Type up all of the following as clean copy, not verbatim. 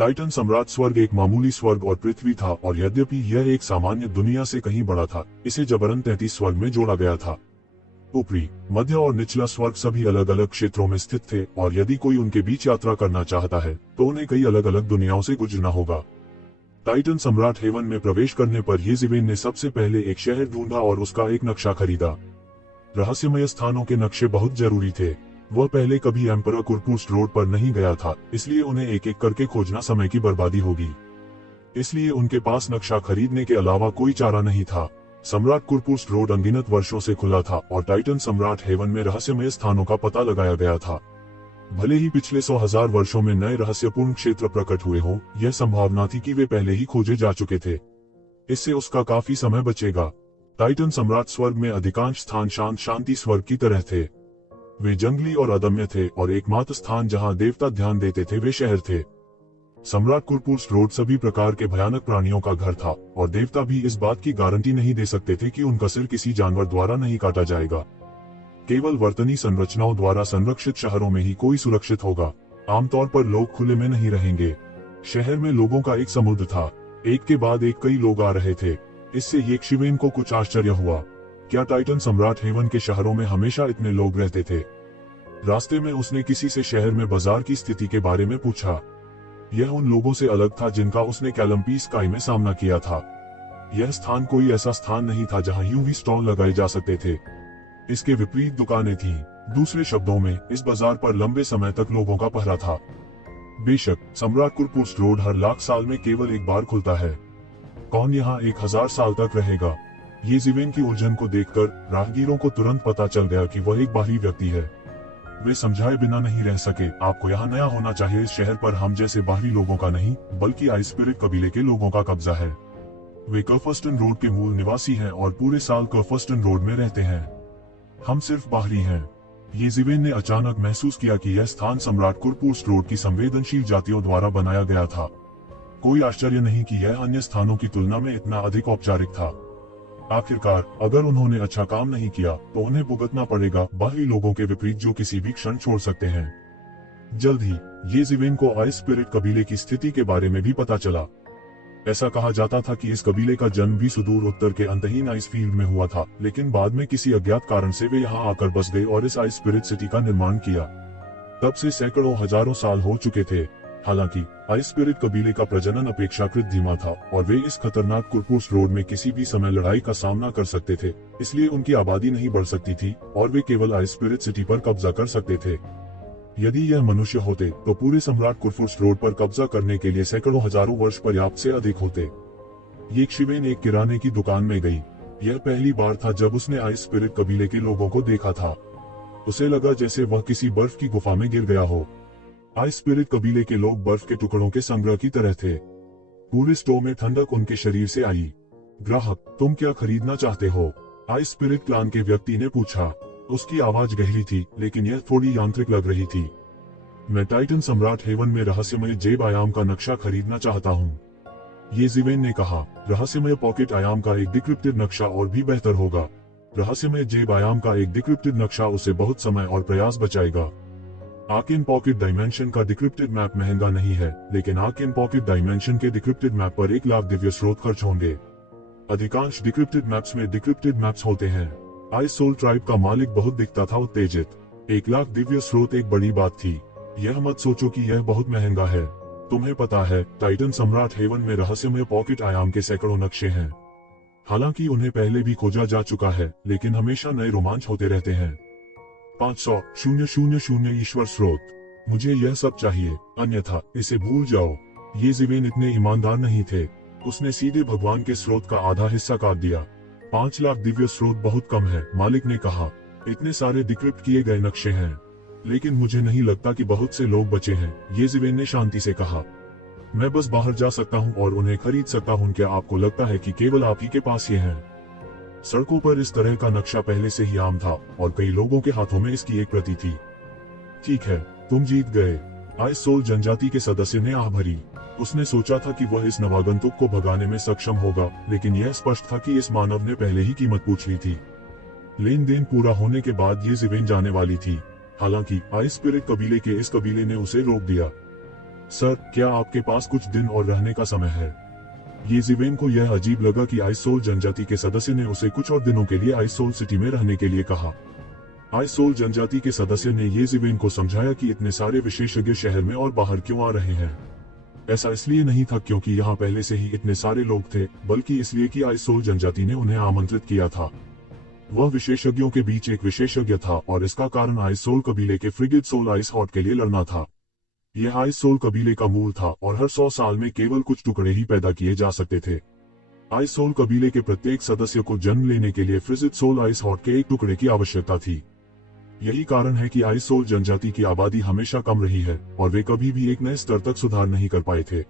Titan सम्राट स्वर्ग एक मामूली स्वर्ग और पृथ्वी था, और यद्यपि यह एक सामान्य दुनिया से कहीं बड़ा था, इसे जबरन 33 स्वर्ग में जोड़ा गया था। ऊपरी, मध्य और निचला स्वर्ग सभी अलग अलग क्षेत्रों में स्थित थे, और यदि कोई उनके बीच यात्रा करना चाहता है तो उन्हें कई अलग अलग दुनियाओं से गुजरना होगा। टाइटन सम्राट हेवन में प्रवेश करने पर येज़िवेन ने सबसे पहले एक शहर ढूंढा और उसका एक नक्शा खरीदा। रहस्यमय स्थानों के नक्शे बहुत जरूरी थे। वह पहले कभी एम्परर कुरपुस्ट रोड पर नहीं गया था, इसलिए उन्हें एक एक करके खोजना समय की बर्बादी होगी। इसलिए उनके पास नक्शा खरीदने के अलावा कोई चारा नहीं था। सम्राट कुरपुस्ट रोड अनगिनत वर्षों से खुला था और टाइटन सम्राट हेवन में रहस्यमय स्थानों का पता लगाया गया था। भले ही पिछले 100,000 वर्षों में नए रहस्यपूर्ण क्षेत्र प्रकट हुए हों, यह संभावना थी कि वे पहले ही खोजे जा चुके थे। इससे उसका काफी समय बचेगा। टाइटन सम्राट स्वर्ग में अधिकांश स्थान शांत शांति स्वर्ग की तरह थे। वे जंगली और अदम्य थे, और एकमात्र स्थान जहां देवता ध्यान देते थे वे शहर थे। सम्राट कुरपुस्ट रोड सभी प्रकार के भयानक प्राणियों का घर था, और देवता भी इस बात की गारंटी नहीं दे सकते थे कि उनका सिर किसी जानवर द्वारा नहीं काटा जाएगा। केवल वर्तनी संरचनाओं द्वारा संरक्षित शहरों में ही कोई सुरक्षित होगा। आमतौर पर लोग खुले में नहीं रहेंगे। शहर में लोगों का एक समुद्र था। एक के बाद एक कई लोग आ रहे थे। इससे येज़िवेन को कुछ आश्चर्य हुआ। क्या टाइटन सम्राट हेवन के शहरों में हमेशा इतने लोग रहते थे? रास्ते में उसने किसी से शहर में बाजार की स्थिति के बारे में पूछा। यह उन लोगों से अलग था जिनका उसने कैलम्पी स्काई में सामना किया था। यह स्थान कोई ऐसा स्थान नहीं था जहां यूं ही स्टॉल लगाए जा सकते थे। इसके विपरीत दुकानें थीं। दूसरे शब्दों में, इस बाजार पर लंबे समय तक लोगों का पहरा था। बेशक, सम्राट कुरपुस्ट रोड हर लाख साल में केवल एक बार खुलता है। कौन यहाँ 1000 साल तक रहेगा? येज़िवेन की उलझन को देखकर राहगीरों को तुरंत पता चल गया कि वह एक बाहरी व्यक्ति है। वे समझाए बिना नहीं रह सके। आपको यहाँ नया होना चाहिए। इस शहर पर हम जैसे बाहरी लोगों का नहीं, बल्कि आइस स्पिरिट कबीले के लोगों का कब्जा है। वे कर्फस्टन रोड के मूल निवासी हैं और पूरे साल कर्फस्टन रोड में रहते हैं। हम सिर्फ बाहरी हैं। येज़िवेन ने अचानक महसूस किया कि यह स्थान सम्राट कुरपुस्ट रोड की संवेदनशील जातियों द्वारा बनाया गया था। कोई आश्चर्य नहीं कि यह अन्य स्थानों की तुलना में इतना अधिक औपचारिक था। आखिरकार, अगर उन्होंने अच्छा काम नहीं किया तो उन्हें भुगतना पड़ेगा, बाहरी लोगों के विपरीत जो किसी भी क्षण छोड़ सकते हैं। जल्द ही येज़िवेन को आइस स्पिरिट कबीले की स्थिति के बारे में भी पता चला। ऐसा कहा जाता था कि इस कबीले का जन्म भी सुदूर उत्तर के अंतहीन आइस फील्ड में हुआ था, लेकिन बाद में किसी अज्ञात कारण से वे यहाँ आकर बस गए और इस आइस स्पिरिट सिटी का निर्माण किया। तब से सैकड़ों हजारों साल हो चुके थे। हालांकि आइस स्पिरिट कबीले का प्रजनन अपेक्षाकृत धीमा था, और वे इस खतरनाक कुरपुस्ट रोड में किसी भी समय लड़ाई का सामना कर सकते थे। इसलिए उनकी आबादी नहीं बढ़ सकती थी, और वे केवल आइस स्पिरिट सिटी पर कब्जा कर सकते थे। यदि यह मनुष्य होते तो पूरे सम्राट कुरपुस्ट रोड पर कब्जा करने के लिए सैकड़ों हजारों वर्ष पर्याप्त से अधिक होते। येज़िवेन एक किराने की दुकान में गई। यह पहली बार था जब उसने आइस स्पिरिट कबीले के लोगों को देखा था। उसे लगा जैसे वह किसी बर्फ की गुफा में गिर गया हो। आइस स्पिरिट कबीले के लोग बर्फ के टुकड़ों के संग्रह की तरह थे। पूरे स्टोर में ठंडक उनके शरीर से आई। ग्राहक, तुम क्या खरीदना चाहते हो? आइस स्पिरिट क्लान के व्यक्ति ने पूछा। उसकी आवाज गहरी थी, लेकिन यह थोड़ी यांत्रिक लग रही थी। मैं टाइटन सम्राट हेवन में रहस्यमय जेब आयाम का नक्शा खरीदना चाहता हूँ, येज़िवेन ने कहा। रहस्यमय पॉकेट आयाम का एक डिक्रिप्टेड नक्शा और भी बेहतर होगा। रहस्यमय जेब आयाम का एक डिक्रिप्टेड नक्शा उसे बहुत समय और प्रयास बचाएगा। आर्केन पॉकेट डायमेंशन का डिक्रिप्टेड मैप महंगा नहीं है, लेकिन आर्केन पॉकेट डायमेंशन के डिक्रिप्टेड मैप पर 1 लाख दिव्य स्रोत खर्च होंगे। अधिकांश डिक्रिप्टेड मैप्स में डिक्रिप्टेड मैप्स होते हैं। आइस सोल ट्राइब का मालिक बहुत दिखता था उत्तेजित। 1 लाख दिव्य स्रोत एक बड़ी बात थी। यह मत सोचो कि यह बहुत महंगा है। तुम्हें पता है, टाइटन सम्राट हेवन में रहस्यमय पॉकेट आयाम के सैकड़ों नक्शे हैं। हालांकि उन्हें पहले भी खोजा जा चुका है, लेकिन हमेशा नए रोमांच होते रहते हैं। 500,000 ईश्वर स्रोत। मुझे यह सब चाहिए, अन्यथा इसे भूल जाओ। येज़िवेन इतने ईमानदार नहीं थे। उसने सीधे भगवान के स्रोत का आधा हिस्सा काट दिया। 5 लाख दिव्य स्रोत बहुत कम है, मालिक ने कहा। इतने सारे डिक्रिप्ट किए गए नक्शे हैं, लेकिन मुझे नहीं लगता कि बहुत से लोग बचे हैं, येज़िवेन ने शांति से कहा। मैं बस बाहर जा सकता हूँ और उन्हें खरीद सकता हूँ। क्या आपको लगता है कि केवल आप ही के पास ये हैं? सड़कों पर इस तरह का नक्शा पहले से ही आम था, और कई लोगों के हाथों में इसकी एक प्रति थी। ठीक है, तुम जीत गए, आइस सोल जनजाति के सदस्य ने आह भरी। उसने सोचा था कि वह इस नवागंतुक को भगाने में सक्षम होगा, लेकिन यह स्पष्ट था कि इस मानव ने पहले ही कीमत पूछ ली थी। लेन देन पूरा होने के बाद येज़िवेन जाने वाली थी। हालांकि आइस स्पिरिट कबीले के इस कबीले ने उसे रोक दिया। सर, क्या आपके पास कुछ दिन और रहने का समय है? ये जिवेन को यह अजीब लगा कि आइसोल जनजाति के सदस्य ने उसे कुछ और दिनों के लिए आइसोल सिटी में रहने के लिए कहा। आइसोल जनजाति के सदस्य ने ये जिवेन को समझाया कि इतने सारे विशेषज्ञ शहर में और बाहर क्यों आ रहे हैं। ऐसा इसलिए नहीं था क्योंकि यहाँ पहले से ही इतने सारे लोग थे, बल्कि इसलिए कि आइसोल जनजाति ने उन्हें आमंत्रित किया था। वह विशेषज्ञों के बीच एक विशेषज्ञ था और इसका कारण आइसोल कबीले के फ्रिगेट सोल आइस हॉट के लिए लड़ना था। यह आइसोल कबीले का मूल था और हर 100 साल में केवल कुछ टुकड़े ही पैदा किए जा सकते थे। आइसोल कबीले के प्रत्येक सदस्य को जन्म लेने के लिए फ्रिगेट सोल आइस हॉट के एक टुकड़े की आवश्यकता थी। यही कारण है कि आइसोल जनजाति की आबादी हमेशा कम रही है और वे कभी भी एक नए स्तर तक सुधार नहीं कर पाए थे।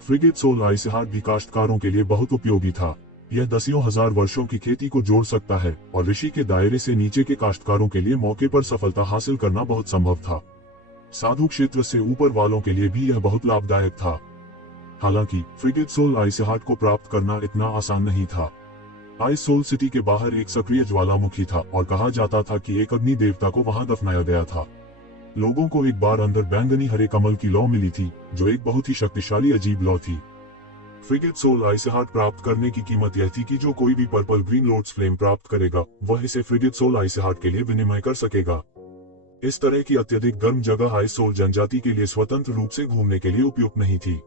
फ्रिगेट सोल आइस हॉट भी काश्तकारों के लिए बहुत उपयोगी था। यह दसियों हजार वर्षों की खेती को जोड़ सकता है और ऋषि के दायरे से नीचे के काश्तकारों के लिए मौके पर सफलता हासिल करना बहुत संभव था। साधु क्षेत्र से ऊपर वालों के लिए भी यह बहुत लाभदायक था। हालांकि फ्रिगेट सोल आइस हॉट को प्राप्त करना इतना आसान नहीं था। आइसोल सिटी के बाहर एक सक्रिय ज्वालामुखी था और कहा जाता था कि एक अग्नि देवता को वहां दफनाया गया था। लोगों को एक बार अंदर बैंगनी हरे कमल की लौ मिली थी, जो एक बहुत ही शक्तिशाली अजीब लौ थी। फ्रिगेट सोल आइस हॉट प्राप्त करने की कीमत यह थी कि जो कोई भी पर्पल ग्रीन लोड्स फ्लेम प्राप्त करेगा, वह इसे फ्रिगेट सोल आइस हॉट के लिए विनिमय कर सकेगा। इस तरह की अत्यधिक गर्म जगह आइसोल जनजाति के लिए स्वतंत्र रूप से घूमने के लिए उपयुक्त नहीं थी।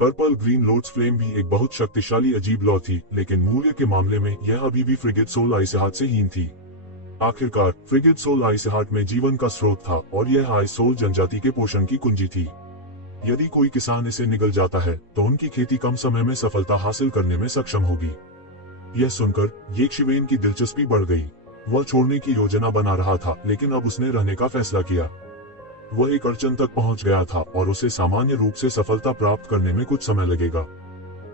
पर्पल ग्रीन लोड्स फ्लेम भी एक बहुत शक्तिशाली अजीब लौ थी, लेकिन मूल्य के मामले में यह अभी भी फ्रिगेट सोल आइस हॉट से हीन थी। आखिरकार फ्रिगेट सोल आइस हॉट में जीवन का स्रोत था और यह आइसोल जनजाति के पोषण की कुंजी थी। यदि कोई किसान इसे निगल जाता है तो उनकी खेती कम समय में सफलता हासिल करने में सक्षम होगी। यह सुनकर येशिवेन की दिलचस्पी बढ़ गई। वह छोड़ने की योजना बना रहा था, लेकिन अब उसने रहने का फैसला किया। वह एक अड़चन तक पहुंच गया था और उसे सामान्य रूप से सफलता प्राप्त करने में कुछ समय लगेगा।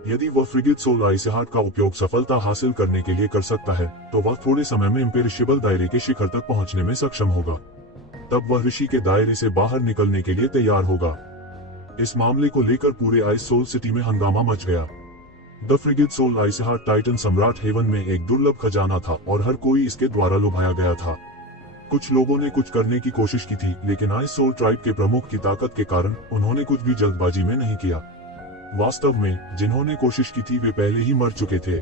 यदि वह फ्रिगेट सोल आइस हॉट का उपयोग सफलता हासिल करने के लिए कर सकता है, तो वह थोड़े समय में इम्पेरिशेबल दायरे के शिखर तक पहुंचने में सक्षम होगा। तब वह ऋषि के दायरे से बाहर निकलने के लिए तैयार होगा। इस मामले को लेकर पूरे आइसोल सिटी में हंगामा मच गया। The frigate soul ice hot titan सम्राट हेवन में एक दुर्लभ खजाना था और हर कोई इसके द्वारा लुभाया गया था। कुछ लोगों ने कुछ करने की कोशिश की थी, लेकिन आइसोल ट्राइब के प्रमुख की ताकत के कारण उन्होंने कुछ भी जल्दबाजी में नहीं किया। वास्तव में जिन्होंने कोशिश की थी वे पहले ही मर चुके थे।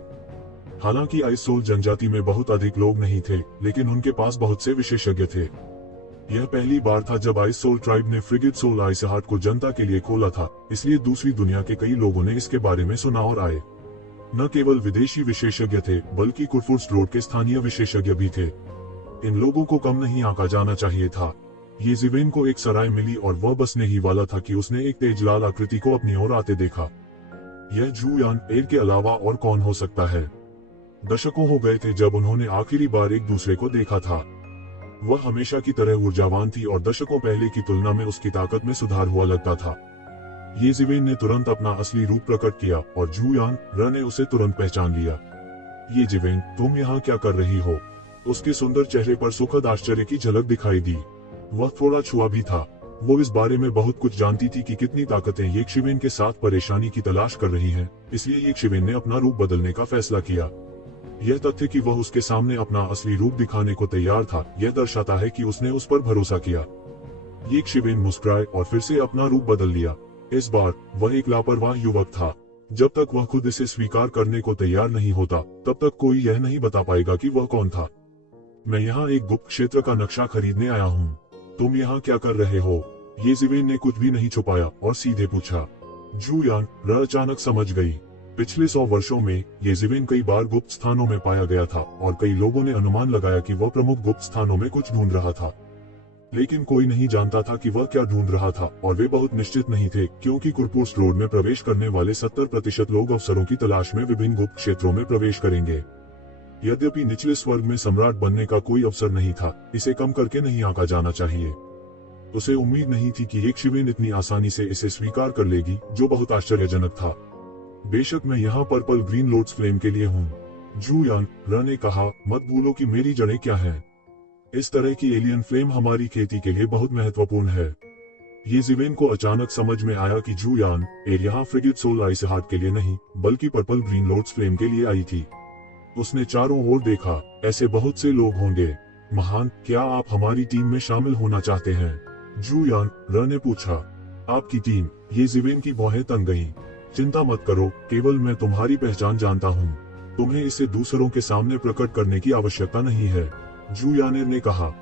हालांकि आइसोल जनजाति में बहुत अधिक लोग नहीं थे, लेकिन उनके पास बहुत से विशेषज्ञ थे। यह पहली बार था जब आइसोल ट्राइब ने फ्रिगेट सोल आइस हॉट को जनता के लिए खोला था, इसलिए दूसरी दुनिया के कई लोगों ने इसके बारे में सुना और आए। न केवल विदेशी विशेषज्ञ थे, बल्कि कुरफुर्स्ट रोड के स्थानीय विशेषज्ञ भी थे। इन लोगों को कम नहीं आंका जाना चाहिए था। ये जिवेन को एक सराय मिली और वह बसने ही वाला था कि उसने एक तेज लाल आकृति को अपनी ओर आते देखा। यह जूयान एर के अलावा और कौन हो सकता है? दशकों हो गए थे जब उन्होंने आखिरी बार एक दूसरे को देखा था। वह हमेशा की तरह ऊर्जावान थी और दशकों पहले की तुलना में उसकी ताकत में सुधार हुआ लगता था। ये जिवेन ने तुरंत अपना असली रूप प्रकट किया और जूयान र ने उसे तुरंत पहचान लिया। ये जिवेन, तुम यहाँ क्या कर रही हो? उसके सुंदर चेहरे पर सुखद आश्चर्य की झलक दिखाई दी। वह थोड़ा छुआ भी था। वो इस बारे में बहुत कुछ जानती थी कि कितनी ताकतें येशिवेन के साथ परेशानी की तलाश कर रही हैं, इसलिए येशिवेन ने अपना रूप बदलने का फैसला किया। यह तथ्य कि वह उसके सामने अपना असली रूप दिखाने को तैयार था, यह दर्शाता है कि उसने उस पर भरोसा किया। येशिवेन मुस्कुराए और फिर से अपना रूप बदल लिया। इस बार वह एक लापरवाह युवक था। जब तक वह खुद इसे स्वीकार करने को तैयार नहीं होता, तब तक कोई यह नहीं बता पाएगा कि वह कौन था। मैं यहाँ एक गुप्त क्षेत्र का नक्शा खरीदने आया हूँ। तुम यहाँ क्या कर रहे हो? ये जिवेन ने कुछ भी नहीं छुपाया और सीधे पूछा। जूयान र अचानक समझ गई। पिछले 100 वर्षों में ये जिवेन कई बार गुप्त स्थानों में पाया गया था और कई लोगों ने अनुमान लगाया कि वह प्रमुख गुप्त स्थानों में कुछ ढूंढ रहा था। लेकिन कोई नहीं जानता था कि वह क्या ढूंढ रहा था और वे बहुत निश्चित नहीं थे, क्योंकि कुरफुर्स्ट रोड में प्रवेश करने वाले 70% लोग अवसरों की तलाश में विभिन्न गुप्त क्षेत्रों में प्रवेश करेंगे। यद्यपि निचले स्वर्ग में सम्राट बनने का कोई अवसर नहीं था, इसे कम करके नहीं आंका जाना चाहिए। उसे उम्मीद नहीं थी कि येशिवेन इतनी आसानी से इसे स्वीकार कर लेगी, जो बहुत आश्चर्यजनक था। बेशक मैं यहाँ पर्पल ग्रीन लोड्स फ्लेम के लिए हूँ, जूयान र ने कहा। मत भूलो कि मेरी जड़ें क्या हैं। इस तरह की एलियन फ्लेम हमारी खेती के लिए बहुत महत्वपूर्ण है। ये जिवेन को अचानक समझ में आया कि जूयान एर यहाँ फ्रिगेट सोल आइस हॉट के लिए नहीं, बल्कि पर्पल ग्रीन लोड्स फ्लेम के लिए आई थी। उसने चारों ओर देखा। ऐसे बहुत से लोग होंगे। महान, क्या आप हमारी टीम में शामिल होना चाहते हैं? जूयान र ने पूछा। आपकी टीम, ये जिवेन की भौहें तन गईं। चिंता मत करो, केवल मैं तुम्हारी पहचान जानता हूँ। तुम्हें इसे दूसरों के सामने प्रकट करने की आवश्यकता नहीं है, जू यानेर ने कहा।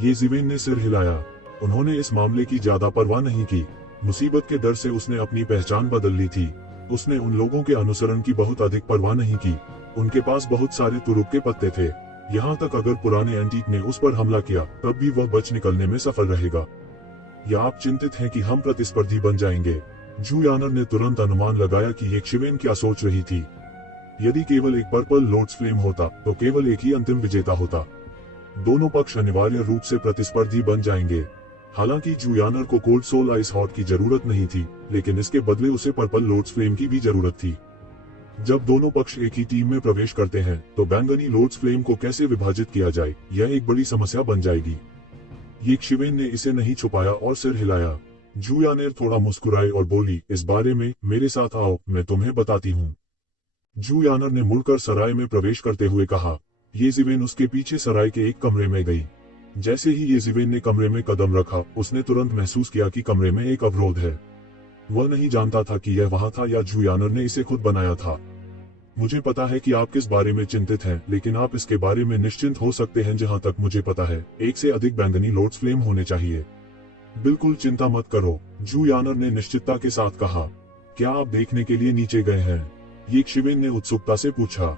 ये जिवेन ने सिर हिलाया। उन्होंने इस मामले की ज्यादा परवाह नहीं की। मुसीबत के डर से उसने अपनी पहचान बदल ली थी। उसने उन लोगों के अनुसरण की बहुत अधिक परवाह नहीं की। उनके पास बहुत सारे तुरुप के पत्ते थे। यहाँ तक अगर पुराने एंटीक ने उस पर हमला किया तब भी वह बच निकलने में सफल रहेगा। या आप चिंतित हैं कि हम प्रतिस्पर्धी बन जाएंगे? जू यानर ने तुरंत अनुमान लगाया कि एक शिवेन क्या सोच रही थी। यदि केवल एक पर्पल लोड्स फ्लेम होता तो केवल एक ही अंतिम विजेता होता। दोनों पक्ष अनिवार्य रूप से प्रतिस्पर्धी बन जाएंगे। हालांकि जू यानर को कोल्ड सोल आइस हॉट की जरूरत नहीं थी, लेकिन इसके बदले उसे पर्पल लोड्स फ्लेम की भी जरूरत थी। जब दोनों पक्ष एक ही टीम में प्रवेश करते हैं तो बैंगनी लोड्स फ्लेम को कैसे विभाजित किया जाए, यह एक बड़ी समस्या बन जाएगी। ये शिवेन ने इसे नहीं छुपाया और सिर हिलाया। जू यानेर थोड़ा मुस्कुराई और बोली, इस बारे में मेरे साथ आओ, मैं तुम्हें बताती हूँ। जू यानर ने मुड़कर सराय में प्रवेश करते हुए कहा। ये जिवेन उसके पीछे सराय के एक कमरे में गई। जैसे ही ये जिवेन ने कमरे में कदम रखा, उसने तुरंत महसूस किया कि कमरे में एक अवरोध है। वह नहीं जानता था कि यह वहां था या जू यानर ने इसे खुद बनाया था। मुझे पता है कि आप किस बारे में चिंतित हैं, लेकिन आप इसके बारे में निश्चिंत हो सकते हैं। जहां तक मुझे पता है, एक से अधिक बैंगनी लोड्स फ्लेम होने चाहिए। बिल्कुल चिंता मत करो, जू यानर ने निश्चितता के साथ कहा। क्या आप देखने के लिए नीचे गए हैं? ये शिवेन ने उत्सुकता से पूछा।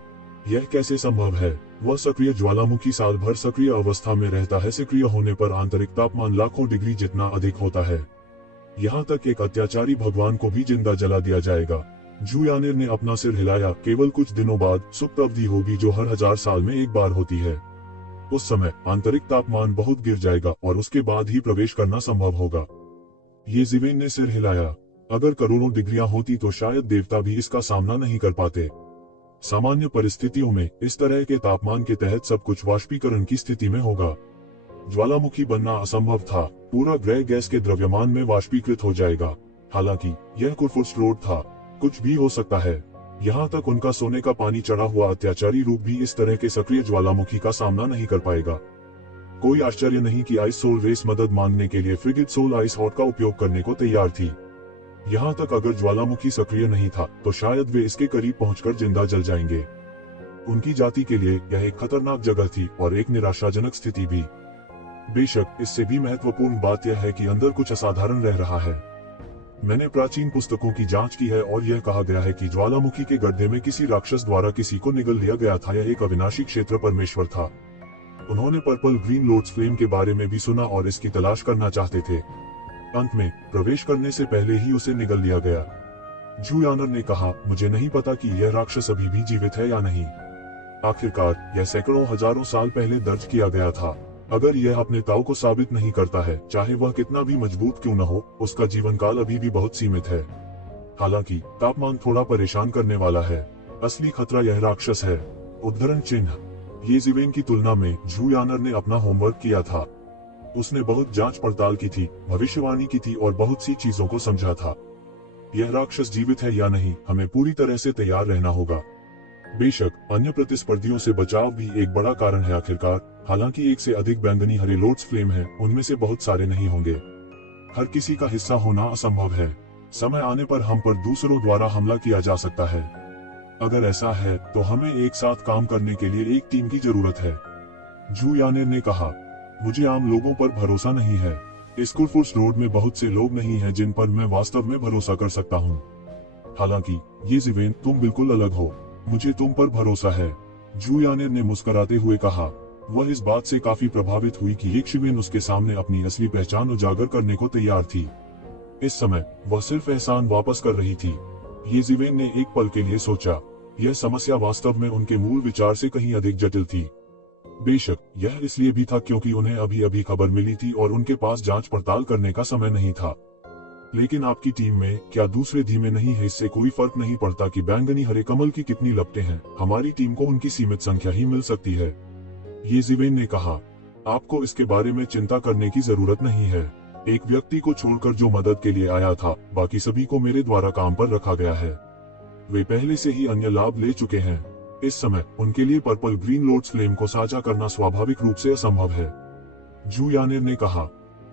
यह कैसे संभव है? वह सक्रिय ज्वालामुखी साल भर सक्रिय अवस्था में रहता है। सक्रिय होने पर आंतरिक तापमान लाखों डिग्री जितना अधिक होता है। यहाँ तक एक अत्याचारी भगवान को भी जिंदा जला दिया जाएगा। जू यानेर ने अपना सिर हिलाया। केवल कुछ दिनों बाद सुप्त अवधि होगी जो हर 1000 साल में एक बार होती है। उस समय आंतरिक तापमान बहुत गिर जाएगा और उसके बाद ही प्रवेश करना संभव होगा। ये जिवेन ने सिर हिलाया। अगर करोड़ों डिग्रियां होती तो शायद देवता भी इसका सामना नहीं कर पाते। सामान्य परिस्थितियों में इस तरह के तापमान के तहत सब कुछ वाष्पीकरण की स्थिति में होगा। ज्वालामुखी बनना असंभव था। पूरा ग्रह गैस के द्रव्यमान में वाष्पीकृत हो जाएगा। हालांकि यह कुरफुर्स्ट्रोड था, कुछ भी हो सकता है। यहाँ तक उनका सोने का पानी चढ़ा हुआ अत्याचारी रूप भी इस तरह के सक्रिय ज्वालामुखी का सामना नहीं कर पाएगा। कोई आश्चर्य नहीं कि आइस सोल रेस मदद मांगने के लिए फ्रिगिड सोल आइस हॉट का उपयोग करने को तैयार थी। यहाँ तक अगर ज्वालामुखी सक्रिय नहीं था तो शायद वे इसके करीब पहुंचकर जिंदा जल जाएंगे। उनकी जाति के लिए यह एक खतरनाक जगह थी और एक निराशाजनक स्थिति भी। बेशक इससे भी महत्वपूर्ण बात यह है कि अंदर कुछ असाधारण रह रहा है। मैंने प्राचीन पुस्तकों की जांच की है और यह कहा गया है कि ज्वालामुखी के गड्ढे में किसी राक्षस द्वारा किसी को निगल लिया गया था। यह एक अविनाशी क्षेत्र परमेश्वर था। उन्होंने पर्पल ग्रीन लोड्स फ्लेम के बारे में भी सुना और इसकी तलाश करना चाहते थे। अंत में प्रवेश करने से पहले ही उसे निगल लिया गया। जू यानर ने कहा, मुझे नहीं पता कि यह राक्षस अभी भी जीवित है या नहीं। आखिरकार यह सैकड़ों हजारों साल पहले दर्ज किया गया था। अगर यह अपने ताऊ को साबित नहीं करता है, चाहे वह कितना भी मजबूत क्यों न हो, उसका जीवन काल अभी भी बहुत सीमित है। हालांकि तापमान थोड़ा परेशान करने वाला है। असली खतरा यह राक्षस है। उद्धरण चिन्ह। ये जिवेन की तुलना में जू यानर ने अपना होमवर्क किया था। उसने बहुत जांच पड़ताल की थी, भविष्यवाणी की थी और बहुत सी चीजों को समझा था। यह राक्षस जीवित है या नहीं, हमें पूरी तरह से तैयार रहना होगा। बेशक अन्य प्रतिस्पर्धियों से बचाव भी एक बड़ा कारण है। आखिरकार हालांकि एक से अधिक बैंगनी हरे लोड्स फ्लेम है, उनमें से बहुत सारे नहीं होंगे। हर किसी का हिस्सा होना असंभव है। समय आने पर हम पर दूसरों द्वारा हमला किया जा सकता है। अगर ऐसा है तो हमें एक साथ काम करने के लिए एक टीम की जरूरत है, जू यानेर ने कहा। मुझे आम लोगों पर भरोसा नहीं है। इस कुरफुर्स्ट्रोड में बहुत से लोग नहीं हैं जिन पर मैं वास्तव में भरोसा कर सकता हूँ। हालांकि ये जिवेन, तुम बिल्कुल अलग हो। मुझे तुम पर भरोसा है, जू यानेर ने मुस्कुराते हुए कहा। वह इस बात से काफी प्रभावित हुई कि एक शिवेन उसके सामने अपनी असली पहचान उजागर करने को तैयार थी। इस समय वह सिर्फ एहसान वापस कर रही थी। ये जिवेन ने एक पल के लिए सोचा। यह समस्या वास्तव में उनके मूल विचार से कहीं अधिक जटिल थी। बेशक यह इसलिए भी था क्योंकि उन्हें अभी अभी खबर मिली थी और उनके पास जांच पड़ताल करने का समय नहीं था। लेकिन आपकी टीम में क्या दूसरे धीमे नहीं है? इससे कोई फर्क नहीं पड़ता कि बैंगनी हरे कमल की कितनी लपटें हैं, हमारी टीम को उनकी सीमित संख्या ही मिल सकती है, ये जिवेन ने कहा। आपको इसके बारे में चिंता करने की जरूरत नहीं है। एक व्यक्ति को छोड़कर जो मदद के लिए आया था, बाकी सभी को मेरे द्वारा काम पर रखा गया है। वे पहले से ही अन्य लाभ ले चुके हैं। इस समय उनके लिए पर्पल ग्रीन लोड्स फ्लेम को साझा करना स्वाभाविक रूप से असंभव है, जू यानेर ने कहा।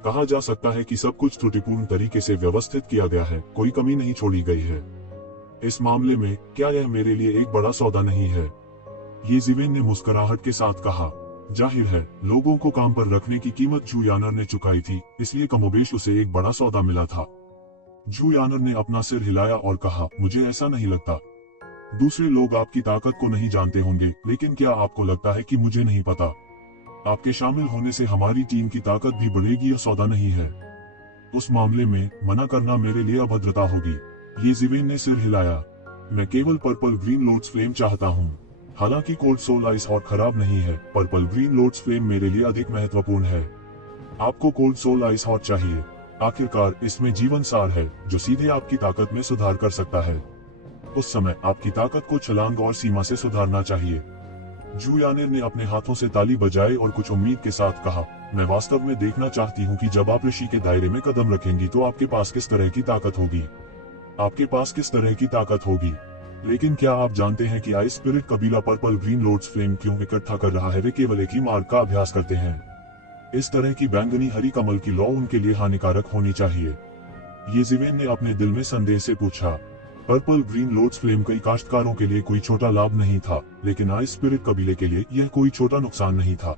कहा जा सकता है कि सब कुछ त्रुटिपूर्ण तरीके से व्यवस्थित किया गया है, कोई कमी नहीं छोड़ी गई है। इस मामले में क्या यह मेरे लिए एक बड़ा सौदा नहीं है? येज़िवेन ने मुस्कुराहट के साथ कहा। जाहिर है, लोगों को काम पर रखने की कीमत जू यानर ने चुकाई थी, इसलिए कमोबेश उसे एक बड़ा सौदा मिला था। जू यानर ने अपना सिर हिलाया और कहा, मुझे ऐसा नहीं लगता। दूसरे लोग आपकी ताकत को नहीं जानते होंगे, लेकिन क्या आपको लगता है कि मुझे नहीं पता? आपके शामिल होने से हमारी टीम की ताकत भी बढ़ेगी, यह सौदा नहीं है। उस मामले में मना करना मेरे लिए अभद्रता होगी। येज़िवेन ने सिर हिलाया। मैं केवल पर्पल ग्रीन लोड्स फ्लेम चाहता हूँ। हालांकि कोल्ड सोल आइस हॉट खराब नहीं है, पर्पल ग्रीन लोड्स फ्लेम मेरे लिए अधिक महत्वपूर्ण है। आपको कोल्ड सोल आइस हॉट चाहिए। आखिरकार इसमें जीवन सार है जो सीधे आपकी ताकत में सुधार कर सकता है। उस समय आपकी ताकत को छलांग और सीमा से सुधारना चाहिए। जू यानर ने अपने हाथों से ताली बजाई और कुछ उम्मीद के साथ कहा, मैं वास्तव में देखना चाहती हूँ कि जब आप ऋषि के दायरे में कदम रखेंगी तो आपके पास किस तरह की ताकत होगी। आपके पास किस तरह की ताकत होगी। लेकिन क्या आप जानते हैं कि आइस स्पिरिट कबीला पर्पल ग्रीन लोड्स फ्लेम क्यों इकट्ठा कर रहा है? वे केवल एक ही मार्ग का अभ्यास करते हैं। इस तरह की बैंगनी हरी कमल की लौ उनके लिए हानिकारक होनी चाहिए। येज़िवेन ने अपने दिल में संदेह से पूछा। पर्पल ग्रीन लोड्स फ्लेम कई काश्तकारों के लिए कोई छोटा लाभ नहीं था, लेकिन आइस स्पिरिट कबीले के लिए यह कोई छोटा नुकसान नहीं था।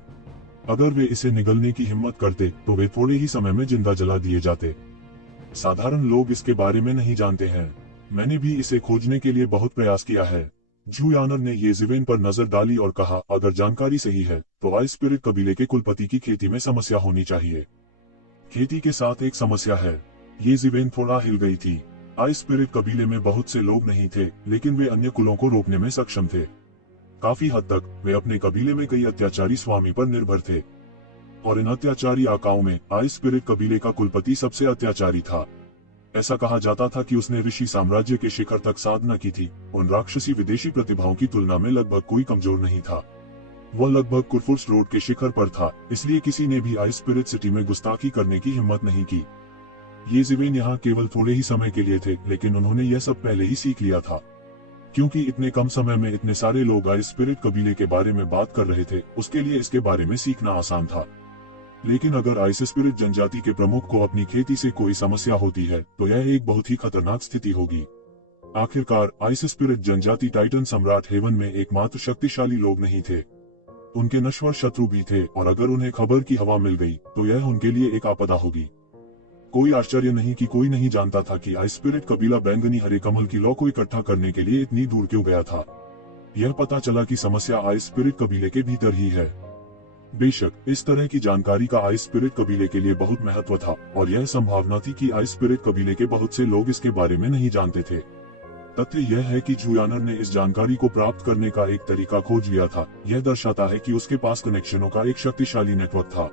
अगर वे इसे निगलने की हिम्मत करते तो वे थोड़े ही समय में जिंदा जला दिए जाते। साधारण लोग इसके बारे में नहीं जानते हैं। मैंने भी इसे खोजने के लिए बहुत प्रयास किया है। जू यानर ने येज़िवेन पर नजर डाली और कहा, अगर जानकारी सही है तो आइस स्पिरिट कबीले के कुलपति की खेती में समस्या होनी चाहिए। खेती के साथ एक समस्या है। येज़िवेन थोड़ा हिल गई थी। आइस स्पिरिट कबीले में बहुत से लोग नहीं थे, लेकिन वे अन्य कुलों को रोकने में सक्षम थे। काफी हद तक वे अपने कबीले में कई अत्याचारी स्वामी पर निर्भर थे, और इन अत्याचारी आकाओं में आइस स्पिरिट कबीले का कुलपति सबसे अत्याचारी था। ऐसा कहा जाता था कि उसने ऋषि साम्राज्य के शिखर तक साधना की थी। उन राक्षसी विदेशी प्रतिभाओं की तुलना में लगभग कोई कमजोर नहीं था। वह लगभग कुरफुर्स रोड के शिखर पर था, इसलिए किसी ने भी आइस स्पिरिट सिटी में गुस्ताखी करने की हिम्मत नहीं की। येज़िवेन यहाँ केवल थोड़े ही समय के लिए थे, लेकिन उन्होंने यह सब पहले ही सीख लिया था। क्योंकि इतने कम समय में इतने सारे लोग आइस स्पिरिट कबीले के बारे में बात कर रहे थे, उसके लिए इसके बारे में सीखना आसान था। लेकिन अगर आइस स्पिरिट जनजाति के प्रमुख को अपनी खेती से कोई समस्या होती है तो यह एक बहुत ही खतरनाक स्थिति होगी। आखिरकार आइस स्पिरिट जनजाति टाइटन सम्राट हेवन में एकमात्र शक्तिशाली लोग नहीं थे, उनके नश्वर शत्रु भी थे, और अगर उन्हें खबर की हवा मिल गई तो यह उनके लिए एक आपदा होगी। कोई आश्चर्य नहीं कि कोई नहीं जानता था कि आइस स्पिरिट कबीला बैंगनी हरे कमल की लौ को इकट्ठा करने के लिए इतनी दूर क्यों गया था। यह पता चला कि समस्या आइस स्पिरिट कबीले के भीतर ही है। बेशक इस तरह की जानकारी का आइस स्पिरिट कबीले के लिए बहुत महत्व था, और यह संभावना थी कि आइस स्पिरिट कबीले के बहुत से लोग इसके बारे में नहीं जानते थे। तथ्य यह है कि जू यानर ने इस जानकारी को प्राप्त करने का एक तरीका खोज लिया था। यह दर्शाता है कि उसके पास कनेक्शनों का एक शक्तिशाली नेटवर्क था।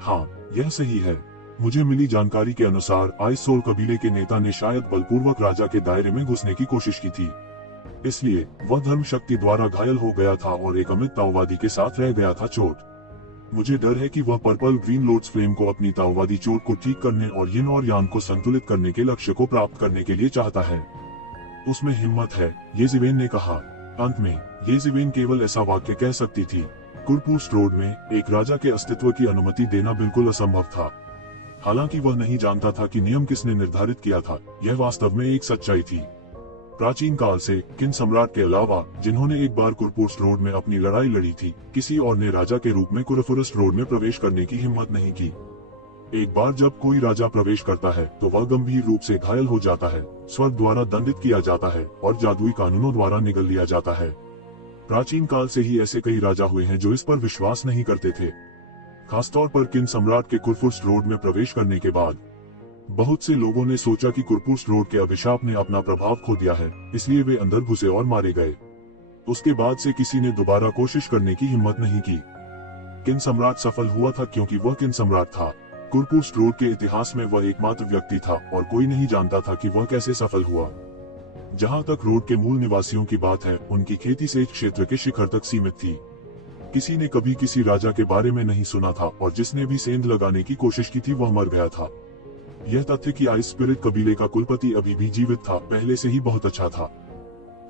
हाँ, यह सही है। मुझे मिली जानकारी के अनुसार आइस सोल कबीले के नेता ने शायद बलपूर्वक राजा के दायरे में घुसने की कोशिश की थी, इसलिए वह धर्म शक्ति द्वारा घायल हो गया था और एक अमित ताओवादी के साथ रह गया था चोट। मुझे डर है कि वह पर्पल ग्रीन लोड्स फ्लेम को अपनी ताओवादी चोट को ठीक करने और यिन और यांग को संतुलित करने के लक्ष्य को प्राप्त करने के लिए चाहता है। उसमें हिम्मत है, येज़िवेन ने कहा। अंत में येज़िवेन केवल ऐसा वाक्य कह सकती थी, कुरपुस रोड में एक राजा के अस्तित्व की अनुमति देना बिल्कुल असंभव था। हालांकि वह नहीं जानता था कि नियम किसने निर्धारित किया था, यह वास्तव में एक सच्चाई थी। प्राचीन काल से किन सम्राट के अलावा जिन्होंने एक बार कुरपुस रोड में अपनी लड़ाई लड़ी थी, किसी और ने राजा के रूप में कुरफुरस रोड में प्रवेश करने की हिम्मत नहीं की। एक बार जब कोई राजा प्रवेश करता है तो वह गंभीर रूप से घायल हो जाता है, स्वर्ग द्वारा दंडित किया जाता है और जादुई कानूनों द्वारा निगल लिया जाता है। प्राचीन काल से ही ऐसे कई राजा हुए हैं जो इस पर विश्वास नहीं करते थे। खासतौर पर किन सम्राट के कुरफुर्स रोड में प्रवेश करने के बाद बहुत से लोगों ने सोचा कि कुरपुस रोड के अभिशाप ने अपना प्रभाव खो दिया है, इसलिए वे अंदर घुसे और मारे गए। उसके बाद से किसी ने दोबारा कोशिश करने की हिम्मत नहीं की। किन सम्राट सफल हुआ था क्योंकि वह किन सम्राट था। कुरपुस रोड के इतिहास में वह एकमात्र व्यक्ति था और कोई नहीं जानता था कि वह कैसे सफल हुआ। जहां तक रोड के मूल निवासियों की बात है, उनकी खेती से इस क्षेत्र के शिखर तक सीमित थी। किसी ने कभी किसी राजा के बारे में नहीं सुना था और जिसने भी सेंध लगाने की कोशिश की थी वह मर गया था। यह तथ्य कि आइस स्पिरिट कबीले का कुलपति अभी भी जीवित था पहले से ही बहुत अच्छा था।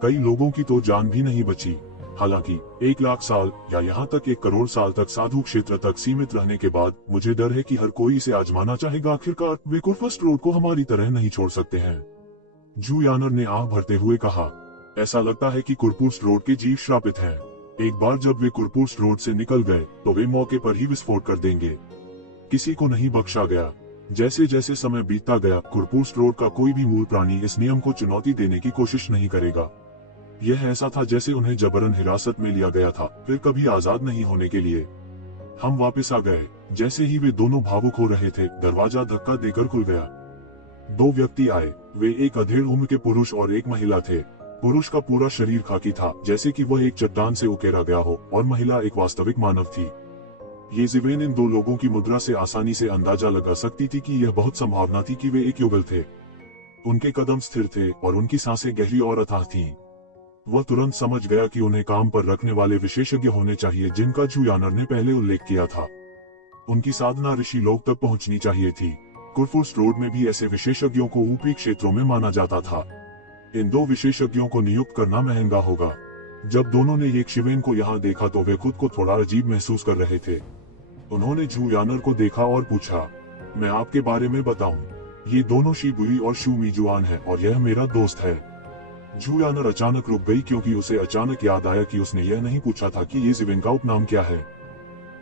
कई लोगों की तो जान भी नहीं बची। हालांकि 1 लाख साल या यहाँ तक 1 करोड़ साल तक साधु क्षेत्र तक सीमित रहने के बाद मुझे डर है कि हर कोई इसे आजमाना चाहेगा। आखिरकार वे कुर्फस्ट रोड को हमारी तरह नहीं छोड़ सकते हैं। जू यानर ने आह भरते हुए कहा, ऐसा लगता है कि कुर्फस्ट रोड के जीव श्रापित हैं। एक बार जब वे कुर्फस्ट रोड से निकल गए तो वे मौके पर ही विस्फोट कर देंगे। किसी को नहीं बख्शा गया। जैसे जैसे समय बीतता गया, कुर्फस्ट रोड का कोई भी मूल प्राणी इस नियम को चुनौती देने की कोशिश नहीं करेगा। यह ऐसा था जैसे उन्हें जबरन हिरासत में लिया गया था, फिर कभी आजाद नहीं होने के लिए। हम वापस आ गए। जैसे ही वे दोनों भावुक हो रहे थे, दरवाजा धक्का देकर खुल गया। 2 व्यक्ति आए। वे एक अधेड़ उम्र के पुरुष और एक महिला थे। पुरुष का पूरा शरीर खाकी था, जैसे कि वह एक चट्टान से उकेरा गया हो, और महिला एक वास्तविक मानव थी। ये ज़िवेन इन 2 लोगों की मुद्रा से आसानी से अंदाजा लगा सकती थी कि यह बहुत संभावना थी कि वे एक युगल थे। उनके कदम स्थिर थे और उनकी सांसें गहरी और अथाह थीं। वह तुरंत समझ गया कि उन्हें काम पर रखने वाले विशेषज्ञ होने चाहिए, जिनका जू यानर ने पहले उल्लेख किया था। उनकी साधना ऋषि लोक तक पहुंचनी चाहिए थी। कुर्फस्ट रोड में भी ऐसे विशेषज्ञों को ऊपरी क्षेत्रों में माना जाता था। इन 2 विशेषज्ञों को नियुक्त करना महंगा होगा। जब दोनों ने एक शिवेन को यहाँ देखा तो वे खुद को थोड़ा अजीब महसूस कर रहे थे। उन्होंने जू यानर को देखा और पूछा, मैं आपके बारे में बताऊं? ये दोनों शिबुई और शू मिजुआन हैं और यह मेरा दोस्त है। जू यानर अचानक रुक गई क्योंकि उसे अचानक याद आया कि उसने यह नहीं पूछा था कि ये ज़िवेन का उपनाम क्या है।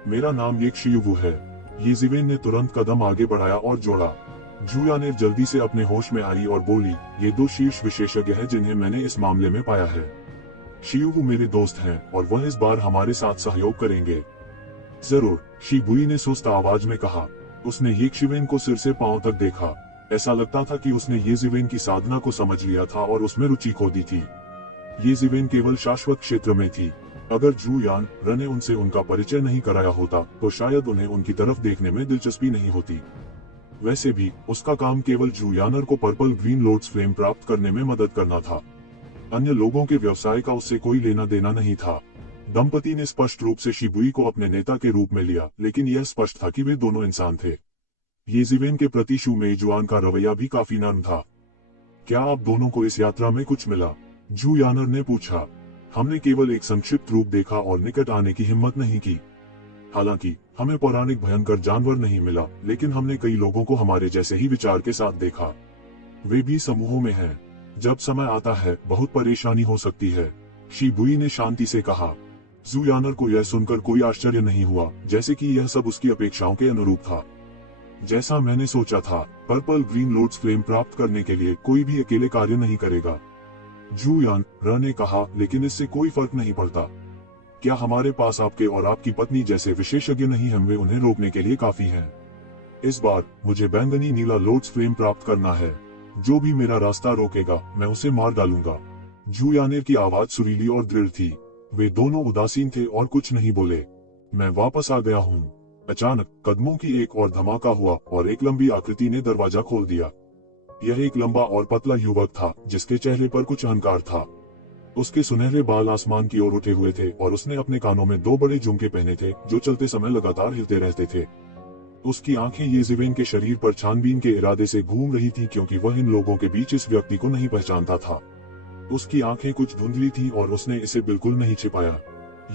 मेरा नाम येक शियुवु है। ये ज़िवेन ने तुरंत कदम आगे बढ़ाया और जोड़ा। जू यानर जल्दी से अपने होश में आई और बोली, ये 2 शीर्ष विशेषज्ञ हैं जिन्हें मैंने इस मामले में पाया है। शियुवु मेरे दोस्त हैं और वह इस बार हमारे साथ सहयोग करेंगे। जरूर, शिबुई ने सुस्त आवाज में कहा। उसने येक शिवेन को सिर से पांव तक देखा। ऐसा लगता था कि उसने ये ज़िवेन की साधना को समझ लिया था और उसमें रुचि खो दी थी। ये ज़िवेन केवल शाश्वत क्षेत्र में थी। अगर जू यानर ने उनसे उनका परिचय नहीं कराया होता तो शायद उन्हें उनकी तरफ देखने में दिलचस्पी नहीं होती। वैसे भी उसका काम केवल जू यानर को पर्पल ग्रीन लोड्स फ्लेम प्राप्त करने में मदद करना था। अन्य लोगों के व्यवसाय का उससे कोई लेना देना नहीं था। दंपति ने स्पष्ट रूप से शिबुई को अपने नेता के रूप में लिया, लेकिन यह स्पष्ट था कि वे दोनों इंसान थे। ये ज़िवेन के प्रति शू मेजुआन का रवैया भी काफी नर्म था। क्या आप दोनों को इस यात्रा में कुछ मिला? जू यानर ने पूछा। हमने केवल एक संक्षिप्त रूप देखा और निकट आने की हिम्मत नहीं की। हालांकि हमें पौराणिक भयंकर जानवर नहीं मिला, लेकिन हमने कई लोगों को हमारे जैसे ही विचार के साथ देखा। वे भी समूहों में हैं। जब समय आता है, बहुत परेशानी हो सकती है, शिबुई ने शांति से कहा। जू यानर को यह सुनकर कोई आश्चर्य नहीं हुआ, जैसे कि यह सब उसकी अपेक्षाओं के अनुरूप था। जैसा मैंने सोचा था, पर्पल ग्रीन लोड्स फ्लेम प्राप्त करने के लिए कोई भी अकेले कार्य नहीं करेगा, जू यानर ने कहा, लेकिन इससे कोई फर्क नहीं पड़ता। क्या हमारे पास आपके और आपकी पत्नी जैसे विशेषज्ञ नहीं हैं? वे उन्हें रोकने के लिए काफी हैं। इस बार मुझे बैंगनी नीला लोड्स फ्लेम प्राप्त करना है। जो भी मेरा रास्ता रोकेगा, मैं उसे मार डालूंगा। जू यानर की आवाज सुरीली और दृढ़ थी। वे दोनों उदासीन थे और कुछ नहीं बोले। मैं वापस आ गया हूँ। अचानक कदमों की एक और धमाका हुआ और एक लंबी आकृति ने दरवाजा खोल दिया। यह एक लंबा और पतला युवक था, जिसके चेहरे पर कुछ अहंकार था। उसके सुनहरे बाल आसमान की ओर उठे हुए थे और उसने अपने कानों में 2 बड़े झुमके पहने थे, जो चलते समय लगातार हिलते रहते थे। उसकी आंखें ये ज़िवेन के शरीर पर छानबीन के इरादे से घूम रही थी, क्योंकि वह इन लोगों के बीच इस व्यक्ति को नहीं पहचानता था। उसकी आंखें कुछ धुंधली थीं और उसने इसे बिल्कुल नहीं छिपाया।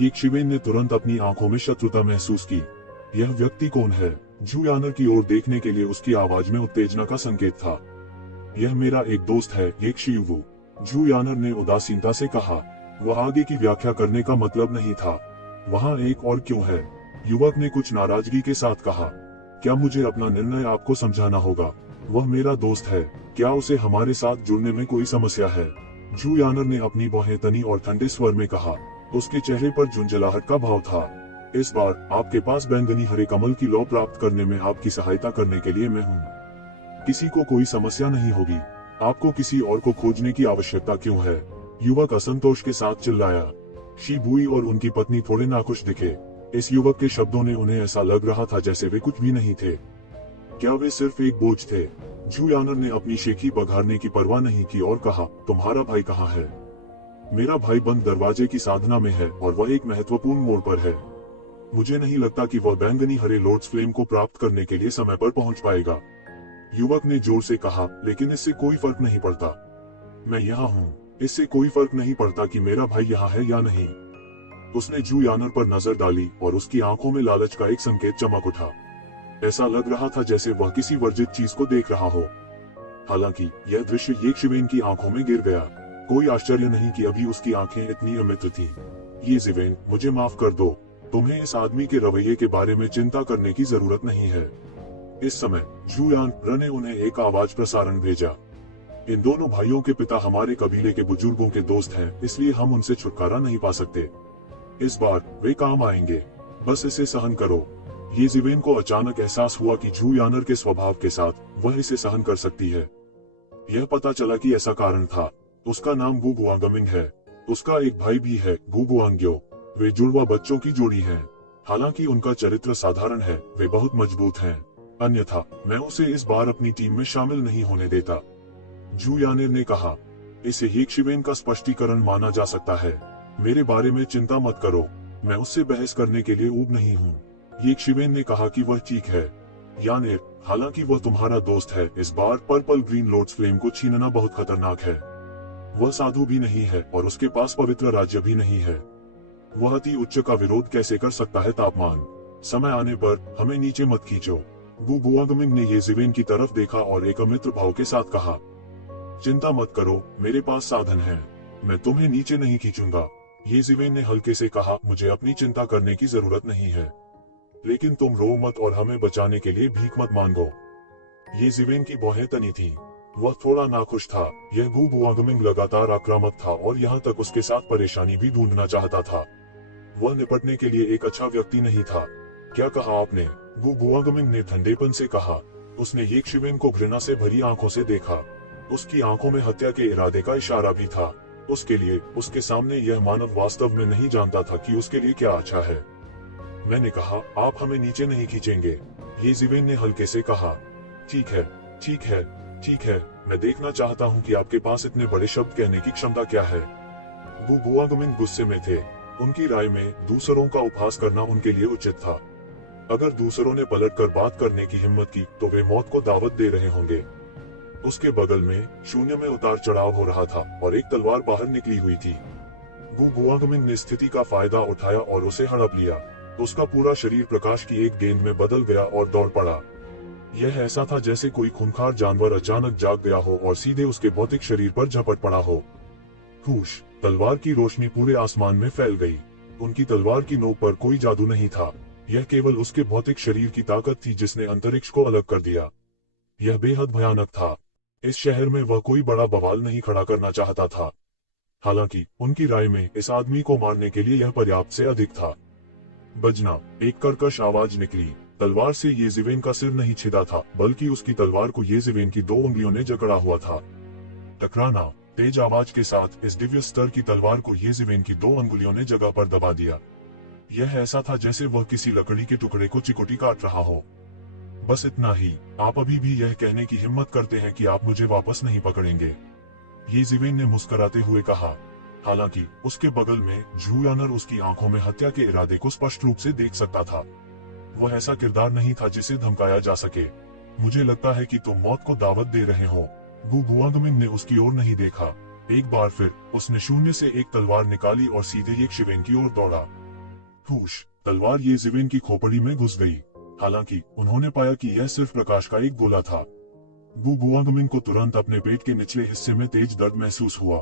ये शिवेन ने तुरंत अपनी आंखों में शत्रुता महसूस की। यह व्यक्ति कौन है? जू यानर की ओर देखने के लिए उसकी आवाज में उत्तेजना का संकेत था। यह मेरा एक दोस्त है, येक शियुवु, जू यानर ने उदासीनता से कहा। वह आगे की व्याख्या करने का मतलब नहीं था। वहाँ एक और क्यों है? युवक ने कुछ नाराजगी के साथ कहा। क्या मुझे अपना निर्णय आपको समझाना होगा? वह मेरा दोस्त है। क्या उसे हमारे साथ जुड़ने में कोई समस्या है? जू यानर ने अपनी बाहें तनी और ठंडे स्वर में कहा। उसके चेहरे पर झुंझलाहट का भाव था। इस बार आपके पास बैंगनी हरे कमल की लौ प्राप्त करने में आपकी सहायता करने के लिए मैं हूँ। किसी को कोई समस्या नहीं होगी। आपको किसी और को खोजने की आवश्यकता क्यों है? युवक असंतोष के साथ चिल्लाया। शिबुई और उनकी पत्नी थोड़े नाखुश दिखे। इस युवक के शब्दों ने उन्हें ऐसा लग रहा था जैसे वे कुछ भी नहीं थे। क्या वे सिर्फ एक बोझ थे? जू यानर ने अपनी शेखी बघारने की परवाह नहीं की और कहा, तुम्हारा भाई कहाँ है? मेरा भाई बंद दरवाजे की साधना में है और वह एक महत्वपूर्ण मोड़ पर है। मुझे नहीं लगता कि वह बैंगनी हरे लोड्स फ्लेम को प्राप्त करने के लिए समय पर पहुंच पाएगा। युवक ने जोर से कहा, लेकिन इससे कोई फर्क नहीं पड़ता। मैं यहाँ हूँ। इससे कोई फर्क नहीं पड़ता कि मेरा भाई यहाँ है या नहीं। उसने जू यानर पर नजर डाली और उसकी आंखों में लालच का एक संकेत चमक उठा। ऐसा लग रहा था जैसे वह किसी वर्जित चीज को देख रहा हो। हालांकि यह दृश्य ये शिवेन की आंखों में गिर गया। कोई आश्चर्य नहीं कि अभी उसकी आंखें इतनी अमित्र थीं। ये जिवेन, मुझे माफ कर दो। तुम्हें इस आदमी के रवैये के बारे में चिंता करने की जरूरत नहीं है। इस समय जू यानर ने उन्हें एक आवाज प्रसारण भेजा। इन दोनों भाइयों के पिता हमारे कबीले के बुजुर्गों के दोस्त हैं, इसलिए हम उनसे छुटकारा नहीं पा सकते। इस बार वे काम आएंगे, बस इसे सहन करो। ये जिवेन को अचानक एहसास हुआ कि जू यानर के स्वभाव के साथ वह इसे सहन कर सकती है। यह पता चला कि ऐसा कारण था। उसका नाम गु गुआंगमिंग है। उसका एक भाई भी है, गु गुआंग्यो। वे जुड़वा बच्चों की जोड़ी हैं। हालांकि उनका चरित्र साधारण है, वे बहुत मजबूत हैं। अन्यथा मैं उसे इस बार अपनी टीम में शामिल नहीं होने देता। जू यानर ने कहा, इसे येशिवेन का स्पष्टीकरण माना जा सकता है। मेरे बारे में चिंता मत करो, मैं उससे बहस करने के लिए ऊब नहीं हूँ। येशिवेन ने कहा कि वह ठीक है। यानर, हालांकि वह तुम्हारा दोस्त है, इस बार पर्पल ग्रीन लॉर्ड्स फ्लेम को छीनना बहुत खतरनाक है। वह साधु भी नहीं है और उसके पास पवित्र राज्य भी नहीं है। वह अति उच्च का विरोध कैसे कर सकता है? तापमान, समय आने पर हमें नीचे मत खींचो। गु गुआंगमिंग ने येजिवेन की तरफ देखा और एक अमित्र भाव के साथ कहा, चिंता मत करो, मेरे पास साधन है, मैं तुम्हें नीचे नहीं खींचूंगा। येजिवेन ने हल्के से कहा, मुझे अपनी चिंता करने की जरूरत नहीं है, लेकिन तुम रो मत और हमें बचाने के लिए भीख मत मांगो। येजिवेन की भौहें तनी थीं। वह थोड़ा नाखुश था। यह गु गुआंगमिंग लगातार आक्रामक था और यहाँ तक उसके साथ परेशानी भी ढूंढना चाहता था। वह निपटने के लिए एक अच्छा व्यक्ति नहीं था। क्या कहा आपने? गु गुआंगमिंग ने ठंडेपन से कहा। उसने येशिवेन को घृणा से भरी आंखों से देखा। उसकी आंखों में हत्या के इरादे का इशारा भी था। उसके लिए, उसके सामने यह मानव वास्तव में नहीं जानता था कि उसके लिए क्या अच्छा है। मैंने कहा, आप हमें नीचे नहीं खींचेंगे। येजिवेन ने हल्के से कहा, ठीक है, ठीक है, ठीक है, मैं देखना चाहता हूँ कि आपके पास इतने बड़े शब्द कहने की क्षमता क्या है। गु गुआंगमिंग गुस्से में थे। उनकी राय में दूसरों का उपहास करना उनके लिए उचित था। अगर दूसरों ने पलटकर बात करने की हिम्मत की तो वे मौत को दावत दे रहे होंगे। उसके बगल में शून्य में उतार चढ़ाव हो रहा था और एक तलवार बाहर निकली हुई थी। गु गुआंगमिंग ने स्थिति का फायदा उठाया और उसे हड़प लिया। उसका पूरा शरीर प्रकाश की एक गेंद में बदल गया और दौड़ पड़ा। यह ऐसा था जैसे कोई खूंखार जानवर अचानक जाग गया हो और सीधे उसके भौतिक शरीर पर झपट पड़ा हो। हुश! तलवार की रोशनी पूरे आसमान में फैल गई। उनकी तलवार की नोक पर कोई जादू नहीं था। यह केवल उसके भौतिक शरीर की ताकत थी जिसने अंतरिक्ष को अलग कर दिया। यह बेहद भयानक था। इस शहर में वह कोई बड़ा बवाल नहीं खड़ा करना चाहता था। हालांकि उनकी राय में इस आदमी को मारने के लिए यह पर्याप्त से अधिक था। बजना! एक कर्कश आवाज निकली। तलवार से येजिवेन का सिर नहीं छिदा था, बल्कि उसकी तलवार को येजिवेन की 2 उंगलियों ने जकड़ा हुआ था। टकराना! तेज आवाज के साथ इस दिव्य स्तर की तलवार को येजिवेन की 2 अंगुलियों ने जगह पर दबा दिया। यह ऐसा था जैसे वह किसी लकड़ी के टुकड़े को चिकोटी काट रहा हो। बस इतना ही। आप अभी भी यह कहने की हिम्मत करते हैं कि आप मुझे वापस नहीं पकड़ेंगे? येजिवेन ने मुस्कुराते हुए कहा। हालांकि उसके बगल में जू यानर उसकी आंखों में हत्या के इरादे को स्पष्ट रूप से देख सकता था। वह ऐसा किरदार नहीं था जिसे धमकाया जा सके। मुझे लगता है कि तुम मौत को दावत दे रहे हो। गु गुआंगमिंग ने उसकी ओर नहीं देखा। एक बार फिर उसने शून्य से एक तलवार निकाली और सीधे येशिवेन की ओर दौड़ा। हुश! तलवार येजिवेन की खोपड़ी में घुस गई। हालांकि उन्होंने पाया कि यह सिर्फ प्रकाश का एक गोला था। गु गुआंगमिंग को तुरंत अपने पेट के निचले हिस्से में तेज दर्द महसूस हुआ।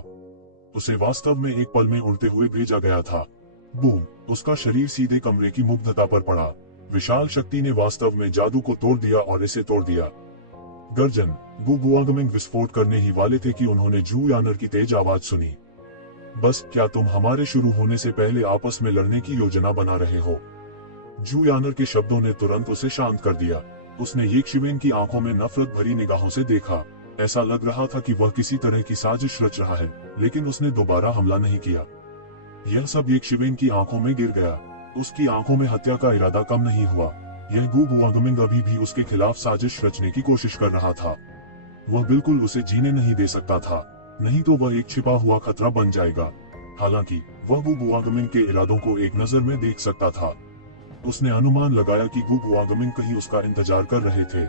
उसे वास्तव में एक पल में उड़ते हुए भेजा गया था। बूम! उसका शरीर सीधे कमरे की मुग्धता पर पड़ा। विशाल शक्ति ने वास्तव में जादू को तोड़ दिया और इसे तोड़ दिया। गर्जन! गु गुआंगमिंग विस्फोट करने ही वाले थे कि उन्होंने जू यानर की तेज आवाज सुनी। बस, क्या तुम हमारे शुरू होने से पहले आपस में लड़ने की योजना बना रहे हो? जू यानर के शब्दों ने तुरंत उसे शांत कर दिया। उसने येशिवेन की आंखों में नफरत भरी निगाहों से देखा। ऐसा लग रहा था कि वह किसी तरह की साजिश रच रहा है, लेकिन उसने दोबारा हमला नहीं किया। यह सब येशिवेन की आंखों में गिर गया। उसकी आंखों में हत्या का इरादा कम नहीं हुआ। यह गु गुआंगमिंग अभी भी उसके खिलाफ साजिश रचने की कोशिश कर रहा था। वह बिल्कुल उसे जीने नहीं दे सकता था, नहीं तो वह एक छिपा हुआ खतरा बन जाएगा। हालांकि वह गु गुआंगमिंग के इरादों को एक नजर में देख सकता था। उसने अनुमान लगाया कि गु गुआंगमिंग कहीं उसका इंतजार कर रहे थे।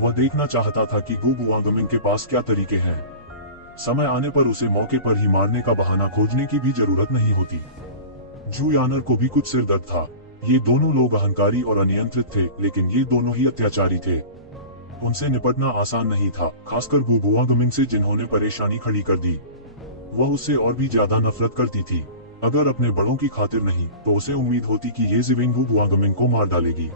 वह देखना चाहता था कि गु गुआंगमिंग के पास क्या तरीके हैं। समय आने पर उसे मौके पर ही मारने का बहाना खोजने की भी जरूरत नहीं होती। जू यानर को भी कुछ सिर दर्द था। ये दोनों लोग अहंकारी और अनियंत्रित थे, लेकिन ये दोनों ही अत्याचारी थे। उनसे निपटना आसान नहीं था, खासकर गु बुआगमिंग से, जिन्होंने परेशानी खड़ी कर दी। वह उससे और भी ज्यादा नफरत करती थी। अगर अपने बड़ों की खातिर नहीं, तो उसे उम्मीद होती कि ये जिवेन गु बुआगमिंग को मार डालेगी।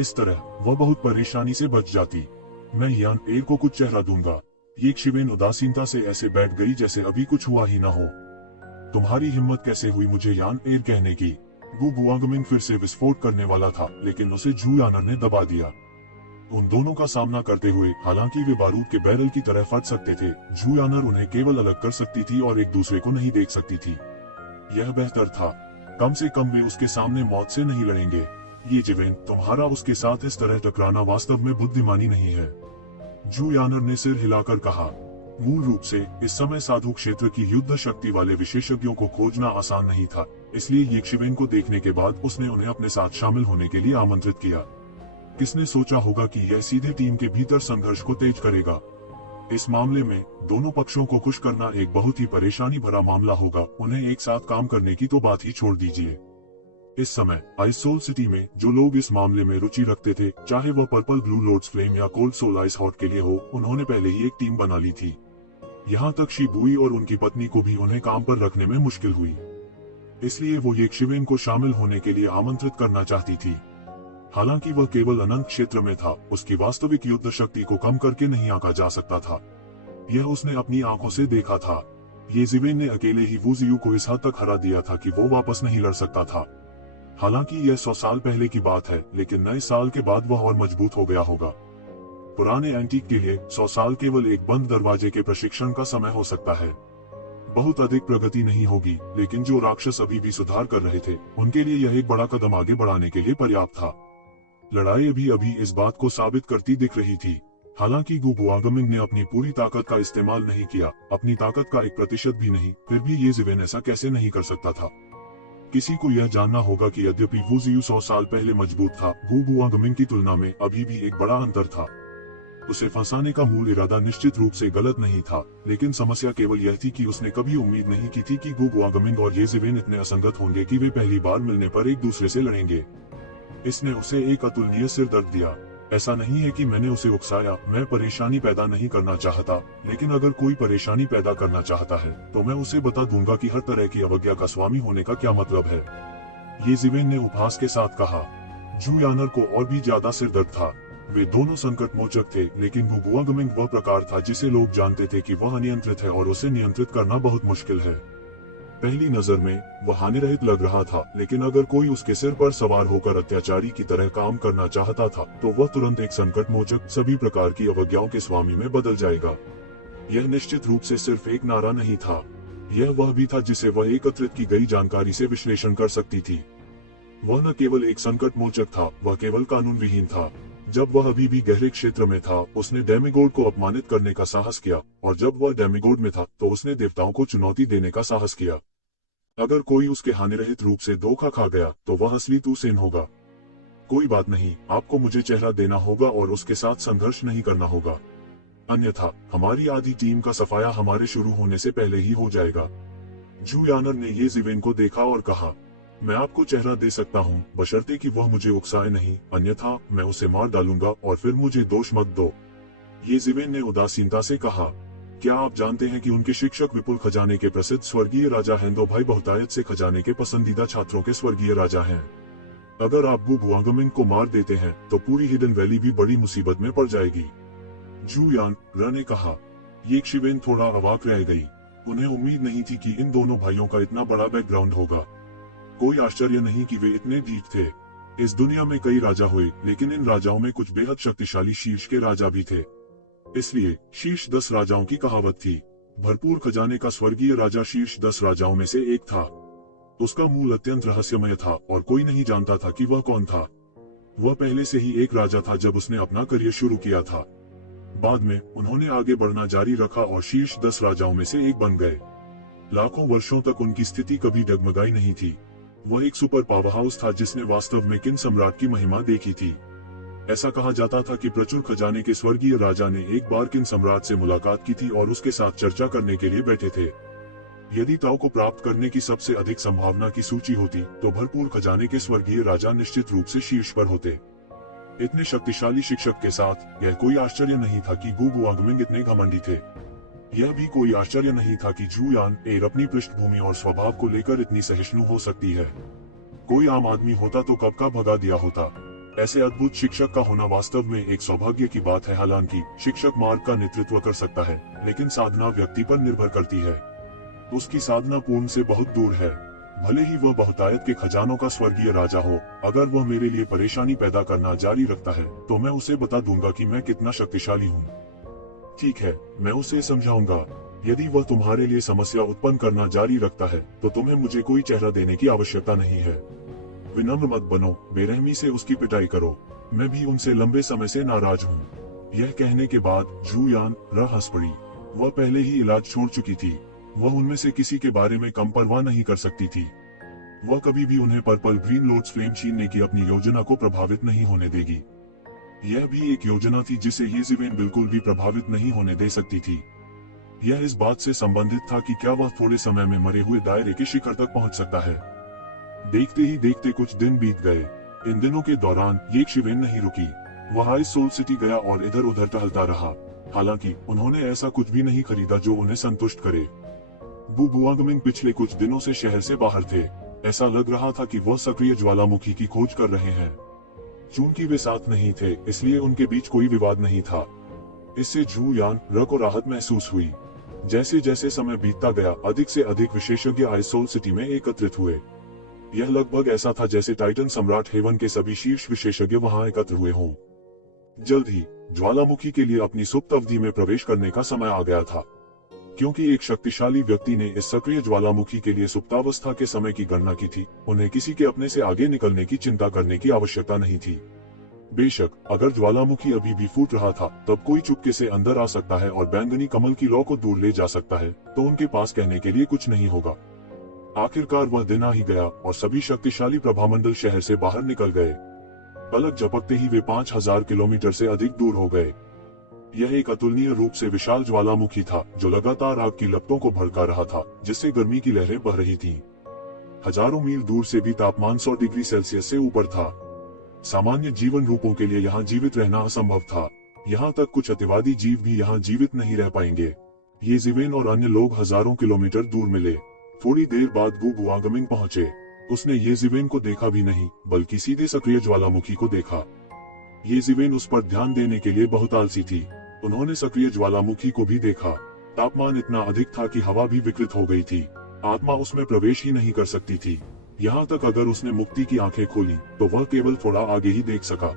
इस तरह वह बहुत परेशानी से बच जाती। मैं यान एर को कुछ चेहरा दूंगा। ये शिवेन उदासीनता से ऐसे बैठ गई जैसे अभी कुछ हुआ ही ना हो। तुम्हारी हिम्मत कैसे हुई मुझे यान एर कहने की? गु बुआगमिंग फिर से विस्फोट करने वाला था, लेकिन उसे जू यानर ने दबा दिया। उन दोनों का सामना करते हुए, हालांकि वे बारूद के बैरल की तरह फट सकते थे, जू यानर उन्हें केवल अलग कर सकती थी और एक दूसरे को नहीं देख सकती थी। यह बेहतर था। कम से कम वे उसके सामने मौत से नहीं लड़ेंगे। ये जिवेन, तुम्हारा उसके साथ इस तरह टकराना वास्तव में बुद्धिमानी नहीं है। जू यानर ने सिर हिलाकर कहा। मूल रूप से इस समय साधु क्षेत्र की युद्ध शक्ति वाले विशेषज्ञों को खोजना आसान नहीं था, इसलिए येशिवेन को देखने के बाद उसने उन्हें अपने साथ शामिल होने के लिए आमंत्रित किया। किसने सोचा होगा कि यह सीधे टीम के भीतर संघर्ष को तेज करेगा। इस मामले में दोनों पक्षों को खुश करना एक बहुत ही परेशानी भरा मामला होगा। उन्हें एक साथ काम करने की तो बात ही छोड़ दीजिए। इस समय आइस सोल सिटी में जो लोग इस मामले में रुचि रखते थे, चाहे वह पर्पल ब्लू लॉर्ड्स फ्लेम या कोल्ड सोल आइस हॉट के लिए हो, उन्होंने पहले ही एक टीम बना ली थी। यहाँ तक शिबुई और उनकी पत्नी को भी उन्हें काम पर रखने में मुश्किल हुई। इसलिए वो येशिवेन को शामिल होने के लिए आमंत्रित करना चाहती थी। हालांकि वह केवल अनंत क्षेत्र में था, उसकी वास्तविक युद्ध शक्ति को कम करके नहीं आंका जा सकता था। यह उसने अपनी आंखों से देखा था। येशिवेन ने अकेले ही वू जियू को इस हद तक हरा दिया था कि वो वापस नहीं लड़ सकता था। हालांकि यह 100 साल पहले की बात है, लेकिन नए साल के बाद वह और मजबूत हो गया होगा। पुराने एंटीक के लिए 100 साल केवल एक बंद दरवाजे के प्रशिक्षण का समय हो सकता है। बहुत अधिक प्रगति नहीं होगी, लेकिन जो राक्षस अभी भी सुधार कर रहे थे, उनके लिए यह एक बड़ा कदम आगे बढ़ाने के लिए पर्याप्त था। लड़ाई अभी इस बात को साबित करती दिख रही थी। हालांकि गु बुआगमिंग ने अपनी पूरी ताकत का इस्तेमाल नहीं किया, अपनी ताकत का 1% भी नहीं, फिर भी ये जिवेन ऐसा कैसे नहीं कर सकता था। किसी को यह जानना होगा कि यद्यपि वू जियू 100 साल पहले मजबूत था, गु बुआगमिंग की तुलना में अभी भी एक बड़ा अंतर था। उसे फंसाने का मूल इरादा निश्चित रूप से गलत नहीं था, लेकिन समस्या केवल यह थी कि उसने कभी उम्मीद नहीं की थी कि गु बुआगमिंग और ये जिवेन इतने असंगत होंगे कि वे पहली बार मिलने पर एक दूसरे से लड़ेंगे। इसने उसे एक अतुलनीय सिर दर्द दिया। ऐसा नहीं है कि मैंने उसे उकसाया, मैं परेशानी पैदा नहीं करना चाहता, लेकिन अगर कोई परेशानी पैदा करना चाहता है, तो मैं उसे बता दूंगा कि हर तरह की अवज्ञा का स्वामी होने का क्या मतलब है। ये जिवेन ने उपहास के साथ कहा। जू यानर को और भी ज्यादा सिर दर्द था। वे दोनों संकट मोचक थे, लेकिन गु बुआगमिंग वह प्रकार था जिसे लोग जानते थे कि वह अनियंत्रित है और उसे नियंत्रित करना बहुत मुश्किल है। पहली नजर में वह हानिरहित लग रहा था, लेकिन अगर कोई उसके सिर पर सवार होकर अत्याचारी की तरह काम करना चाहता था, तो वह तुरंत एक संकट मोचक, सभी प्रकार की अवज्ञाओं के स्वामी में बदल जाएगा। यह निश्चित रूप से सिर्फ एक नारा नहीं था, यह वह भी था जिसे वह एकत्रित की गई जानकारी से विश्लेषण कर सकती थी। वह न केवल एक संकट मोचक था, वह केवल कानून विहीन था। जब वह अभी भी गहरे क्षेत्र में था, उसने डेमिगोड को अपमानित करने का साहस किया, और जब वह डेमिगोड में था, तो उसने देवताओं को चुनौती देने का साहस किया। अगर कोई उसके हानिरहित रूप से धोखा खा गया, तो वह असली तूसेन होगा। कोई बात नहीं, आपको मुझे चेहरा देना होगा और उसके साथ संघर्ष नहीं करना होगा, अन्यथा हमारी आधी टीम का सफाया हमारे शुरू होने से पहले ही हो जाएगा। जू यानर ने ये जिवेन को देखा और कहा, मैं आपको चेहरा दे सकता हूँ, बशर्ते कि वह मुझे उकसाए नहीं, अन्यथा मैं उसे मार डालूंगा और फिर मुझे दोष मत दो। ये जिवेन ने उदासीनता से कहा, क्या आप जानते हैं कि उनके शिक्षक विपुल खजाने के प्रसिद्ध स्वर्गीय राजा हेंदो भाई बहुतायत से खजाने के पसंदीदा छात्रों के स्वर्गीय राजा हैं। अगर आप गु बुआगमिंग को मार देते हैं, तो पूरी हिडन वैली भी बड़ी मुसीबत में पड़ जाएगी। जू यानर ने कहा। येशिवेन थोड़ा अवाक रह गई। उन्हें उम्मीद नहीं थी कि इन दोनों भाइयों का इतना बड़ा बैकग्राउंड होगा। कोई आश्चर्य नहीं कि वे इतने ढीठ थे। इस दुनिया में कई राजा हुए, लेकिन इन राजाओं में कुछ बेहद शक्तिशाली शीर्ष के राजा भी थे। इसलिए शीर्ष 10 राजाओं की कहावत थी। भरपूर खजाने का स्वर्गीय राजा शीर्ष 10 राजाओं में से एक था। उसका मूल अत्यंत रहस्यमय था और कोई नहीं जानता था कि वह कौन था। वह पहले से ही एक राजा था जब उसने अपना करियर शुरू किया था। बाद में उन्होंने आगे बढ़ना जारी रखा और शीर्ष 10 राजाओं में से एक बन गए। लाखों वर्षों तक उनकी स्थिति कभी डगमगाई नहीं थी। वह एक सुपर पावर हाउस था जिसने वास्तव में किन सम्राट की महिमा देखी थी। ऐसा कहा जाता था कि प्रचुर खजाने के स्वर्गीय राजा ने एक बार किन सम्राट से मुलाकात की थी और उसके साथ चर्चा करने के लिए बैठे थे। यदि ताओ को प्राप्त करने की सबसे अधिक संभावना की सूची होती तो भरपूर खजाने के स्वर्गीय राजा निश्चित रूप से शीर्ष पर होते। इतने शक्तिशाली शिक्षक के साथ यह कोई आश्चर्य नहीं था कि गु बुआंगमिंग इतने घमंडी थे। यह भी कोई आश्चर्य नहीं था कि जू यान एर अपनी पृष्ठभूमि और स्वभाव को लेकर इतनी सहिष्णु हो सकती है। कोई आम आदमी होता तो कब का भगा दिया होता। ऐसे अद्भुत शिक्षक का होना वास्तव में एक सौभाग्य की बात है। हालांकि शिक्षक मार्ग का नेतृत्व कर सकता है, लेकिन साधना व्यक्ति पर निर्भर करती है। उसकी साधना पूर्ण से बहुत दूर है। भले ही वह बहुतायत के खजानों का स्वर्गीय राजा हो, अगर वह मेरे लिए परेशानी पैदा करना जारी रखता है तो मैं उसे बता दूंगा कि मैं कितना शक्तिशाली हूँ। ठीक है, मैं उसे समझाऊंगा। यदि वह तुम्हारे लिए समस्या उत्पन्न करना जारी रखता है तो तुम्हें मुझे कोई चेहरा देने की आवश्यकता नहीं है। विनम्र मत बनो, बेरहमी से उसकी पिटाई करो। मैं भी उनसे लंबे समय से नाराज हूँ। यह कहने के बाद जू यान हंस पड़ी। वह पहले ही इलाज छोड़ चुकी थी। वह उनमें से किसी के बारे में कम परवाह नहीं कर सकती थी। वह कभी भी उन्हें पर्पल ग्रीन लॉर्ड्स फ्लेम छीनने की अपनी योजना को प्रभावित नहीं होने देगी। यह भी एक योजना थी जिसे येज़ेबेल बिल्कुल भी प्रभावित नहीं होने दे सकती थी। यह इस बात से संबंधित था कि क्या वह थोड़े समय में मरे हुए दायरे के शिखर तक पहुंच सकता है। देखते ही देखते कुछ दिन बीत गए। इन दिनों के दौरान येज़ेबेल नहीं रुकी। वह हाई सोल सिटी गया और इधर उधर टहलता रहा। हालांकि उन्होंने ऐसा कुछ भी नहीं खरीदा जो उन्हें संतुष्ट करे। गु बुआंगमिंग पिछले कुछ दिनों से शहर से बाहर थे। ऐसा लग रहा था कि वह सक्रिय ज्वालामुखी की खोज कर रहे हैं। चूंकि वे साथ नहीं थे, इसलिए उनके बीच कोई विवाद नहीं था। इससे जू यान को राहत महसूस हुई। जैसे जैसे समय बीतता गया, अधिक से अधिक विशेषज्ञ आइसोल सिटी में एकत्रित हुए। यह लगभग ऐसा था जैसे टाइटन सम्राट हेवन के सभी शीर्ष विशेषज्ञ वहां एकत्र हुए हों। जल्द ही ज्वालामुखी के लिए अपनी सुप्त अवधि में प्रवेश करने का समय आ गया था। क्योंकि एक शक्तिशाली व्यक्ति ने इस सक्रिय ज्वालामुखी के लिए सुप्तावस्था के समय की गणना की थी, उन्हें किसी के अपने से आगे निकलने की चिंता करने की आवश्यकता नहीं थी। बेशक अगर ज्वालामुखी अभी भी फूट रहा था, तब कोई चुपके से अंदर आ सकता है और बैंगनी कमल की लौ को दूर ले जा सकता है, तो उनके पास कहने के लिए कुछ नहीं होगा। आखिरकार वह दिन आ ही गया और सभी शक्तिशाली प्रभामंडल शहर से बाहर निकल गए। पलक झपकते ही वे 5000 किलोमीटर से अधिक दूर हो गए। यह एक अतुलनीय रूप से विशाल ज्वालामुखी था जो लगातार आग की लपटों को भड़का रहा था, जिससे गर्मी की लहरें बह रही थीं। हजारों मील दूर से भी तापमान 100 डिग्री सेल्सियस से ऊपर था। सामान्य जीवन रूपों के लिए यहाँ जीवित रहना असंभव था। यहाँ तक कुछ अतिवादी जीव भी यहाँ जीवित नहीं रह पाएंगे। येज़ेबेल और अन्य लोग हजारों किलोमीटर दूर मिले। थोड़ी देर बाद गु बुआंगमिंग पहुंचे। उसने येज़ेबेल को देखा भी नहीं, बल्कि सीधे सक्रिय ज्वालामुखी को देखा। येज़ेबेल उस पर ध्यान देने के लिए बहुत आलसी थी। उन्होंने सक्रिय ज्वालामुखी को भी देखा। तापमान इतना अधिक था कि हवा भी विकृत हो गई थी। आत्मा उसमें प्रवेश ही नहीं कर सकती थी। यहाँ तक अगर उसने मुक्ति की आंखें खोली तो वह केवल थोड़ा आगे ही देख सका।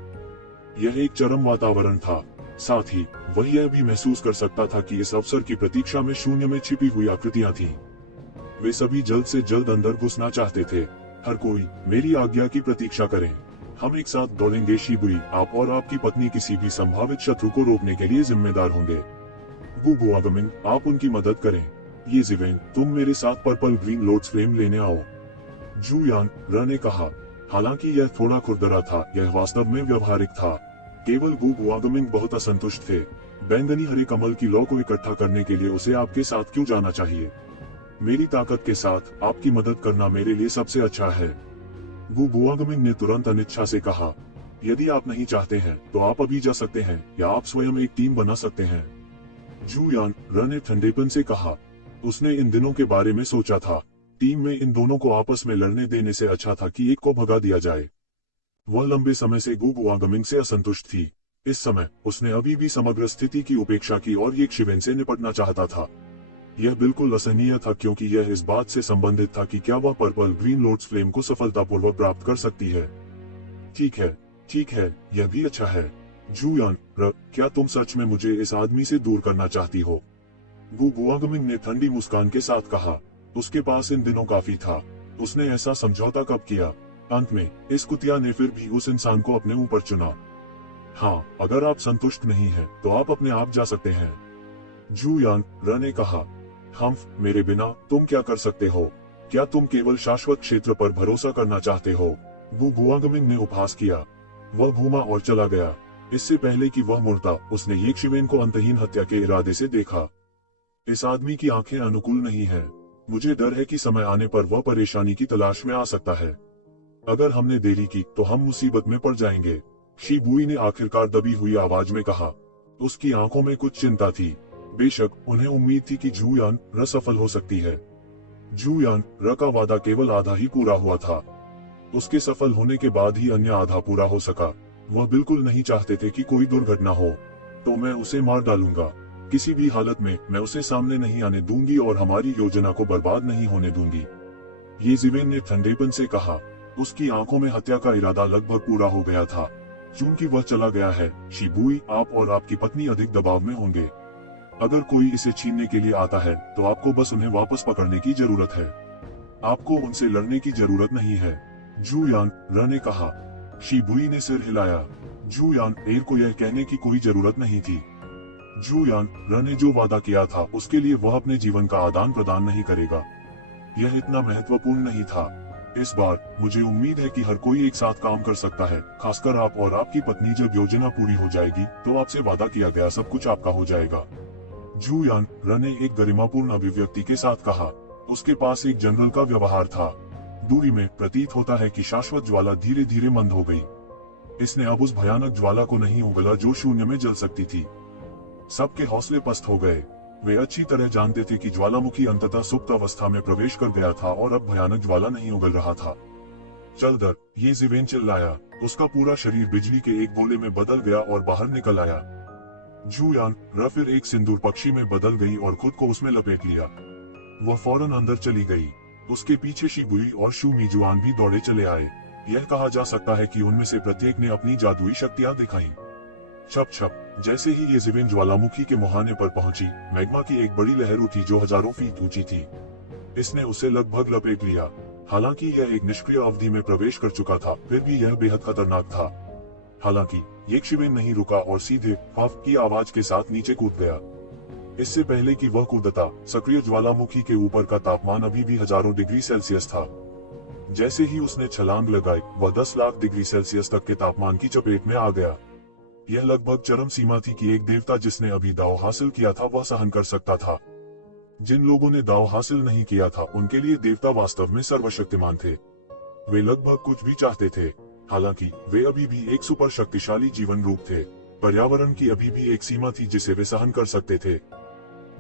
यह एक चरम वातावरण था। साथ ही वह यह भी महसूस कर सकता था कि इस अवसर की प्रतीक्षा में शून्य में छिपी हुई आकृतियां थीं। वे सभी जल्द से जल्द अंदर घुसना चाहते थे। हर कोई मेरी आज्ञा की प्रतीक्षा करें। हम एक साथ दौड़ेंगे शिबुरी। आप और आपकी पत्नी किसी भी संभावित शत्रु को रोकने के लिए जिम्मेदार होंगे। गु बुआंगमिंग, आप उनकी मदद करें। येज़ेबेल, तुम मेरे साथ पर्पल ग्रीन लॉर्ड्स फ्लेम लेने आओ। जू यान ने कहा। हालांकि यह थोड़ा खुरदरा था, यह वास्तव में व्यवहारिक था। केवल गु बुआंगमिंग बहुत असंतुष्ट थे। बैंगनी हरे कमल की लौ को इकट्ठा करने के लिए उसे आपके साथ क्यों जाना चाहिए? मेरी ताकत के साथ आपकी मदद करना मेरे लिए सबसे अच्छा है। गु बुआंगमिंग ने तुरंत अनिच्छा से कहा। यदि आप नहीं चाहते हैं तो आप अभी जा सकते हैं, या आप स्वयं एक टीम बना सकते हैं। जू यान ने ठंडेपन से कहा। उसने इन दिनों के बारे में सोचा था। टीम में इन दोनों को आपस में लड़ने देने से अच्छा था कि एक को भगा दिया जाए। वह लंबे समय से गु बुआंगमिंग से असंतुष्ट थी। इस समय उसने अभी भी समग्र स्थिति की उपेक्षा की और येज़ेबेल से निपटना चाहता था। यह बिल्कुल असहनीय था, क्योंकि यह इस बात से संबंधित था कि क्या वह पर्पल ग्रीन लॉर्ड्स फ्लेम को सफलतापूर्वक प्राप्त कर सकती है। ठीक है, यह भी अच्छा है। जू यान, क्या तुम सच में मुझे इस आदमी से दूर करना चाहती हो? गु बुआंगमिंग ने ठंडी मुस्कान के साथ कहा। उसके पास इन दिनों काफी था। उसने ऐसा समझौता कब किया? अंत में इस कुतिया ने फिर भी उस इंसान को अपने ऊपर चुना। हाँ, अगर आप संतुष्ट नहीं हैं, तो आप अपने आप जा सकते हैं। जू यान ने कहा। मेरे बिना तुम क्या कर सकते हो? क्या तुम केवल शाश्वत क्षेत्र पर भरोसा करना चाहते हो? गु बुआंगमिंग ने उपहास किया। वह घूमा और चला गया। इससे पहले कि वह मुड़ता, उसने येज़ेबेल को अंतहीन हत्या के इरादे से देखा। इस आदमी की आंखें अनुकूल नहीं हैं। मुझे डर है कि समय आने पर वह परेशानी की तलाश में आ सकता है। अगर हमने देरी की तो हम मुसीबत में पड़ जाएंगे। शिबुई ने आखिरकार दबी हुई आवाज में कहा। उसकी आंखों में कुछ चिंता थी। बेशक उन्हें उम्मीद थी कि जूयान र सफल हो सकती है। जूयान र का वादा केवल आधा ही पूरा हुआ था। उसके सफल होने के बाद ही अन्य आधा पूरा हो सका। वह बिल्कुल नहीं चाहते थे कि कोई दुर्घटना हो। तो मैं उसे मार डालूंगा। किसी भी हालत में मैं उसे सामने नहीं आने दूंगी और हमारी योजना को बर्बाद नहीं होने दूंगी। ये जिवेन ने ठंडेपन से कहा। उसकी आंखों में हत्या का इरादा लगभग पूरा हो गया था। चूंकि वह चला गया है, शिबुई, आप और आपकी पत्नी अधिक दबाव में होंगे। अगर कोई इसे छीनने के लिए आता है तो आपको बस उन्हें वापस पकड़ने की जरूरत है। आपको उनसे लड़ने की जरूरत नहीं है। जूयान र ने कहा। शिबुई ने सिर हिलाया। जूयान एर को यह कहने की कोई जरूरत नहीं थी। जूयान र ने जो वादा किया था उसके लिए वह अपने जीवन का आदान प्रदान नहीं करेगा। यह इतना महत्वपूर्ण नहीं था। इस बार मुझे उम्मीद है कि हर कोई एक साथ काम कर सकता है, खासकर आप और आपकी पत्नी। जब योजना पूरी हो जाएगी तो आपसे वादा किया गया सब कुछ आपका हो जाएगा। जूयान र ने एक गरिमापूर्ण अभिव्यक्ति के साथ कहा। उसके पास एक जनरल का व्यवहार था। दूरी में प्रतीत होता है कि शाश्वत ज्वाला धीरे धीरे मंद हो गई। इसने अब उस भयानक ज्वाला को नहीं उगला जो शून्य में जल सकती थी। सबके हौसले पस्त हो गए। वे अच्छी तरह जानते थे कि ज्वालामुखी अंततः सुप्त अवस्था में प्रवेश कर गया था और अब भयानक ज्वाला नहीं उगल रहा था। चल दर, ये जिवेन चिल्लाया। उसका पूरा शरीर बिजली के एक गोले में बदल गया और बाहर निकल आया। जूयान र फिर एक सिंदूर पक्षी में बदल गई और खुद को उसमें लपेट लिया। वह फौरन अंदर चली गई। उसके पीछे शिबुई और शू मिजुआन भी दौड़े चले आए। यह कहा जा सकता है कि उनमें से प्रत्येक ने अपनी जादुई शक्तियां दिखाई। छप छप, जैसे ही ये जिवेन ज्वालामुखी के मुहाने पर पहुंची, मैग्मा की एक बड़ी लहर उठी जो हजारों फीट ऊंची थी। इसने उसे लगभग लपेट लिया। हालांकि यह एक निष्क्रिय अवधि में प्रवेश कर चुका था, फिर भी यह बेहद खतरनाक था। हालांकि ये शिवेन नहीं रुका और सीधे फाफ की आवाज के साथ नीचे कूद गया। इससे पहले कि वह कूदता, सक्रिय ज्वालामुखी के ऊपर का तापमान अभी भी हजारों डिग्री सेल्सियस था। जैसे ही उसने छलांग लगाई, वह 10 लाख डिग्री सेल्सियस तक के तापमान की चपेट में आ गया। यह लगभग चरम सीमा थी कि एक देवता जिसने अभी दाव हासिल किया था वह सहन कर सकता था। जिन लोगों ने दाव हासिल नहीं किया था उनके लिए देवता वास्तव में सर्वशक्तिमान थे। वे लगभग कुछ भी चाहते थे। हालांकि वे अभी भी एक सुपर शक्तिशाली जीवन रूप थे। पर्यावरण की अभी भी एक सीमा थी जिसे वे सहन कर सकते थे।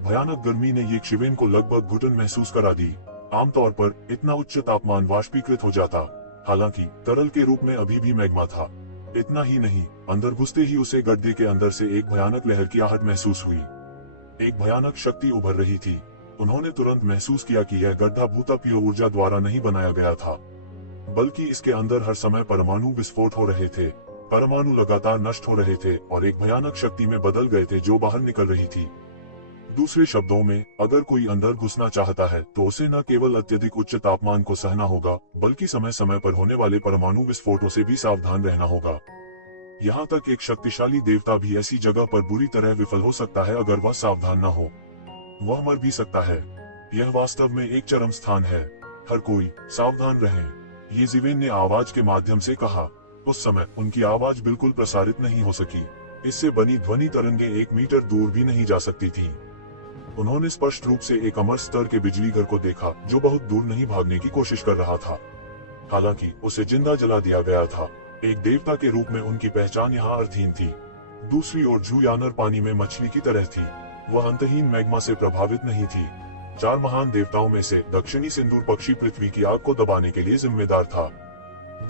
भयानक गर्मी ने शिवेन को लगभग घुटन महसूस करा दी। आमतौर पर इतना उच्च तापमान वाष्पीकृत हो जाता, हालांकि तरल के रूप में अभी भी मैग्मा था। इतना ही नहीं, अंदर घुसते ही उसे गड्ढे के अंदर से एक भयानक लहर की आहट महसूस हुई। एक भयानक शक्ति उभर रही थी। उन्होंने तुरंत महसूस किया कि यह गड्ढा भूतापीय ऊर्जा द्वारा नहीं बनाया गया था, बल्कि इसके अंदर हर समय परमाणु विस्फोट हो रहे थे। परमाणु लगातार नष्ट हो रहे थे और एक भयानक शक्ति में बदल गए थे जो बाहर निकल रही थी। दूसरे शब्दों में, अगर कोई अंदर घुसना चाहता है तो उसे न केवल अत्यधिक उच्च तापमान को सहना होगा, बल्कि समय समय पर होने वाले परमाणु विस्फोटों से भी सावधान रहना होगा। यहाँ तक एक शक्तिशाली देवता भी ऐसी जगह पर बुरी तरह विफल हो सकता है अगर वह सावधान न हो। वह मर भी सकता है। यह वास्तव में एक चरम स्थान है। हर कोई सावधान रहे, ये जिवेन ने आवाज के माध्यम से कहा। उस समय उनकी आवाज बिल्कुल प्रसारित नहीं हो सकी। इससे बनी ध्वनि तरंगे 1 मीटर दूर भी नहीं जा सकती थी। उन्होंने स्पष्ट रूप से एक अमर स्तर के बिजली घर को देखा जो बहुत दूर नहीं भागने की कोशिश कर रहा था। हालांकि उसे जिंदा जला दिया गया था। एक देवता के रूप में उनकी पहचान यहाँ अर्थहीन थी। दूसरी ओर जूयानर पानी में मछली की तरह थी। वह अंतहीन मैग्मा से प्रभावित नहीं थी। 4 महान देवताओं में से दक्षिणी सिंदूर पक्षी पृथ्वी की आग को दबाने के लिए जिम्मेदार था।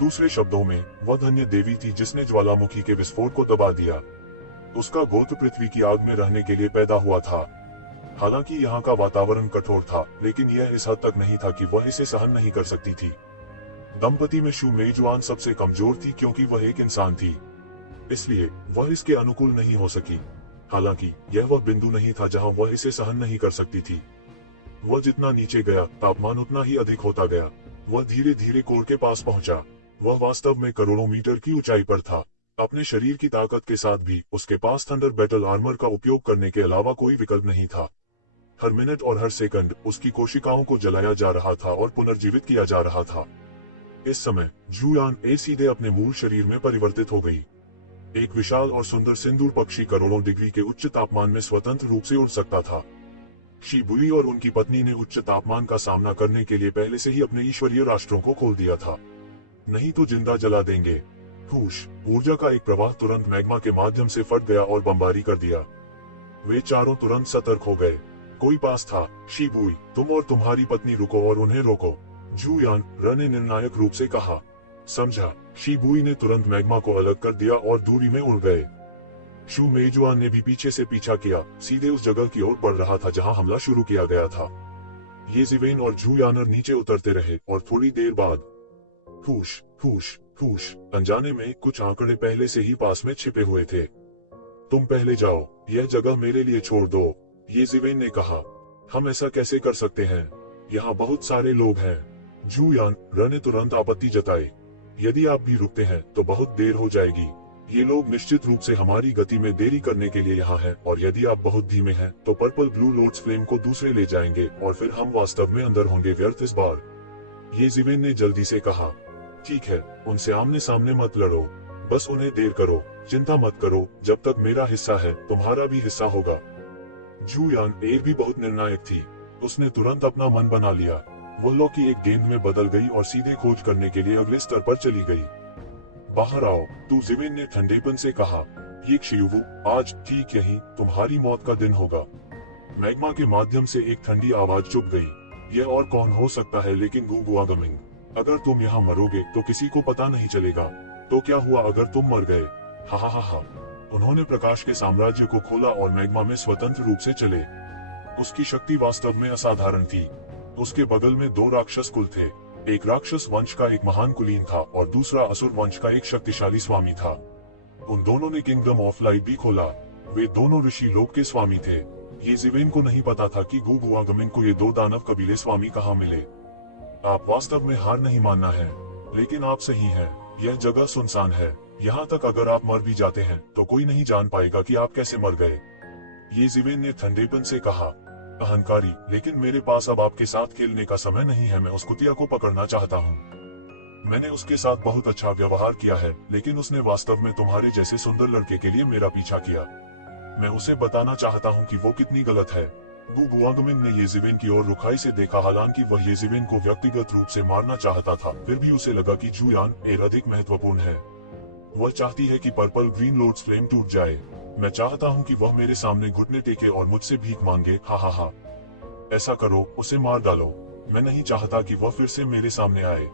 दूसरे शब्दों में, वह धन्य देवी थी जिसने ज्वालामुखी के विस्फोट को दबा दिया। उसका गोत्र पृथ्वी की आग में रहने के लिए पैदा हुआ था। हालांकि यहाँ का वातावरण कठोर था, लेकिन यह इस हद तक नहीं था कि वह इसे सहन नहीं कर सकती थी। दंपति में शू मेजुआन सबसे कमजोर थी क्योंकि वह एक इंसान थी, इसलिए वह इसके अनुकूल नहीं हो सकी। हालांकि यह वह बिंदु नहीं था जहां वह इसे सहन नहीं कर सकती थी। वह जितना नीचे गया, तापमान उतना ही अधिक होता गया। वह धीरे धीरे कोर के पास पहुंचा। वह वास्तव में करोड़ों मीटर की ऊंचाई पर था। अपने शरीर की ताकत के साथ भी उसके पास थंडर बैटल आर्मर का उपयोग करने के अलावा कोई विकल्प नहीं था। हर मिनट और हर सेकंड उसकी कोशिकाओं को जलाया जा रहा था और पुनर्जीवित किया जा रहा था। इस समय जूयान सीधे अपने मूल शरीर में परिवर्तित हो गई। एक विशाल और सुंदर सिंदूर पक्षी करोड़ों डिग्री के उच्च तापमान में स्वतंत्र रूप से उड़ सकता था। शिबुई और उनकी पत्नी ने उच्च तापमान का सामना करने के लिए पहले से ही अपने ईश्वरीय राष्ट्रों को खोल दिया था, नहीं तो जिंदा जला देंगे। हुश, ऊर्जा का एक प्रवाह तुरंत मैग्मा के माध्यम से फट गया और बमबारी कर दिया। वे चारों तुरंत सतर्क हो गए। कोई पास था। शिबुई, तुम और तुम्हारी पत्नी रुको और उन्हें रोको, जुयान र ने निर्णायक रूप से कहा। समझा। शिबुई ने तुरंत मैग्मा को अलग कर दिया और दूरी में उड़ गए। शू मेजुआन ने भी पीछे से पीछा किया, सीधे उस जगह की ओर बढ़ रहा था जहां हमला शुरू किया गया था। ये जिवेन और जुयानर नीचे उतरते रहे और थोड़ी देर बाद हुश हुश हुश, अनजाने में कुछ आंकड़े पहले से ही पास में छिपे हुए थे। तुम पहले जाओ, यह जगह मेरे लिए छोड़ दो, ये जिवेन ने कहा। हम ऐसा कैसे कर सकते हैं? यहाँ बहुत सारे लोग हैं। जुयान र ने तुरंत आपत्ति जताई। यदि आप भी रुकते हैं तो बहुत देर हो जाएगी। ये लोग निश्चित रूप से हमारी गति में देरी करने के लिए यहाँ हैं, और यदि आप बहुत धीमे हैं तो पर्पल ब्लू लॉर्ड्स फ्लेम को दूसरे ले जाएंगे और फिर हम वास्तव में अंदर होंगे व्यर्थ इस बार, ये जिवेन ने जल्दी से कहा। ठीक है, उनसे आमने सामने मत लड़ो, बस उन्हें देर करो, चिंता मत करो, जब तक मेरा हिस्सा है तुम्हारा भी हिस्सा होगा। जुयान एर भी बहुत निर्णायक थी। उसने तुरंत अपना मन बना लिया। वह लौ की एक गेंद में बदल गई और सीधे खोज करने के लिए अगले स्तर पर चली गई। बाहर आओ, तू, जिवेन ने ठंडेपन से कहा। ये शियुवु, आज ठीक यही तुम्हारी मौत का दिन होगा। मैग्मा के माध्यम से एक ठंडी आवाज चुप गई। यह और कौन हो सकता है लेकिन गुगुआगमिंग। अगर तुम यहाँ मरोगे तो किसी को पता नहीं चलेगा। तो क्या हुआ अगर तुम मर गए? हा हा हा हा। उन्होंने प्रकाश के साम्राज्य को खोला और मैग्मा में स्वतंत्र रूप से चले। उसकी शक्ति वास्तव में असाधारण थी। उसके बगल में दो राक्षस कुल थे। एक राक्षस वंश का एक महान कुलीन था और दूसरा असुर वंश का एक शक्तिशाली स्वामी था। उन दोनों ने किंगडम ऑफ लाइट भी खोला। वे दोनों ऋषि लोक के स्वामी थे। ये जिवेन को नहीं पता था कि गुगुआगमिन को ये दो दानव कबीले स्वामी कहाँ मिले। आप वास्तव में हार नहीं मानना है, लेकिन आप सही हैं। यह जगह सुनसान है। यहाँ तक अगर आप मर भी जाते हैं तो कोई नहीं जान पाएगा कि आप कैसे मर गए, ये जिवेन ने ठंडेपन से कहा। अहंकारी, लेकिन मेरे पास अब आपके साथ खेलने का समय नहीं है। मैं उस कुतिया को पकड़ना चाहता हूँ। मैंने उसके साथ बहुत अच्छा व्यवहार किया है, लेकिन उसने वास्तव में तुम्हारे जैसे सुंदर लड़के के लिए मेरा पीछा किया। मैं उसे बताना चाहता हूँ कि वो कितनी गलत है। गुगुआगमिन ने ये जिवेन की ओर रुखाई से देखा। हालांकि वह ये जिवेन को व्यक्तिगत रूप से मारना चाहता था, फिर भी उसे लगा कि जुयान एर अधिक महत्वपूर्ण है। वह चाहती है कि पर्पल ग्रीन लॉर्ड्स फ्लेम टूट जाए। मैं चाहता हूं कि वह मेरे सामने घुटने टेके और मुझसे भीख मांगे। हा हा हा। ऐसा करो, उसे मार डालो। मैं नहीं चाहता कि वह फिर से मेरे सामने आए।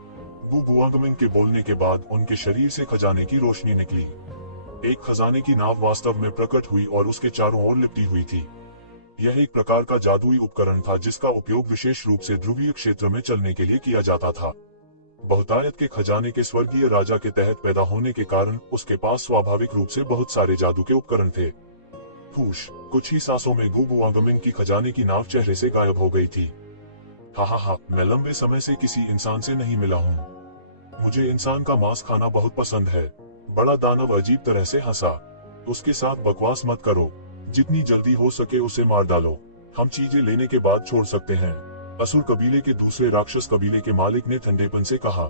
गुगुआगमिन के बोलने के बाद उनके शरीर से खजाने की रोशनी निकली। एक खजाने की नाव वास्तव में प्रकट हुई और उसके चारों ओर लिपटी हुई थी। यह एक प्रकार का जादुई उपकरण था जिसका उपयोग विशेष रूप से ध्रुवीय क्षेत्र में चलने के लिए किया जाता था। बहुतायत के खजाने के स्वर्गीय राजा के तहत पैदा होने के कारण उसके पास स्वाभाविक रूप से बहुत सारे जादू के उपकरण थे। हुश, कुछ ही सांसों में गुगुआगमिन की खजाने की नाव चेहरे से गायब हो गई थी। हा हा हा। मैं लंबे समय से किसी इंसान से नहीं मिला हूँ। मुझे इंसान का मांस खाना बहुत पसंद है। बड़ा दानव अजीब तरह से हंसा। उसके साथ बकवास मत करो। जितनी जल्दी हो सके उसे मार डालो। हम चीजें लेने के बाद छोड़ सकते हैं। असुर कबीले के दूसरे राक्षस कबीले के मालिक ने ठंडेपन से कहा।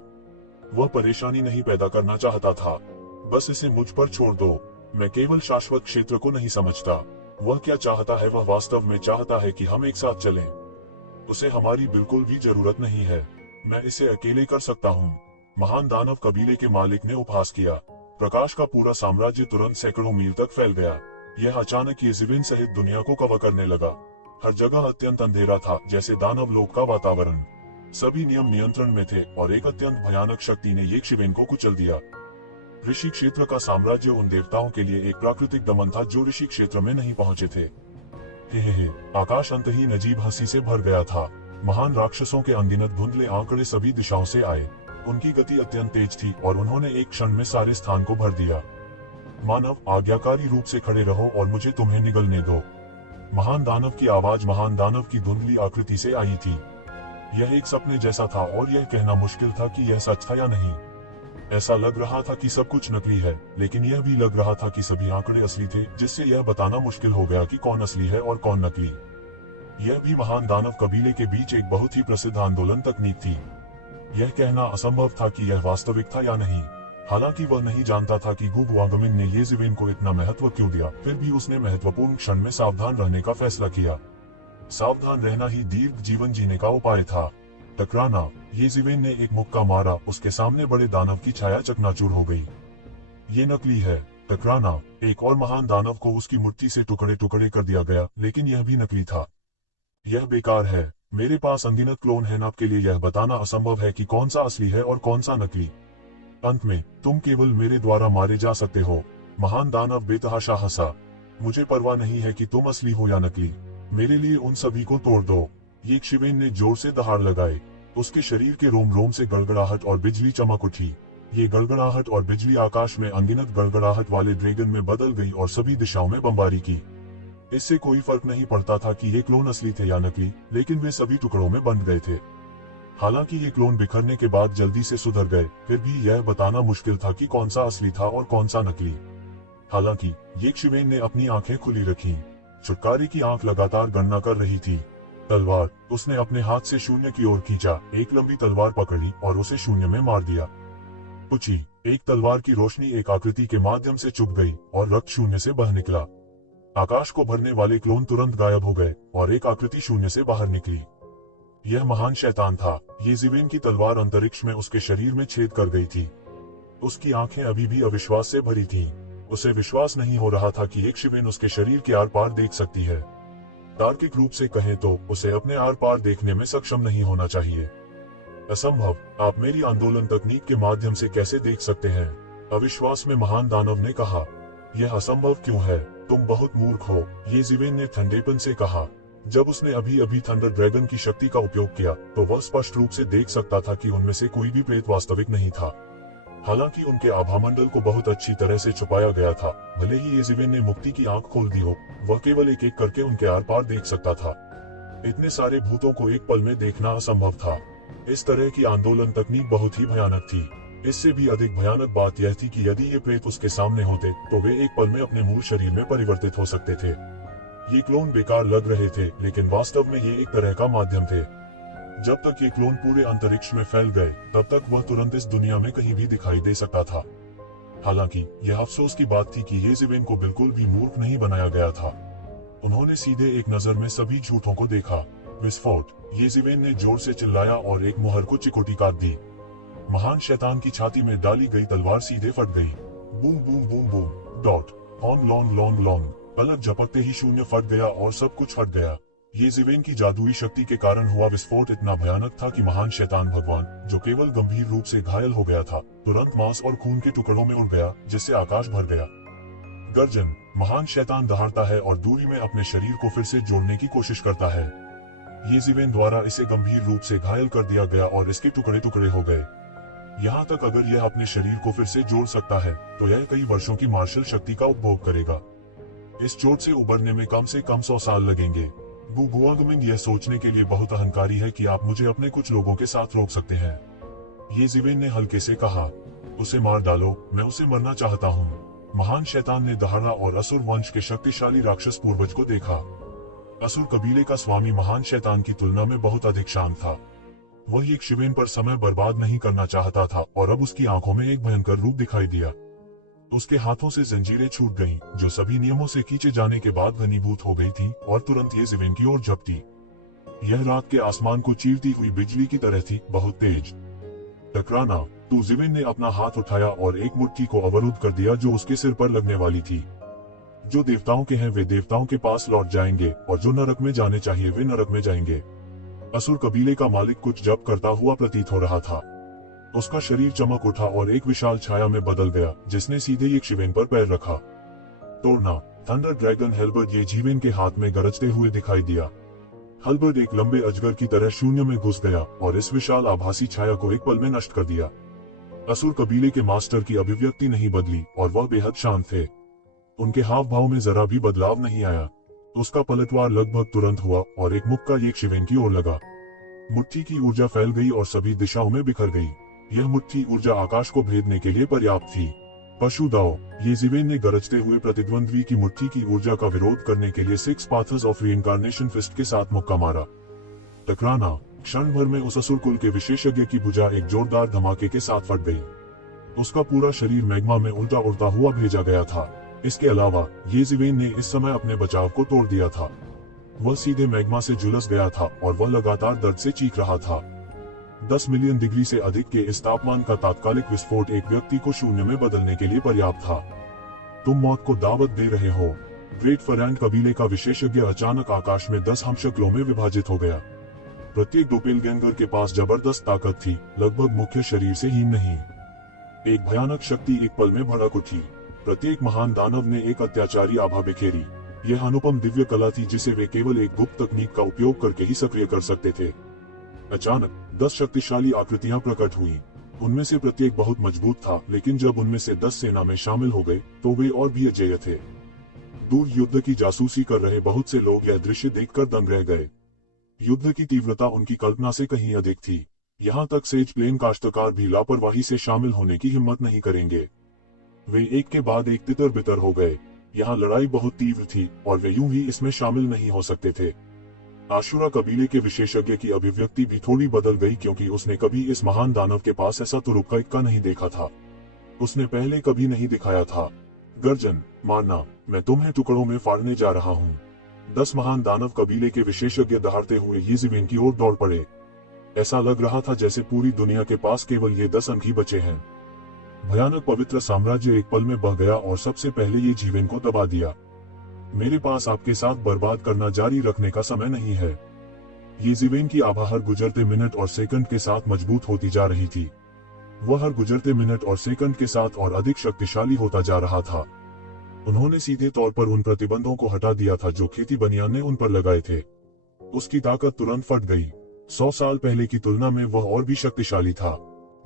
वह परेशानी नहीं पैदा करना चाहता था। बस इसे मुझ पर छोड़ दो। मैं केवल शाश्वत क्षेत्र को नहीं समझता। वह क्या चाहता है? वह वास्तव में चाहता है कि हम एक साथ चलें। उसे हमारी बिल्कुल भी जरूरत नहीं है। मैं इसे अकेले कर सकता हूँ। महान दानव कबीले के मालिक ने उपहास किया। प्रकाश का पूरा साम्राज्य तुरंत सैकड़ों मील तक फैल गया। यह अचानक ये जिवेन सहित दुनिया को कवर करने लगा। हर जगह अत्यंत अंधेरा था, जैसे दानव लोक का वातावरण। सभी नियम नियंत्रण में थे और एक अत्यंत भयानक शक्ति ने ये शिवेन को कुचल दिया। ऋषि क्षेत्र का साम्राज्य उन देवताओं के लिए एक प्राकृतिक दमन था जो ऋषि क्षेत्र में नहीं पहुंचे थे। हे। आकाश अंतहीन अजीब हंसी से भर गया था। महान राक्षसों के अनगिनत धुंधले आंकड़े सभी दिशाओं से आए। उनकी गति अत्यंत तेज थी और उन्होंने एक क्षण में सारे स्थान को भर दिया। मानव, आज्ञाकारी रूप से खड़े रहो और मुझे तुम्हें निगलने दो। महान दानव की आवाज महान दानव की धुंधली आकृति से आई थी। यह एक सपने जैसा था और यह कहना मुश्किल था कि यह सच था या नहीं। ऐसा लग रहा था कि सब कुछ नकली है, लेकिन यह भी लग रहा था कि सभी आंकड़े असली थे, जिससे यह बताना मुश्किल हो गया कि कौन असली है और कौन नकली। यह भी महान दानव कबीले के बीच एक बहुत ही प्रसिद्ध आंदोलन तकनीक थी। यह कहना असंभव था कि यह वास्तविक था या नहीं। हालांकि वह नहीं जानता था कि गुगुआगमिन ने ये जिवेन को इतना महत्व क्यों दिया, फिर भी उसने महत्वपूर्ण क्षण में सावधान रहने का फैसला किया। सावधान रहना ही दीर्घ जीवन जीने का उपाय था। टकराना। येज़िवेन ने एक मुक्का मारा, उसके सामने बड़े दानव की छाया चकनाचूर हो गई। ये नकली है। टकराना। एक और महान दानव को उसकी मुट्ठी से टुकड़े टुकड़े कर दिया गया, लेकिन यह भी नकली था। यह बेकार है। मेरे पास अनगिनत क्लोन हैं, आपके लिए यह बताना असंभव है कि कौन सा असली है और कौन सा नकली। अंत में तुम केवल मेरे द्वारा मारे जा सकते हो। महान दानव बेतहाशा हंसा। मुझे परवाह नहीं है कि तुम असली हो या नकली। मेरे लिए उन सभी को तोड़ दो। येज़िवेन ने जोर से दहाड़ लगाए। उसके शरीर के रोम रोम से गड़गड़ाहट और बिजली चमक उठी। ये गड़गड़ाहट और बिजली आकाश में अनगिनत गड़गड़ाहट वाले ड्रैगन में बदल गई और सभी दिशाओं में बमबारी की। इससे कोई फर्क नहीं पड़ता था कि ये क्लोन असली थे या नकली, लेकिन वे सभी टुकड़ों में बंट गए थे। हालांकि ये क्लोन बिखरने के बाद जल्दी से सुधर गए, फिर भी यह बताना मुश्किल था कि कौन सा असली था और कौन सा नकली। हालांकि येज़िवेन ने अपनी आंखें खुली रखीं। छुटकारे की आंख लगातार गणना कर रही थी। तलवार। उसने अपने हाथ से शून्य की ओर खींचा, एक लंबी तलवार पकड़ी और उसे शून्य में मार दिया। पुची। एक तलवार की रोशनी एक आकृति के माध्यम से चुभ गई और रक्त शून्य से बह निकला। आकाश को भरने वाले क्लोन तुरंत गायब हो गए और एक आकृति शून्य से बाहर निकली। यह महान शैतान था। येज़िवेन की तलवार अंतरिक्ष में उसके शरीर में छेद कर गई थी। उसकी आंखें अभी भी अविश्वास से भरी थीं। उसे विश्वास नहीं हो रहा था कि येज़िवेन उसके शरीर के आर पार देख सकती है। तार्किक रूप से कहें तो उसे अपने आर पार देखने में सक्षम नहीं होना चाहिए। असंभव। आप मेरी आंदोलन तकनीक के माध्यम से कैसे देख सकते हैं? अविश्वास में महान दानव ने कहा। यह असंभव क्यों है? तुम बहुत मूर्ख हो, येज़िवेन ने ठंडेपन से कहा। जब उसने अभी अभी थंडर ड्रैगन की शक्ति का उपयोग किया, तो वह स्पष्ट रूप से देख सकता था कि उनमें से कोई भी प्रेत वास्तविक नहीं था। हालांकि उनके आभामंडल को बहुत अच्छी तरह से छुपाया गया था। भले ही येज़िवेन ने मुक्ति की आंख खोल दी हो, वह केवल एक एक करके उनके आर पार देख सकता था। इतने सारे भूतों को एक पल में देखना असंभव था। इस तरह की आंदोलन तकनीक बहुत ही भयानक थी। इससे भी अधिक भयानक बात यह थी कि यदि ये प्रेत उसके सामने होते, तो वे एक पल में अपने मूल शरीर में परिवर्तित हो सकते थे। ये क्लोन बेकार लग रहे थे, लेकिन वास्तव में ये एक तरह का माध्यम थे। जब तक ये क्लोन पूरे अंतरिक्ष में फैल गए, तब तक वह तुरंत इस दुनिया में कहीं भी दिखाई दे सकता था। हालांकि यह अफसोस की बात थी कि येज़िवेन को बिल्कुल भी मूर्ख नहीं बनाया गया था। उन्होंने सीधे एक नजर में सभी झूठों को देखा। विस्फोट। येज़िवेन ने जोर से चिल्लाया और एक मुहर को चिकोटी काट दी। महान शैतान की छाती में डाली गई तलवार सीधे फट गई। Boom boom boom boom. Dot. On long long long. पलक झपकते ही शून्य फट गया और सब कुछ हट गया। येज़िवेन की जादुई शक्ति के कारण हुआ विस्फोट इतना भयानक था कि महान शैतान भगवान, जो केवल गंभीर रूप से घायल हो गया था, तुरंत मांस और खून के टुकड़ों में उड़ गया, जिससे आकाश भर गया। गर्जन। महान शैतान दहाड़ता है और दूरी में अपने शरीर को फिर से जोड़ने की कोशिश करता है। येज़िवेन द्वारा इसे गंभीर रूप से घायल कर दिया गया और इसके टुकड़े टुकड़े हो गए। यहाँ तक अगर यह अपने शरीर को फिर से जोड़ सकता है, तो यह कई वर्षों की मार्शल शक्ति का उपभोग करेगा। इस चोट से उबरने में कम से कम 100 साल लगेंगे। बुआंगमिंग यह सोचने के लिए बहुत अहंकारी है कि आप मुझे अपने कुछ लोगों के साथ रोक सकते हैं। येज़िवेन ने हल्के से कहा। उसे मार डालो, मैं उसे मरना चाहता हूँ। महान शैतान ने दहाड़ा और असुर वंश के शक्तिशाली राक्षस पूर्वज को देखा। असुर कबीले का स्वामी महान शैतान की तुलना में बहुत अधिक शांत था। वह येज़िवेन पर समय बर्बाद नहीं करना चाहता था और अब उसकी आंखों में एक भयंकर रूप दिखाई दिया। उसके हाथों से जंजीरें छूट गईं, जो सभी नियमों से खींचे जाने के बाद घनीभूत हो गई थीं और तुरंत येज़िवेन की ओर झपटी। यह रात के आसमान को चीरती हुई बिजली की तरह थी, बहुत तेज। टकराना। येज़िवेन ने अपना हाथ उठाया और एक मुट्ठी को अवरुद्ध कर दिया जो उसके सिर पर लगने वाली थी। जो देवताओं के हैं वे देवताओं के पास लौट जाएंगे और जो नरक में जाने चाहिए वे नरक में जाएंगे। असुर कबीले का मालिक कुछ जप करता हुआ प्रतीत हो रहा था। उसका शरीर चमक उठा और एक विशाल छाया में बदल गया, जिसने सीधे येज़िवेन पर पैर रखा। तोड़ना। थंडर ड्रैगन हेल्बर्ट येज़िवेन के हाथ में गरजते हुए दिखाई दिया। हेल्बर्ट एक लंबे अजगर की तरह शून्य में घुस गया और इस विशाल आभासी छाया को एक पल में नष्ट कर दिया। असुर कबीले के मास्टर की अभिव्यक्ति नहीं बदली और वह बेहद शांत थे। उनके हाव भाव में जरा भी बदलाव नहीं आया। उसका पलटवार लगभग तुरंत हुआ और एक मुक्का येज़िवेन की ओर लगा। मुट्ठी की ऊर्जा फैल गई और सभी दिशाओं में बिखर गई। यह मुट्ठी ऊर्जा आकाश को भेदने के लिए पर्याप्त थी। पशु दाव। येज़िवेन ने गरजते हुए प्रतिद्वंद्वी की मुट्ठी की ऊर्जा का विरोध करने के लिए 6 पाथर्स ऑफ रीइंकार्नेशन फिस्ट के साथ मुक्का मारा। टकराना। क्षण भर में उस असुर कुल के विशेषज्ञ की भुजा एक जोरदार धमाके के साथ फट गई। उसका पूरा शरीर मैग्मा में उल्टा उड़ता हुआ भेजा गया था। इसके अलावा येज़िवेन ने इस समय अपने बचाव को तोड़ दिया था। वह सीधे मैग्मा से झुलस गया था और वह लगातार दर्द से चीख रहा था। 10 मिलियन डिग्री से अधिक के इस तापमान का तात्कालिक विस्फोट एक व्यक्ति को शून्य में बदलने के लिए पर्याप्त था। तुम मौत को दावत दे रहे हो। ग्रेट फरैंड कबीले का विशेषज्ञ अचानक आकाश में 10 हमशक्लों में विभाजित हो गया। प्रत्येक डोपेलगैंगर के पास जबरदस्त ताकत थी, लगभग मुख्य शरीर से हीन नहीं। एक भयानक शक्ति एक पल में भड़क उठी। प्रत्येक महान दानव ने एक अत्याचारी आभा बिखेरी। यह अनुपम दिव्य कला थी जिसे वे केवल एक गुप्त तकनीक का उपयोग करके ही सक्रिय कर सकते थे। अचानक 10 शक्तिशाली आकृतियां प्रकट हुई। उनमें से प्रत्येक बहुत मजबूत था, लेकिन जब उनमें से 10 सेना में शामिल हो गए तो वे और भी अजेय थे। दूर युद्ध की जासूसी कर रहे बहुत से लोग यह दृश्य देखकर दंग रह गए। युद्ध की तीव्रता उनकी कल्पना से कहीं अधिक थी। यहाँ तक सेज प्लेन काश्तकार भी लापरवाही से शामिल होने की हिम्मत नहीं करेंगे। वे एक के बाद एक तितर बितर हो गए। यहाँ लड़ाई बहुत तीव्र थी और वे यूं ही इसमें शामिल नहीं हो सकते थे। आशुरा कबीले के विशेषज्ञ की अभिव्यक्ति भी थोड़ी बदल गई, क्योंकि उसने कभी इस महान दानव के पास ऐसा तुरुप का इक्का नहीं देखा था। उसने पहले कभी नहीं दिखाया था। गर्जन, मारना, मैं तुम्हें टुकड़ों में फाड़ने जा रहा हूँ। 10 महान दानव कबीले के विशेषज्ञ दहाड़ते हुए यीज़िवेन की ओर दौड़ पड़े। ऐसा लग रहा था जैसे पूरी दुनिया के पास केवल ये 10 अंक ही बचे हैं। भयानक पवित्र साम्राज्य एक पल में बह गया और सबसे पहले यीज़िवेन को दबा दिया। मेरे पास आपके साथ बर्बाद करना जारी रखने का समय नहीं है। यीज़िवेन की आभा हर गुजरते मिनट और सेकंड के साथ मजबूत होती जा रही थी। वह हर गुजरते मिनट और सेकंड के साथ और अधिक शक्तिशाली होता जा रहा था। उन्होंने सीधे तौर पर उन प्रतिबंधों को हटा दिया था जो खेती बनियान ने उन पर लगाए थे। उसकी ताकत तुरंत फट गई। 100 साल पहले की तुलना में वह और भी शक्तिशाली था।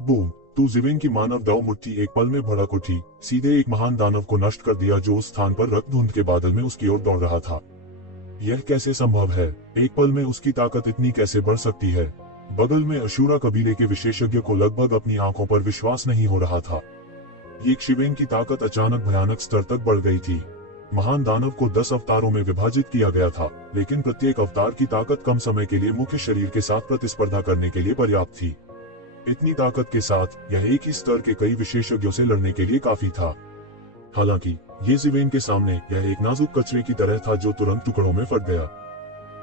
बूम! तू ज़िवेन की मानव दाव मुट्ठी एक पल में भड़क उठी, सीधे एक महान दानव को नष्ट कर दिया जो उस स्थान पर रक्त धुंध के बादल में उसकी ओर दौड़ रहा था। यह कैसे संभव है? एक पल में उसकी ताकत इतनी कैसे बढ़ सकती है? बगल में अशूरा कबीले के विशेषज्ञ को लगभग अपनी आंखों पर विश्वास नहीं हो रहा था। यीज़िवेन की ताकत अचानक भयानक स्तर तक बढ़ गई थी। महान दानव को 10 अवतारों में विभाजित किया गया था, लेकिन प्रत्येक अवतार की ताकत कम समय के लिए मुख्य शरीर के साथ प्रतिस्पर्धा करने के लिए पर्याप्त थी। इतनी ताकत के साथ यह एक ही स्तर के कई विशेषज्ञों से लड़ने के लिए काफी था। हालांकि यीज़िवेन के सामने यह एक नाजुक कचरे की तरह था जो तुरंत टुकड़ों में फट गया।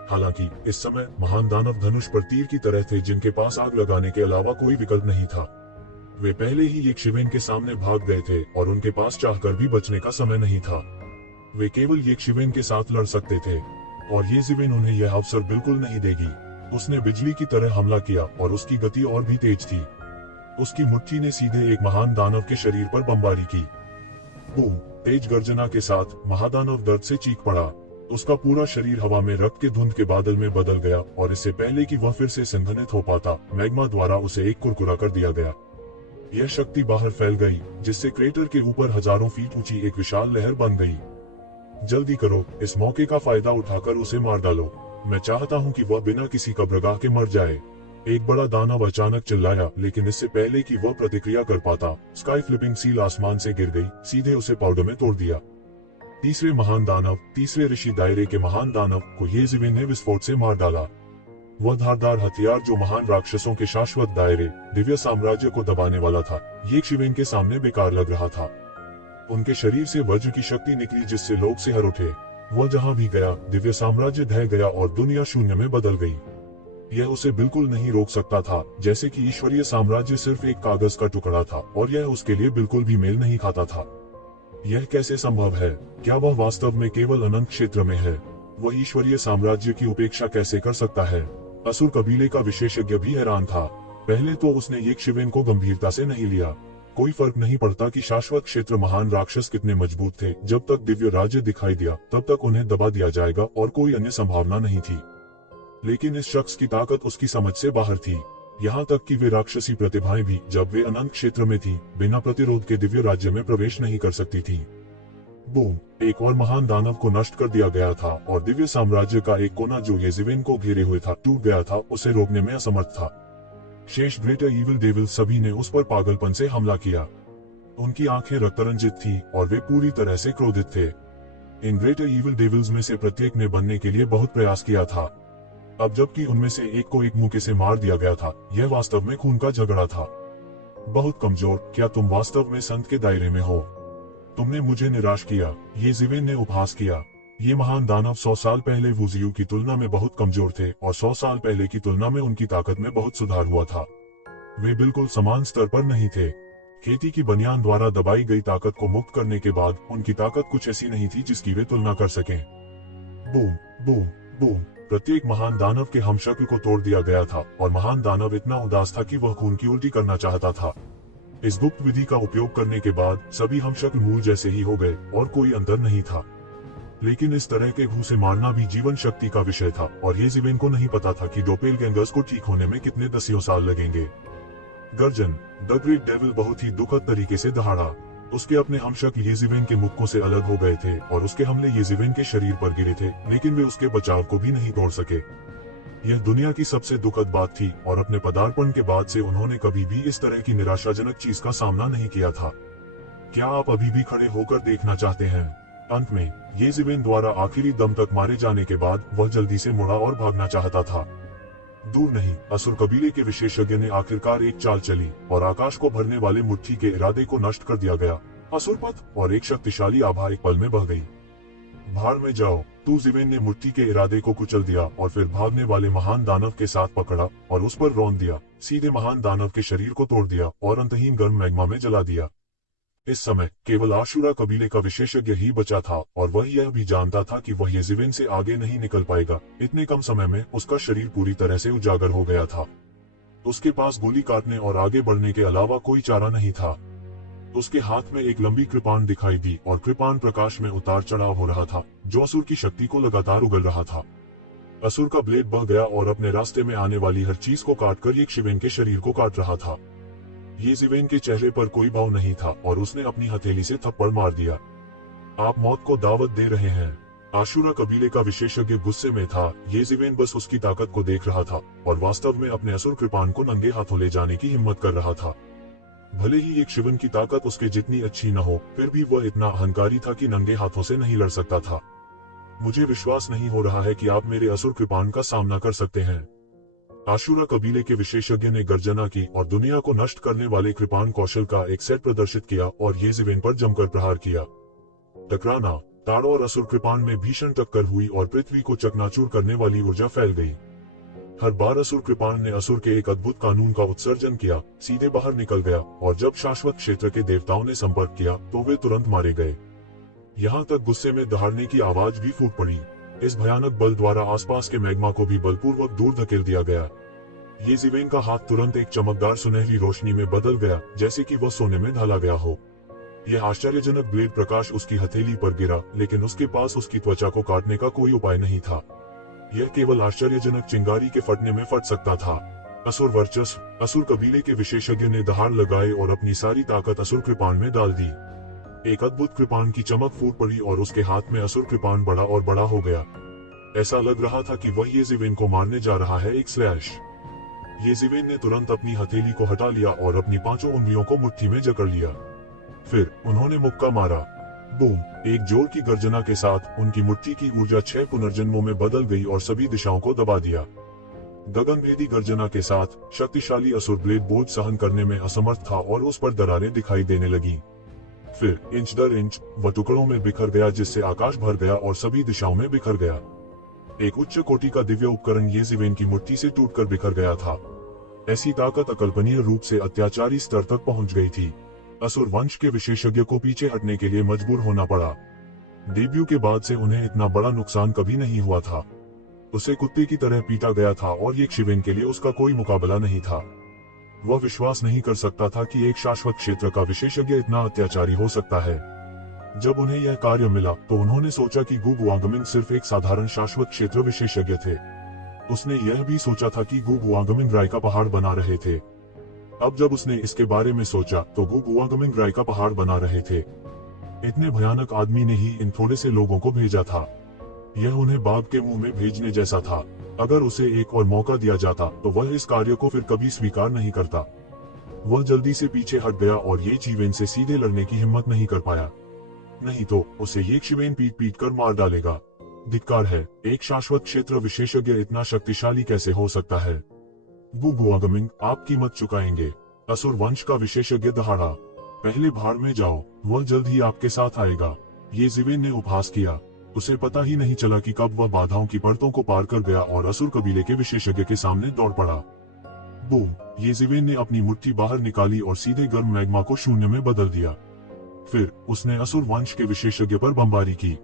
हालांकि इस समय महान दानव धनुष पर तीर की तरह थे जिनके पास आग लगाने के अलावा कोई विकल्प नहीं था। वे पहले ही यीज़िवेन के सामने भाग गए थे और उनके पास चाहकर भी बचने का समय नहीं था। वे केवल यीज़िवेन के साथ लड़ सकते थे और यीज़िवेन उन्हें यह अवसर बिल्कुल नहीं देगी। उसने बिजली की तरह हमला किया और उसकी गति और भी तेज थी। उसकी मुट्ठी ने सीधे एक महान दानव के शरीर पर बमबारी की। बूम! तेज गर्जना के साथ महादानव दर्द से चीख पड़ा। उसका पूरा शरीर हवा में रक्त के धुंध के बादल में बदल गया और इससे पहले कि वह फिर से संघनित हो पाता, मैग्मा द्वारा उसे एक कुरकुरा कर दिया गया। यह शक्ति बाहर फैल गई, जिससे क्रेटर के ऊपर हजारों फीट ऊंची एक विशाल लहर बन गई। जल्दी करो, इस मौके का फायदा उठाकर उसे मार डालो। मैं चाहता हूं कि वह बिना किसी कब्रगाह के मर जाए। एक बड़ा दानव अचानक चिल्लाया, लेकिन इससे पहले कि वह प्रतिक्रिया कर पाता, स्काई फ्लिपिंग सील आसमान से गिर गई, सीधे उसे पाउडर में तोड़ दिया। तीसरे महान दानव, तीसरे ऋषि दायरे के महान दानव को यीज़िवेन ने विस्फोट से मार डाला। वह धारदार हथियार जो महान राक्षसों के शाश्वत दायरे, दिव्य साम्राज्य को दबाने वाला था, यीज़िवेन के सामने बेकार लग रहा था। उनके शरीर से वज्र की शक्ति निकली जिससे लोग सिहर उठे। वह जहां भी गया, दिव्य साम्राज्य ढह गया और दुनिया शून्य में बदल गई। यह उसे बिल्कुल नहीं रोक सकता था, जैसे कि ईश्वरीय साम्राज्य सिर्फ एक कागज का टुकड़ा था और यह उसके लिए बिल्कुल भी मेल नहीं खाता था। यह कैसे संभव है? क्या वह वास्तव में केवल अनंत क्षेत्र में है? वह ईश्वरीय साम्राज्य की उपेक्षा कैसे कर सकता है? असुर कबीले का विशेषज्ञ भी हैरान था। पहले तो उसने यीज़िवेन को गंभीरता से नहीं लिया। कोई फर्क नहीं पड़ता कि शाश्वत क्षेत्र महान राक्षस कितने मजबूत थे, जब तक दिव्य राज्य दिखाई दिया तब तक उन्हें दबा दिया जाएगा और कोई अन्य संभावना नहीं थी। लेकिन इस शख्स की ताकत उसकी समझ से बाहर थी। यहाँ तक कि वे राक्षसी प्रतिभाएं भी, जब वे अनंत क्षेत्र में थी, बिना प्रतिरोध के दिव्य राज्य में प्रवेश नहीं कर सकती थी। बूम! एक और महान दानव को नष्ट कर दिया गया था और दिव्य साम्राज्य का एक कोना जो यीज़िवेन को घेरे हुए था, टूट गया था, उसे रोकने में असमर्थ था। शेष ग्रेटर इविल डेविल सभी ने उस पर पागलपन से हमला किया। उनकी आंखें रक्तरंजित थी और वे पूरी तरह से क्रोधित थे। इन ग्रेटर इविल डेविल्स में से प्रत्येक ने बनने के लिए बहुत प्रयास किया था। अब जबकि उनमें से एक को एक मुक्के से मार दिया गया था, यह वास्तव में खून का झगड़ा था। बहुत कमजोर, क्या तुम वास्तव में संत के दायरे में हो? तुमने मुझे निराश किया, यीज़िवेन ने उपहास किया। ये महान दानव 100 साल पहले वुजियू की तुलना में बहुत कमजोर थे और 100 साल पहले की तुलना में उनकी ताकत में बहुत सुधार हुआ था। वे बिल्कुल समान स्तर पर नहीं थे। खेती की बनियान द्वारा दबाई गई ताकत को मुक्त करने के बाद उनकी ताकत कुछ ऐसी नहीं थी जिसकी वे तुलना कर सकें। बूम बूम बूम, प्रत्येक महान दानव के हमशक्ल को तोड़ दिया गया था और महान दानव इतना उदास था कि वह खून की उल्टी करना चाहता था। इस गुप्त विधि का उपयोग करने के बाद सभी हमशक्ल मूल जैसे ही हो गए और कोई अंतर नहीं था। लेकिन इस तरह के घूसे मारना भी जीवन शक्ति का विषय था और येज़िवेन को नहीं पता था कि डोपेलगैंगर्स को ठीक होने में कितने दसियों साल लगेंगे। गर्जन, द ग्रेट डेविल बहुत ही दुखद तरीके से दहाड़ा। उसके अपने हमशक्ल येज़िवेन के मुक्कों से अलग हो गए थे और उसके हमले येज़िवेन के शरीर पर गिरे थे, लेकिन वे उसके बचाव को भी नहीं तोड़ सके। यह दुनिया की सबसे दुखद बात थी और अपने पदार्पण के बाद से उन्होंने कभी भी इस तरह की निराशाजनक चीज का सामना नहीं किया था। क्या आप अभी भी खड़े होकर देखना चाहते हैं? अंत में येज़िवेन द्वारा आखिरी दम तक मारे जाने के बाद वह जल्दी से मुड़ा और भागना चाहता था। दूर नहीं, असुर कबीले के विशेषज्ञ ने आखिरकार एक चाल चली और आकाश को भरने वाले मुट्ठी के इरादे को नष्ट कर दिया गया। असुरपथ और एक शक्तिशाली आभा एक पल में बह गई। भाड़ में जाओ, येज़िवेन ने मुट्ठी के इरादे को कुचल दिया और फिर भागने वाले महान दानव के साथ पकड़ा और उस पर रौंद दिया, सीधे महान दानव के शरीर को तोड़ दिया और अंतहीन गर्म मैग्मा में जला दिया। इस समय केवल आशुरा कबीले का विशेषज्ञ ही बचा था और वह यह भी जानता था कि वह येज़िवेन से आगे नहीं निकल पाएगा। इतने कम समय में उसका शरीर पूरी तरह से उजागर हो गया था। उसके पास गोली काटने और आगे बढ़ने के अलावा कोई चारा नहीं था। उसके हाथ में एक लंबी कृपाण दिखाई दी और कृपाण प्रकाश में उतार चढ़ाव हो रहा था, जो असुर की शक्ति को लगातार उगल रहा था। असुर का ब्लेड बह गया और अपने रास्ते में आने वाली हर चीज को काटकर येज़िवेन के शरीर को काट रहा था। येज़िवेन के चेहरे पर कोई भाव नहीं था और उसने अपनी हथेली से थप्पड़ मार दिया। आप मौत को दावत दे रहे हैं। आशुरा कबीले का विशेषज्ञ गुस्से में था। येज़िवेन बस उसकी ताकत को देख रहा था और वास्तव में अपने असुर कृपाण को नंगे हाथों ले जाने की हिम्मत कर रहा था। भले ही एक शिवन की ताकत उसके जितनी अच्छी न हो, फिर भी वह इतना अहंकारी था कि नंगे हाथों से नहीं लड़ सकता था। मुझे विश्वास नहीं हो रहा है कि आप मेरे असुर कृपाण का सामना कर सकते हैं। आशुरा कबीले के विशेषज्ञ ने गर्जना की और दुनिया को नष्ट करने वाले कृपाण कौशल का एक सेट प्रदर्शित किया और येज़िवेन पर जमकर प्रहार किया। टकराना, ताड़ो और असुर कृपाण में भीषण टक्कर हुई और पृथ्वी को चकनाचूर करने वाली ऊर्जा फैल गई। हर बार असुर कृपाण ने असुर के एक अद्भुत कानून का उत्सर्जन किया, सीधे बाहर निकल गया और जब शाश्वत क्षेत्र के देवताओं ने संपर्क किया तो वे तुरंत मारे गए। यहाँ तक गुस्से में दहाड़ने की आवाज भी फूट पड़ी। इस भयानक बल द्वारा आसपास के मैग्मा को भी बलपूर्वक दूर धकेल दिया गया। येज़िवेन का हाथ तुरंत एक चमकदार सुनहरी रोशनी में बदल गया, जैसे कि वह सोने में ढाला गया हो। यह आश्चर्यजनक ब्लेड प्रकाश उसकी हथेली पर गिरा, लेकिन उसके पास उसकी त्वचा को काटने का कोई उपाय नहीं था। यह केवल आश्चर्यजनक चिंगारी के फटने में फट सकता था। असुर वर्चस्व, असुर कबीले के विशेषज्ञ ने दहाड़ लगाए और अपनी सारी ताकत असुर कृपाण में डाल दी। एक अद्भुत कृपाण की चमक फूट पड़ी और उसके हाथ में असुर कृपाण बड़ा और बड़ा हो गया। ऐसा लग रहा था कि वह येज़िवेन को मारने जा रहा है। एक स्लैश। येज़िवेन ने तुरंत अपनी हथेली को हटा लिया और अपनी पांचों उंगलियों को मुट्ठी में जकड़ लिया। फिर उन्होंने मुक्का मारा। बूम! एक जोर की गर्जना के साथ उनकी मुट्ठी की ऊर्जा 6 पुनर्जन्मों में बदल गई और सभी दिशाओं को दबा दिया। गगनभेदी गर्जना के साथ शक्तिशाली असुर ब्लेड बोझ सहन करने में असमर्थ था और उस पर दरारें दिखाई देने लगी। फिर इंच दर इंच वह टुकड़ों में बिखर गया, जिससे आकाश भर गया और सभी दिशाओं में बिखर गया। एक उच्च कोटि का दिव्य उपकरण येज़िवेन की मुट्ठी से टूटकर बिखर गया था। ऐसी ताकत अकल्पनीय रूप से अत्याचारी स्तर तक पहुंच गई थी। असुर वंश के विशेषज्ञ को पीछे हटने के लिए मजबूर होना पड़ा। डेब्यू के बाद से उन्हें इतना बड़ा नुकसान कभी नहीं हुआ था। उसे कुत्ते की तरह पीटा गया था और येज़िवेन के लिए उसका कोई मुकाबला नहीं था। वह विश्वास नहीं कर सकता था कि एक शाश्वत क्षेत्र का विशेषज्ञ इतना अत्याचारी हो सकता है। जब उन्हें यह कार्य मिला तो उन्होंने सोचा कि गु बुआंगमिंग सिर्फ एक साधारण शाश्वत क्षेत्र विशेषज्ञ थे। उसने यह भी सोचा था कि गु बुआंगमिंग राय का पहाड़ बना रहे थे। अब जब उसने इसके बारे में सोचा तो गु बुआंगमिंग राय का पहाड़ बना रहे थे। इतने भयानक आदमी ने ही इन थोड़े से लोगों को भेजा था। यह उन्हें बाघ के मुंह में भेजने जैसा था। अगर उसे एक और मौका दिया जाता तो वह इस कार्य को फिर कभी स्वीकार नहीं करता। वह जल्दी से पीछे हट गया और येज़िवेन से सीधे लड़ने की हिम्मत नहीं कर पाया। नहीं तो उसे येज़िवेन पीट पीट कर मार डालेगा। धिक्कार है, एक शाश्वत क्षेत्र विशेषज्ञ इतना शक्तिशाली कैसे हो सकता है? गु बुआंगमिंग, आप कीमत चुकाएंगे। असुर वंश का विशेषज्ञ दहाड़ा। पहले भाड़ में जाओ, वह जल्द ही आपके साथ आएगा। येज़िवेन ने उपहास किया। उसे पता ही नहीं चला कि कब वह बाधाओं की परतों को पार कर गया और असुर कबीले के विशेषज्ञ के सामने दौड़ पड़ा। बूम! येज़िवेन ने अपनी मुट्ठी बाहर निकाली और सीधे गर्म मैग्मा को शून्य में बदल दिया। फिर उसने असुर वंश के विशेषज्ञ पर बमबारी की।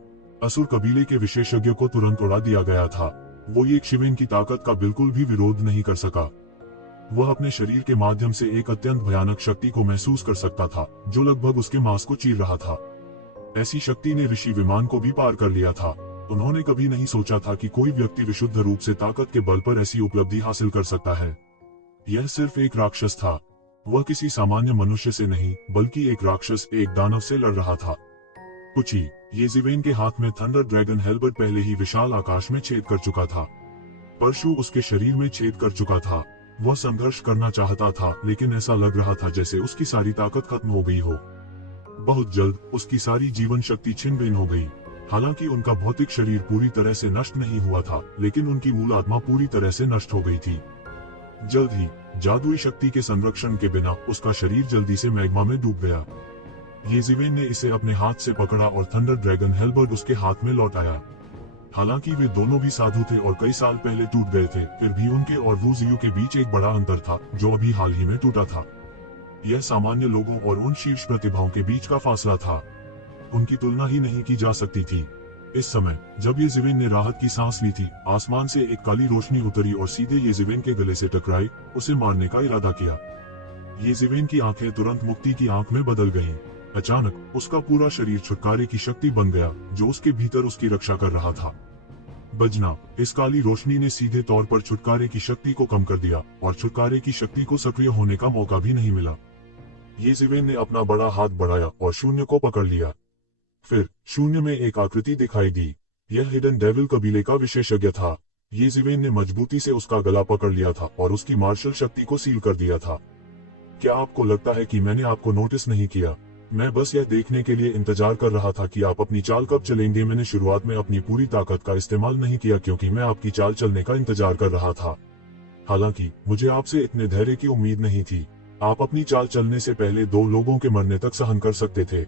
असुर कबीले के विशेषज्ञ को तुरंत उड़ा दिया गया था। वो एक शिवेन की ताकत का बिल्कुल भी विरोध नहीं कर सका। वह अपने शरीर के माध्यम से एक अत्यंत भयानक शक्ति को महसूस कर सकता था, जो लगभग उसके मांस को चीर रहा था। ऐसी शक्ति ने ऋषि विमान को भी पार कर लिया था। उन्होंने कभी नहीं सोचा था कि कोई व्यक्ति विशुद्ध रूप से ताकत के बल पर ऐसी उपलब्धि हासिल कर सकता है। यह सिर्फ एक राक्षस था। वह किसी सामान्य मनुष्य से नहीं, बल्कि एक राक्षस, एक दानव से लड़ रहा था। कुची, येज़िवेन के हाथ में थंडर ड्रैगन हेल्बर्ट पहले ही विशाल आकाश में छेद कर चुका था। परशु उसके शरीर में छेद कर चुका था। वह संघर्ष करना चाहता था, लेकिन ऐसा लग रहा था जैसे उसकी सारी ताकत खत्म हो गई हो। बहुत जल्द उसकी सारी जीवन शक्ति छिन-भिन हो गई। हालांकि उनका भौतिक शरीर पूरी तरह से नष्ट नहीं हुआ था, लेकिन उनकी मूल आत्मा पूरी तरह से नष्ट हो गई थी। जल्द ही जादुई शक्ति के संरक्षण के बिना उसका शरीर जल्दी से मैग्मा में डूब गया। येज़िवेन ने इसे अपने हाथ से पकड़ा और थंडर ड्रैगन हेल्बर्ट उसके हाथ में लौट आया। हालांकि वे दोनों भी साधु थे और कई साल पहले टूट गए थे, फिर भी उनके और वू जियू के बीच एक बड़ा अंतर था, जो अभी हाल ही में टूटा था। यह सामान्य लोगों और उन शीर्ष प्रतिभाओं के बीच का फासला था। उनकी तुलना ही नहीं की जा सकती थी। इस समय जब येज़िवेन ने राहत की सांस ली थी, आसमान से एक काली रोशनी उतरी और सीधे येज़िवेन के गले से टकराई, उसे मारने का इरादा किया। येज़िवेन की आंखें तुरंत मुक्ति की आंख में बदल गईं। अचानक उसका पूरा शरीर छुटकारे की शक्ति बन गया, जो उसके भीतर उसकी रक्षा कर रहा था। बजना, इस काली रोशनी ने सीधे तौर पर छुटकारे की शक्ति को कम कर दिया और छुटकारे की शक्ति को सक्रिय होने का मौका भी नहीं मिला। येज़िवेन ने अपना बड़ा हाथ बढ़ाया और शून्य को पकड़ लिया। फिर शून्य में एक आकृति दिखाई दी। यह हिडन डेविल कबीले का विशेषज्ञ था। येज़िवेन ने मजबूती से उसका गला पकड़ लिया था और उसकी मार्शल शक्ति को सील कर दिया था। क्या आपको लगता है कि मैंने आपको नोटिस नहीं किया? मैं बस यह देखने के लिए इंतजार कर रहा था कि आप अपनी चाल कब चलेंगे। मैंने शुरुआत में अपनी पूरी ताकत का इस्तेमाल नहीं किया क्योंकि मैं आपकी चाल चलने का इंतजार कर रहा था। हालांकि मुझे आपसे इतने धैर्य की उम्मीद नहीं थी। आप अपनी चाल चलने से पहले 2 लोगों के मरने तक सहन कर सकते थे।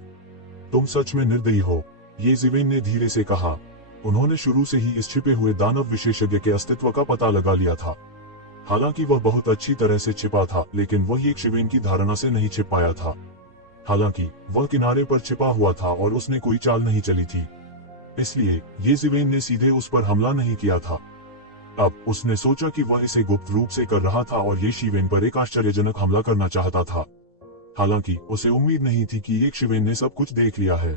तुम सच में निर्दयी हो, येज़िवेन ने धीरे से कहा। उन्होंने शुरू से ही इस छिपे हुए दानव विशेषज्ञ के अस्तित्व का पता लगा लिया था। हालांकि वह बहुत अच्छी तरह से छिपा था, लेकिन वह एक शिवेन की धारणा से नहीं छिप पाया था। हालांकि वह किनारे पर छिपा हुआ था और उसने कोई चाल नहीं चली थी, इसलिए येज़िवेन ने सीधे उस पर हमला नहीं किया था। अब उसने सोचा कि वह इसे गुप्त रूप से कर रहा था और ये शिवेन पर एक आश्चर्यजनक हमला करना चाहता था। हालांकि उसे उम्मीद नहीं थी कि एक शिवेन ने सब कुछ देख लिया है।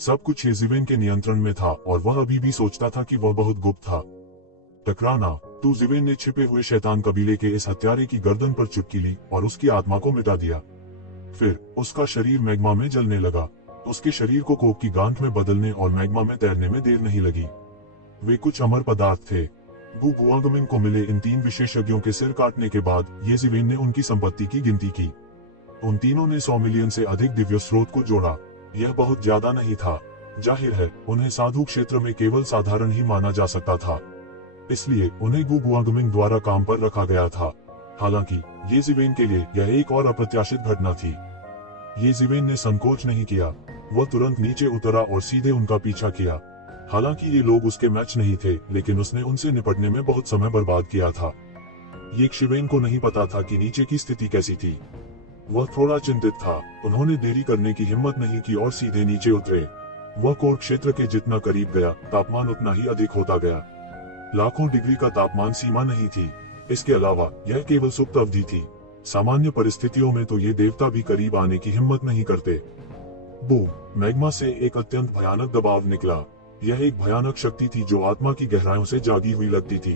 सब कुछ येज़िवेन के नियंत्रण में था और वह अभी भी सोचता था कि वह बहुत गुप्त था। टकराना, तू ज़िवेन ने छिपे हुए शैतान कबीले के इस हत्यारे की गर्दन पर चुटकी ली और उसकी आत्मा को मिटा दिया। फिर उसका शरीर मैग्मा में जलने लगा। उसके शरीर को कोप की गांठ में बदलने और मैग्मा में तैरने में देर नहीं लगी। वे कुछ अमर पदार्थ थे। बू बुआंगमिंग को मिले इन 3 विशेषज्ञों के सिर काटने के बाद येज़िवेन ने उनकी संपत्ति की गिनती की। उन तीनों ने 100 मिलियन से अधिक दिव्य स्रोत को जोड़ा। यह बहुत ज्यादा नहीं था। जाहिर है उन्हें साधु क्षेत्र में केवल साधारण ही माना जा सकता था, इसलिए उन्हें बू बुआंगमिंग द्वारा काम पर रखा गया था। हालांकि येज़िवेन के लिए यह एक और अप्रत्याशित घटना थी। येज़िवेन ने संकोच नहीं किया। वह तुरंत नीचे उतरा और सीधे उनका पीछा किया। हालांकि ये लोग उसके मैच नहीं थे, लेकिन उसने उनसे निपटने में बहुत समय बर्बाद किया था। ये शिवेन को नहीं पता था कि नीचे की स्थिति कैसी थी। वह थोड़ा चिंतित था। उन्होंने देरी करने की हिम्मत नहीं की और सीधे नीचे उतरे। वह कोर क्षेत्र के जितना करीब गया, तापमान उतना ही अधिक होता गया। लाखों डिग्री का तापमान सीमा नहीं थी। इसके अलावा यह केवल सुप्त अवधि थी। सामान्य परिस्थितियों में तो ये देवता भी करीब आने की हिम्मत नहीं करते। बूम! मैग्मा से एक अत्यंत भयानक दबाव निकला। यह एक भयानक शक्ति थी जो आत्मा की गहराइयों से जागी हुई लगती थी।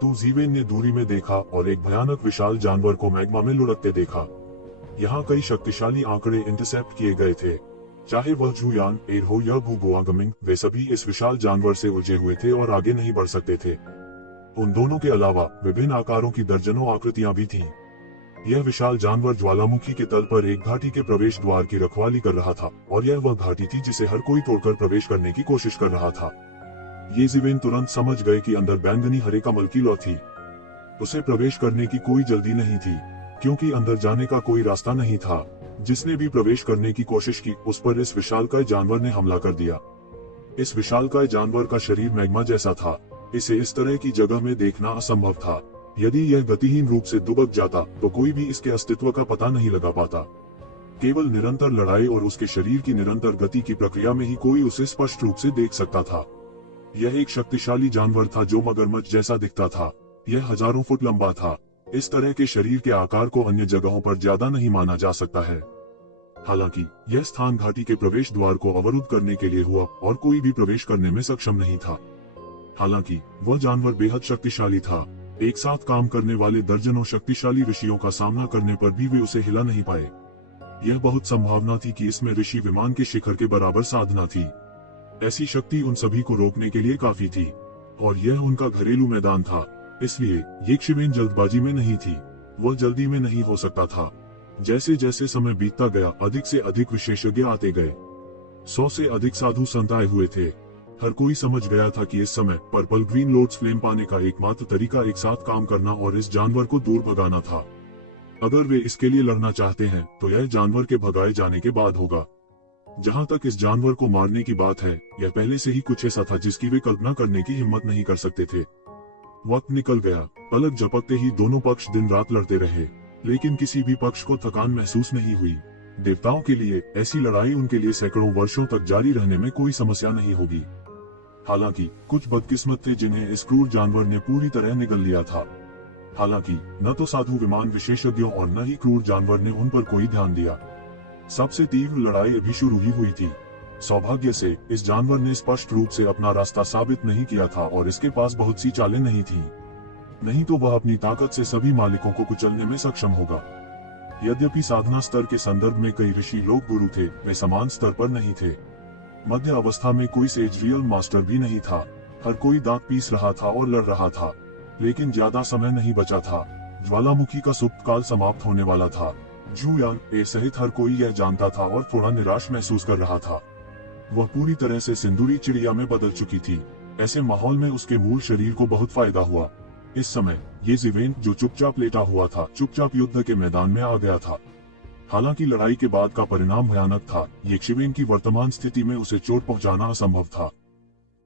तू ज़िवेन ने दूरी में देखा और एक भयानक विशाल जानवर को मैग्मा में लुढ़कते देखा। यहाँ कई शक्तिशाली आंकड़े इंटरसेप्ट किए गए थे। चाहे वह जुयान, एर हो या बू बुआंगमिंग, वे सभी इस विशाल जानवर से उलझे हुए थे और आगे नहीं बढ़ सकते थे। उन दोनों के अलावा विभिन्न आकारों की दर्जनों आकृतियां भी थीं। यह विशाल जानवर ज्वालामुखी के तल पर एक घाटी के प्रवेश द्वार की रखवाली कर रहा था और यह वह घाटी थी जिसे हर कोई तोड़कर प्रवेश करने की कोशिश कर रहा था। येज़िवेन तुरंत समझ गए कि अंदर बैंगनी हरे कमल की लौ थी। उसे प्रवेश करने की कोई जल्दी नहीं थी, क्योंकि अंदर जाने का कोई रास्ता नहीं था। जिसने भी प्रवेश करने की कोशिश की, उस पर इस विशालकाय जानवर ने हमला कर दिया। इस विशालकाय जानवर का शरीर मैग्मा जैसा था। इसे इस तरह की जगह में देखना असंभव था। यदि यह गतिहीन रूप से दुबक जाता तो कोई भी इसके अस्तित्व का पता नहीं लगा पाता। केवल निरंतर लड़ाई और उसके शरीर की निरंतर गति की प्रक्रिया में ही कोई उसे स्पष्ट रूप से देख सकता था। यह एक शक्तिशाली जानवर था जो मगरमच्छ जैसा दिखता था। यह हजारों फुट लंबा था। इस तरह के शरीर के आकार को अन्य जगहों पर ज्यादा नहीं माना जा सकता है। हालांकि यह स्थान घाटी के प्रवेश द्वार को अवरुद्ध करने के लिए हुआ और कोई भी प्रवेश करने में सक्षम नहीं था। हालांकि वह जानवर बेहद शक्तिशाली था। एक साथ काम करने वाले दर्जनों शक्तिशाली ऋषियों का सामना करने पर भी वे उसे हिला नहीं पाए। यह बहुत संभावना थी कि इसमें ऋषि विमान के शिखर के बराबर साधना थी। ऐसी शक्ति उन सभी को रोकने के लिए काफी थी और यह उनका घरेलू मैदान था। इसलिए येक्षिवेन जल्दबाजी में नहीं थी। वह जल्दी में नहीं हो सकता था। जैसे जैसे समय बीतता गया अधिक से अधिक विशेषज्ञ आते गए। 100 से अधिक साधु संत आए हुए थे। हर कोई समझ गया था कि इस समय पर्पल ग्रीन लॉर्ड्स फ्लेम पाने का एकमात्र तरीका एक साथ काम करना और इस जानवर को दूर भगाना था। अगर वे इसके लिए लड़ना चाहते हैं तो यह जानवर के भगाए जाने के बाद होगा। जहां तक इस जानवर को मारने की बात है, यह पहले से ही कुछ ऐसा था जिसकी वे कल्पना करने की हिम्मत नहीं कर सकते थे। वक्त निकल गया। पलक झपकते ही दोनों पक्ष दिन रात लड़ते रहे, लेकिन किसी भी पक्ष को थकान महसूस नहीं हुई। देवताओं के लिए ऐसी लड़ाई उनके लिए सैकड़ों वर्षों तक जारी रहने में कोई समस्या नहीं होगी। हालांकि कुछ बदकिस्मत थे जिन्हें इस क्रूर जानवर ने पूरी तरह निगल लिया था। हालांकि न तो साधु विमान विशेषज्ञों और न ही क्रूर जानवर ने उन पर कोई ध्यान दिया। सबसे तीव्र लड़ाई अभी शुरू ही हुई थी। सौभाग्य से इस जानवर ने स्पष्ट रूप से अपना रास्ता साबित नहीं किया था और इसके पास बहुत सी चालें नहीं थीं। नहीं तो वह अपनी ताकत से सभी मालिकों को कुचलने में सक्षम होगा। यद्यपि साधना स्तर के संदर्भ में कई ऋषि लोग गुरु थे, वे समान स्तर पर नहीं थे। मध्य अवस्था में कोई सेज रियल मास्टर भी नहीं था। हर कोई दांत पीस रहा था और लड़ रहा था, लेकिन ज्यादा समय नहीं बचा था। ज्वालामुखी का सुप्त काल समाप्त होने वाला था। जू यांग ए सहित हर कोई यह जानता था और थोड़ा निराश महसूस कर रहा था। वह पूरी तरह से सिंदूरी चिड़िया में बदल चुकी थी। ऐसे माहौल में उसके मूल शरीर को बहुत फायदा हुआ। इस समय ये जिवेन जो चुपचाप लेटा हुआ था, चुपचाप युद्ध के मैदान में आ गया था। हालांकि लड़ाई के बाद का परिणाम भयानक था। येक्षिवेन की वर्तमान स्थिति में उसे चोट पहुंचाना असंभव था।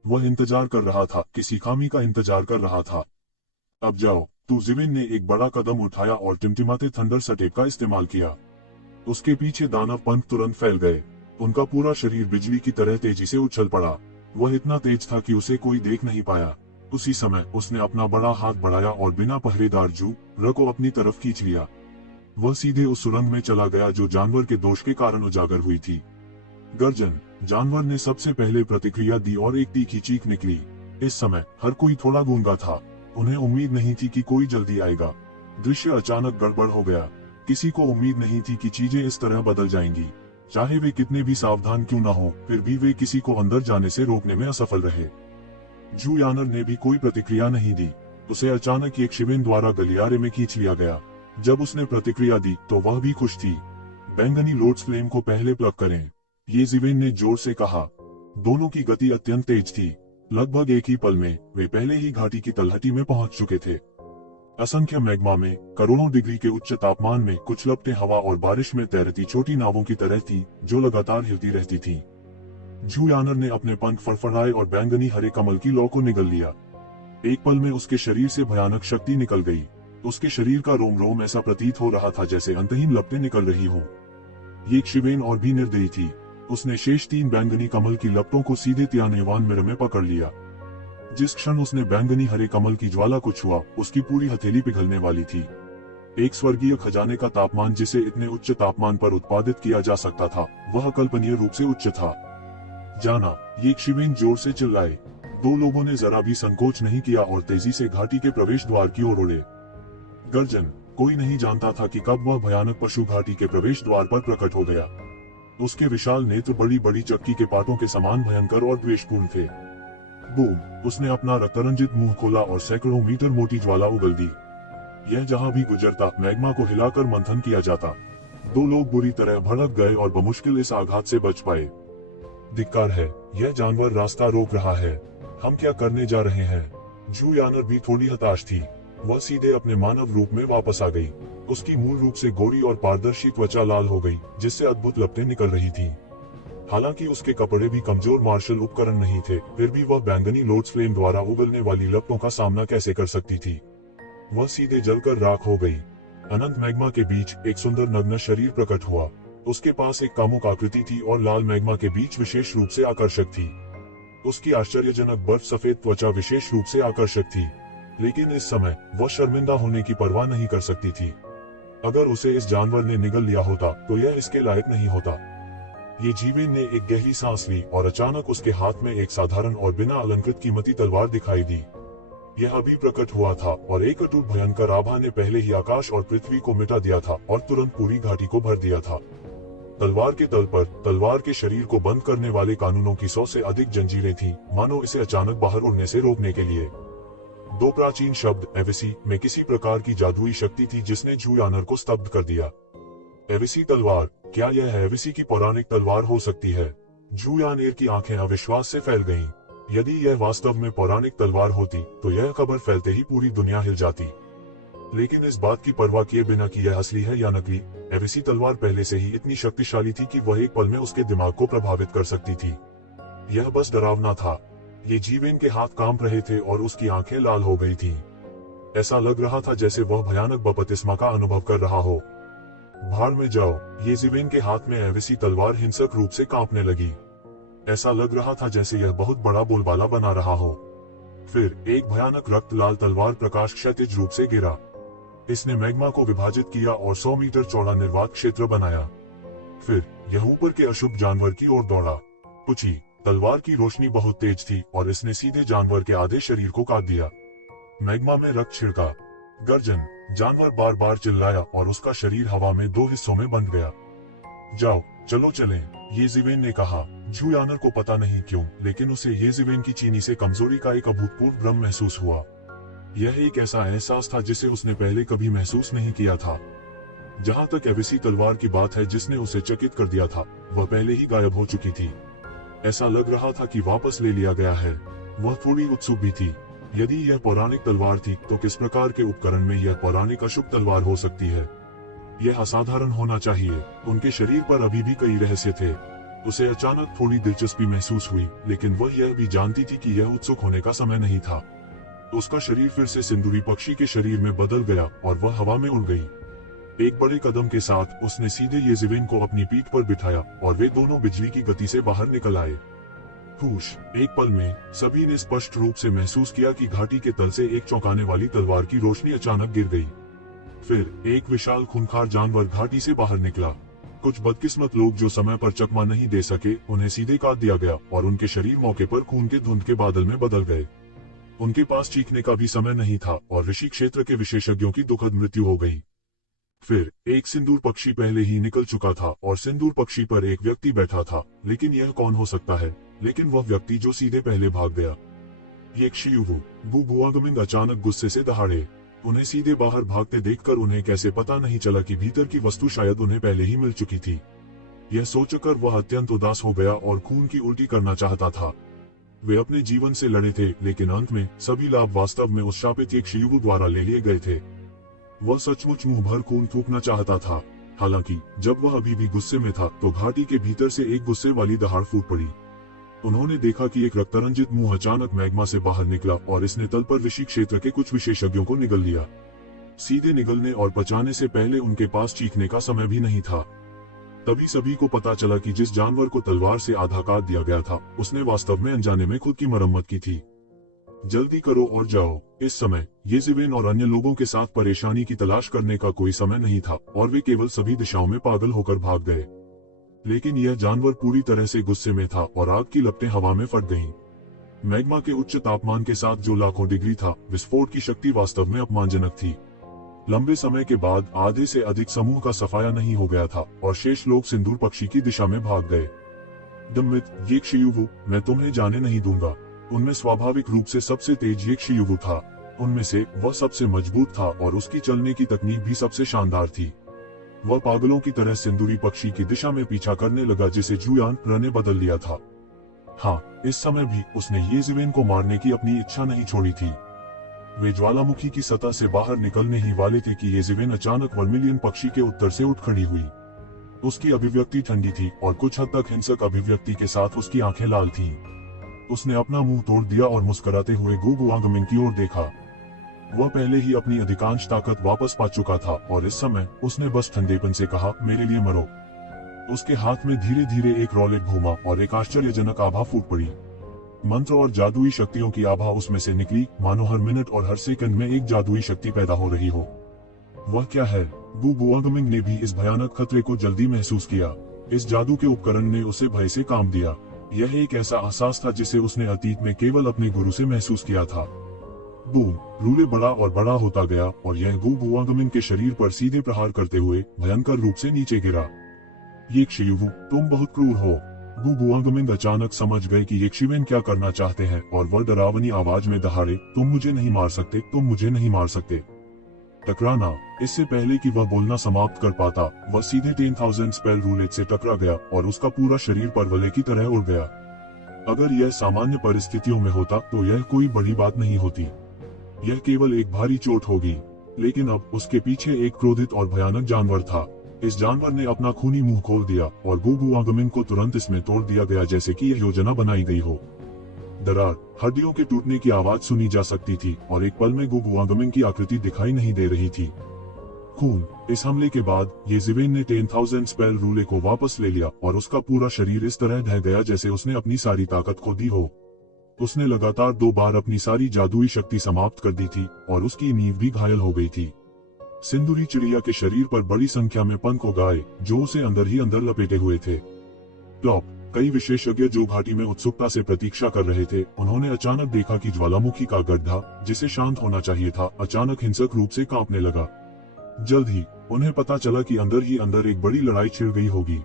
वह इंतजार कर रहा था, किसी खामी का इंतजार कर रहा था। अब जाओ। तू जिवेन ने एक बड़ा कदम उठाया और टिमटिमाते थंडर सटेप का इस्तेमाल किया। उसके पीछे दानव पंख तुरंत फैल गए। उनका पूरा शरीर बिजली की तरह तेजी से उछल पड़ा। वह इतना तेज था कि उसे कोई देख नहीं पाया। उसी समय उसने अपना बड़ा हाथ बढ़ाया और बिना पहरेदार जू र को अपनी तरफ खींच लिया। वह सीधे उस सुरंग में चला गया जो जानवर के दोष के कारण उजागर हुई थी। गर्जन। जानवर ने सबसे पहले प्रतिक्रिया दी और एक तीखी चीख निकली। इस समय हर कोई थोड़ा गूंगा था। उन्हें उम्मीद नहीं थी कि कोई जल्दी आएगा। दृश्य अचानक गड़बड़ हो गया। किसी को उम्मीद नहीं थी कि चीजें इस तरह बदल जाएंगी। चाहे वे कितने भी सावधान क्यों न हो, फिर भी वे किसी को अंदर जाने से रोकने में असफल रहे। जू यानर ने भी कोई प्रतिक्रिया नहीं दी। उसे अचानक येक्षिवेन द्वारा गलियारे में खींच लिया गया। जब उसने प्रतिक्रिया दी तो वह भी खुश थी। बैंगनी लॉर्ड्स फ्लेम को पहले प्लग करें, ये जिवेन ने जोर से कहा। दोनों की गति अत्यंत तेज थी। लगभग एक ही पल में वे पहले ही घाटी की तलहटी में पहुंच चुके थे। असंख्य मैग्मा में करोड़ों डिग्री के उच्च तापमान में कुछ लपटें हवा और बारिश में तैरती छोटी नावों की तरह थी जो लगातार हिलती रहती थीं। जू यानर ने अपने पंख फड़फड़ाए और बैंगनी हरे कमल की लौ को निगल लिया। एक पल में उसके शरीर से भयानक शक्ति निकल गई। उसके शरीर का रोम रोम ऐसा प्रतीत हो रहा था जैसे अंतहीन लपटें निकल रही हों। येक्षिवेन और भी निर्दयी थी। उसने शेष 3 बैंगनी कमल की लपटों को सीधे त्यानेवान मिर में पकड़ लिया। जिस क्षण उसने बैंगनी हरे कमल की ज्वाला को छुआ, उसकी पूरी हथेली पिघलने वाली थी। एक स्वर्गीय खजाने का तापमान जिसे इतने उच्च तापमान पर उत्पादित किया जा सकता था, वह अकल्पनीय रूप से उच्च था। जाना। येक्षिवेन जोर से चिल्लाए। 2 लोगों ने जरा भी संकोच नहीं किया और तेजी से घाटी के प्रवेश द्वार की ओर उड़े। गर्जन। कोई नहीं जानता था कि कब वह भयानक पशु घाटी के प्रवेश द्वार पर प्रकट हो गया। उसके विशाल नेत्र बड़ी बड़ी चक्की के पाटों के समान भयंकर और द्वेषपूर्ण थे। बूम। उसने अपना रक्तरंजित मुंह खोला और सैकड़ों मीटर मोटी ज्वाला उगल दी। यह जहां भी गुजरता मैग्मा को हिलाकर मंथन किया जाता। 2 लोग बुरी तरह भड़क गए और बमुश्किल इस आघात से बच पाए। धिक्कार है, यह जानवर रास्ता रोक रहा है। हम क्या करने जा रहे हैं? जू यानर भी थोड़ी हताश थी। वह सीधे अपने मानव रूप में वापस आ गई। उसकी मूल रूप से गोरी और पारदर्शी त्वचा लाल हो गई, जिससे अद्भुत लपटें निकल रही थीं। हालांकि उसके कपड़े भी कमजोर मार्शल उपकरण नहीं थे, फिर भी वह बैंगनी लोड्स फ्लेम द्वारा उगलने वाली लपटों का सामना कैसे कर सकती थी। वह सीधे जलकर राख हो गई। अनंत मैग्मा के बीच एक सुंदर नग्न शरीर प्रकट हुआ। उसके पास एक कामुक आकृति थी और लाल मैग्मा के बीच विशेष रूप से आकर्षक थी। उसकी आश्चर्यजनक बर्फ सफेद त्वचा विशेष रूप से आकर्षक थी, लेकिन इस समय वह शर्मिंदा होने की परवाह नहीं कर सकती थी। अगर उसे इस जानवर ने निगल लिया होता तो यह इसके लायक नहीं होता। ये जीवेन ने एक गहरी सांस ली और अचानक उसके हाथ में एक साधारण और बिना अलंकृत कीमती तलवार दिखाई दी। यह अभी प्रकट हुआ था और एक अटूट भयंकर आभा ने पहले ही आकाश और पृथ्वी को मिटा दिया था और तुरंत पूरी घाटी को भर दिया था। तलवार के तल पर तलवार के शरीर को बंद करने वाले कानूनों की 100 से अधिक जंजीरें थीं, मानो इसे अचानक बाहर उड़ने से रोकने के लिए। दो प्राचीन शब्द एविसी में किसी प्रकार की जादुई शक्ति थी जिसने जुयानर को स्तब्ध कर दिया। एविसी तलवार, क्या यह एविसी की पौराणिक तलवार हो सकती है? जुयानेर की आंखें अविश्वास से फैल गईं। यदि यह वास्तव में पौराणिक तलवार होती तो यह खबर फैलते ही पूरी दुनिया हिल जाती। लेकिन इस बात की परवाह किए बिना कि यह असली है या नकली, एविसी तलवार पहले से ही इतनी शक्तिशाली थी कि वह एक पल में उसके दिमाग को प्रभावित कर सकती थी। यह बस डरावना था। ये जीवेन के हाथ कांप रहे थे और उसकी आंखें लाल हो गई थीं। ऐसा लग रहा था जैसे वह भयानक बपतिस्मा का अनुभव कर रहा हो। भाड़ में जाओ, ये जीवेन के हाथ में एविसी तलवार हिंसक रूप से कांपने लगी। ऐसा लग रहा था जैसे यह बहुत बड़ा बोलबाला बना रहा हो। फिर एक भयानक रक्त लाल तलवार प्रकाश क्षैतिज रूप से गिरा। इसने मैग्मा को विभाजित किया और 100 मीटर चौड़ा निर्वात क्षेत्र बनाया। फिर यह ऊपर के अशुभ जानवर की ओर दौड़ा। पुची, तलवार की रोशनी बहुत तेज थी और इसने सीधे जानवर के आधे शरीर को काट दिया। मैग्मा में रक्त छिड़का। गर्जन, जानवर बार बार चिल्लाया और उसका शरीर हवा में 2 हिस्सों में बंट गया। जाओ, चलो चलें, ये जीवेन ने कहा। जुयानर को पता नहीं क्यों, लेकिन उसे ये जीवेन की चीनी से कमजोरी का एक अभूतपूर्व भ्रम महसूस हुआ। यह एक ऐसा एहसास था जिसे उसने पहले कभी महसूस नहीं किया था। जहां तक एविसी तलवार की बात है जिसने उसे चकित कर दिया था, वह पहले ही गायब हो चुकी थी। ऐसा लग रहा था कि वापस ले लिया गया है। वह थोड़ी उत्सुक भी थी। यदि यह पौराणिक तलवार थी तो किस प्रकार के उपकरण में यह पौराणिक अशुभ तलवार हो सकती है? यह असाधारण होना चाहिए। उनके शरीर पर अभी भी कई रहस्य थे। उसे अचानक थोड़ी दिलचस्पी महसूस हुई, लेकिन वह यह भी जानती थी कि यह उत्सुक होने का समय नहीं था। उसका शरीर फिर से सिंदूरी पक्षी के शरीर में बदल गया और वह हवा में उड़ गई। एक बड़े कदम के साथ उसने सीधे येज़िवेन को अपनी पीठ पर बिठाया और वे दोनों बिजली की गति से बाहर निकल आए। हुश, एक पल में सभी ने स्पष्ट रूप से महसूस किया कि घाटी के तल से एक चौंकाने वाली तलवार की रोशनी अचानक गिर गई। फिर एक विशाल खूंखार जानवर घाटी से बाहर निकला। कुछ बदकिस्मत लोग जो समय पर चकमा नहीं दे सके, उन्हें सीधे काट दिया गया और उनके शरीर मौके पर खून के धुंध के बादल में बदल गए। उनके पास चीखने का भी समय नहीं था और ऋषि क्षेत्र के विशेषज्ञों की दुखद मृत्यु हो गई। फिर एक सिंदूर पक्षी पहले ही निकल चुका था और सिंदूर पक्षी पर एक व्यक्ति बैठा था, लेकिन यह कौन हो सकता है? लेकिन वह व्यक्ति जो सीधे पहले भाग गया। ये क्षियुवु बुबुआगमिंग अचानक गुस्से से दहाड़े। उन्हें सीधे बाहर भागते देखकर उन्हें कैसे पता नहीं चला कि भीतर की वस्तु शायद उन्हें पहले ही मिल चुकी थी। यह सोचकर वह अत्यंत उदास हो गया और खून की उल्टी करना चाहता था। वे अपने जीवन से लड़े थे, लेकिन अंत में सभी लाभ वास्तव में उस शापित एक क्षियुवु द्वारा ले लिए गए थे। वह सचमुच मुंह भर खून थूकना चाहता था। हालांकि जब वह अभी भी गुस्से में था तो घाटी के भीतर से एक गुस्से वाली दहाड़ फूट पड़ी। उन्होंने देखा कि एक रक्तरंजित मुंह अचानक मैग्मा से बाहर निकला और इसने तल पर ऋषि क्षेत्र के कुछ विशेषज्ञों को निगल लिया। सीधे निगलने और पचाने से पहले उनके पास चीखने का समय भी नहीं था। तभी सभी को पता चला कि जिस जानवर को तलवार से आधा काट दिया गया था, उसने वास्तव में अनजाने में खुद की मरम्मत की थी। जल्दी करो और जाओ। इस समय येज़िवेन और अन्य लोगों के साथ परेशानी की तलाश करने का कोई समय नहीं था और वे केवल सभी दिशाओं में पागल होकर भाग गए। लेकिन यह जानवर पूरी तरह से गुस्से में था और आग की लपटें हवा में फट गईं। मैग्मा के उच्च तापमान के साथ जो लाखों डिग्री था, विस्फोट की शक्ति वास्तव में अपमानजनक थी। लंबे समय के बाद आधे से अधिक समूह का सफाया नहीं हो गया था और शेष लोग सिंदूर पक्षी की दिशा में भाग गए। दम्मित, ये क्षियुवु, मैं तुम्हें जाने नहीं दूंगा। उनमें स्वाभाविक रूप से सबसे तेज ये क्षियुवु था। उनमें से वह सबसे मजबूत था और उसकी चलने की तकनीक भी सबसे शानदार थी। वह पागलों की तरह सिंदूरी पक्षी की दिशा में पीछा करने लगा जिसे जुयान ने बदल लिया था। हाँ, इस समय भी उसने येज़िवेन को मारने की अपनी इच्छा नहीं छोड़ी थी। वे ज्वालामुखी की सतह से बाहर निकलने ही वाले थे कि येज़िवेन अचानक वर्मिलियन पक्षी के उत्तर से उठ खड़ी हुई। उसकी अभिव्यक्ति ठंडी थी और कुछ हद तक हिंसक अभिव्यक्ति के साथ उसकी आंखें लाल थीं। उसने अपना मुंह तोड़ दिया और मुस्कुराते हुए गु बुआंगमिंग की ओर देखा। वह पहले ही अपनी अधिकांश ताकत वापस पा चुका था और इस समय उसने बस ठंडेपन से कहा, मेरे लिए मरो। उसके हाथ में धीरे धीरे एक रॉलेट घूमा और एक आश्चर्यजनक आभा फूट पड़ी। मंत्र और जादुई शक्तियों की आभा उसमें से निकली, मानो हर मिनट और हर सेकंड में एक जादुई शक्ति पैदा हो रही हो। वह क्या है? गु बुआंगमिंग ने भी इस भयानक खतरे को जल्दी महसूस किया। इस जादू के उपकरण ने उसे भय से काम दिया। यह एक ऐसा एहसास था जिसे उसने अतीत में केवल अपने गुरु से महसूस किया था। बूम! रूले बड़ा और बड़ा होता गया और यह गु बुआंगमिंग के शरीर पर सीधे प्रहार करते हुए भयंकर रूप से नीचे गिरा। यीक्षियुवु, तुम बहुत क्रूर हो। गु बुआंगमिंग अचानक समझ गए कि यीक्षिवेन क्या करना चाहते हैं और वह डरावनी आवाज में दहाड़े, तुम मुझे नहीं मार सकते, तुम मुझे नहीं मार सकते। टकराना! इससे पहले कि वह बोलना समाप्त कर पाता, वह सीधे 10,000 स्पेल रूलेट से टकरा गया और उसका पूरा शरीर परवले की तरह उड़ गया। अगर यह सामान्य परिस्थितियों में होता तो यह कोई बड़ी बात नहीं होती। यह केवल एक भारी चोट होगी, लेकिन अब उसके पीछे एक क्रोधित और भयानक जानवर था। इस जानवर ने अपना खूनी मुंह खोल दिया और गु बुआंगमिंग को तुरंत इसमें तोड़ दिया गया जैसे कि यह योजना बनाई गई हो। दरार, हड्डियों के टूटने की आवाज सुनी जा सकती थी और एक पल में गु बुआंगमिंग की आकृति दिखाई नहीं दे रही थी। खून! इस हमले के बाद येजिवेन ने 10,000 स्पेल रूले को वापस ले लिया और उसका पूरा शरीर इस तरह ढह गया जैसे उसने अपनी सारी ताकत खो दी हो। उसने लगातार 2 बार अपनी सारी जादुई शक्ति समाप्त कर दी थी और उसकी नींव भी घायल हो गई थी। सिंदूरी चिड़िया के शरीर पर बड़ी संख्या में पंख उगाए जो उसे अंदर ही अंदर लपेटे हुए थे। प्लॉप! कई विशेषज्ञ जो घाटी में उत्सुकता से प्रतीक्षा कर रहे थे, उन्होंने अचानक देखा कि ज्वालामुखी का गड्ढा, जिसे शांत होना चाहिए था, अचानक हिंसक रूप से कांपने लगा। जल्द ही उन्हें पता चला कि अंदर ही अंदर एक बड़ी लड़ाई छिड़ गई होगी।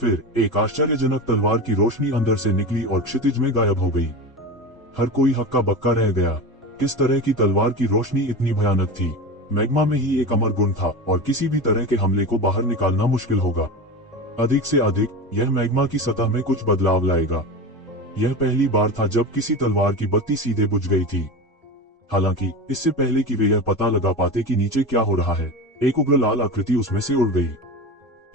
फिर एक आश्चर्यजनक तलवार की रोशनी अंदर से निकली और क्षितिज में गायब हो गई। हर कोई हक्का बक्का रह गया। किस तरह की तलवार की रोशनी इतनी भयानक थी? मैग्मा में ही एक अमर गुण था और किसी भी तरह के हमले को बाहर निकालना मुश्किल होगा। अधिक से अधिक यह मैग्मा की सतह में कुछ बदलाव लाएगा। यह पहली बार था जब किसी तलवार की बत्ती सीधे बुझ गई थी। हालांकि इससे पहले कि वे यह पता लगा पाते कि नीचे क्या हो रहा है, एक उग्र लाल आकृति उसमें से उड़ गई।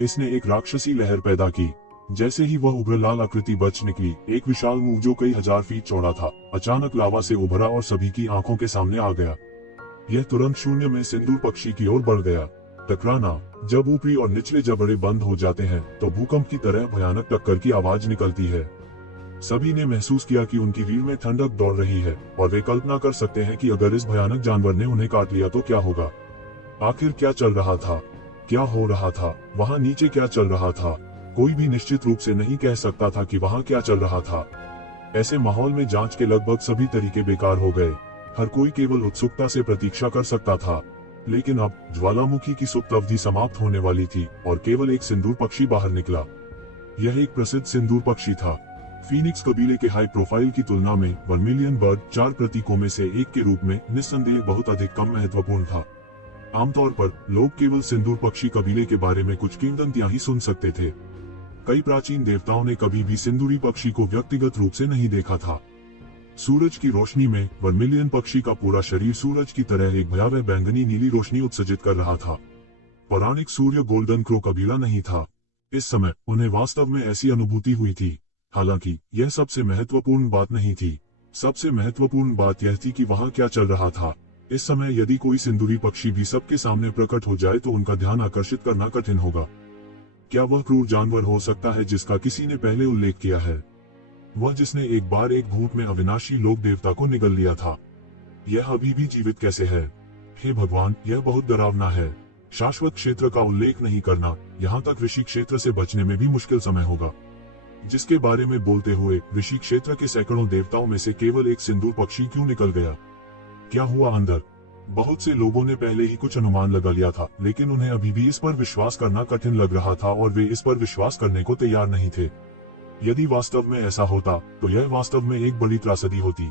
इसने एक राक्षसी लहर पैदा की। जैसे ही वह उग्र लाल आकृति बच निकली, एक विशाल मुंह जो कई हजार फीट चौड़ा था, अचानक लावा से उभरा और सभी की आंखों के सामने आ गया। यह तुरंत शून्य में सिंदूर पक्षी की ओर बढ़ गया। टकराना! जब ऊपरी और निचले जबड़े बंद हो जाते हैं तो भूकंप की तरह भयानक टक्कर की आवाज निकलती है। सभी ने महसूस किया कि उनकी रीढ़ में ठंडक दौड़ रही है और वे कल्पना कर सकते हैं कि अगर इस भयानक जानवर ने उन्हें काट लिया तो क्या होगा। आखिर क्या चल रहा था? क्या हो रहा था? वहां नीचे क्या चल रहा था? कोई भी निश्चित रूप से नहीं कह सकता था कि वहां क्या चल रहा था। ऐसे माहौल में जांच के लगभग सभी तरीके बेकार हो गए। हर कोई केवल उत्सुकता से प्रतीक्षा कर सकता था। लेकिन अब ज्वालामुखी की सुप्त अवधि समाप्त होने वाली थी और केवल एक सिंदूर पक्षी बाहर निकला। यह एक प्रसिद्ध सिंदूर पक्षी था। फीनिक्स कबीले के हाई प्रोफाइल की तुलना में वर्मिलियन बर्ड 4 प्रतीकों में से एक के रूप में निस्संदेह बहुत अधिक कम महत्वपूर्ण था। आमतौर पर लोग केवल सिंदूर पक्षी कबीले के बारे में कुछ किंवदंतियां ही सुन सकते थे। कई प्राचीन देवताओं ने कभी भी सिंदूरी पक्षी को व्यक्तिगत रूप से नहीं देखा था। सूरज की रोशनी में वर्मिलियन पक्षी का पूरा शरीर सूरज की तरह एक भयावह बैंगनी नीली रोशनी उत्सर्जित कर रहा था। पौराणिक सूर्य गोल्डन क्रो कबीला नहीं था। इस समय उन्हें वास्तव में ऐसी अनुभूति हुई थी। हालांकि यह सबसे महत्वपूर्ण बात नहीं थी। सबसे महत्वपूर्ण बात यह थी कि वहां क्या चल रहा था। इस समय यदि कोई सिंदूरी पक्षी भी सबके सामने प्रकट हो जाए तो उनका ध्यान आकर्षित करना कठिन होगा। क्या वह क्रूर जानवर हो सकता है जिसका किसी ने पहले उल्लेख किया है? वह जिसने एक बार एक भूत में अविनाशी लोक देवता को निगल लिया था। यह अभी भी जीवित कैसे है? हे भगवान, यह बहुत डरावना है। शाश्वत क्षेत्र का उल्लेख नहीं करना, यहाँ तक ऋषि क्षेत्र से बचने में भी मुश्किल समय होगा। जिसके बारे में बोलते हुए ऋषि क्षेत्र के सैकड़ों देवताओं में से केवल एक सिंदूर पक्षी क्यों निकल गया? क्या हुआ अंदर? बहुत से लोगों ने पहले ही कुछ अनुमान लगा लिया था, लेकिन उन्हें अभी भी इस पर विश्वास करना कठिन लग रहा था और वे इस पर विश्वास करने को तैयार नहीं थे। यदि वास्तव में ऐसा होता तो यह वास्तव में एक बड़ी त्रासदी होती।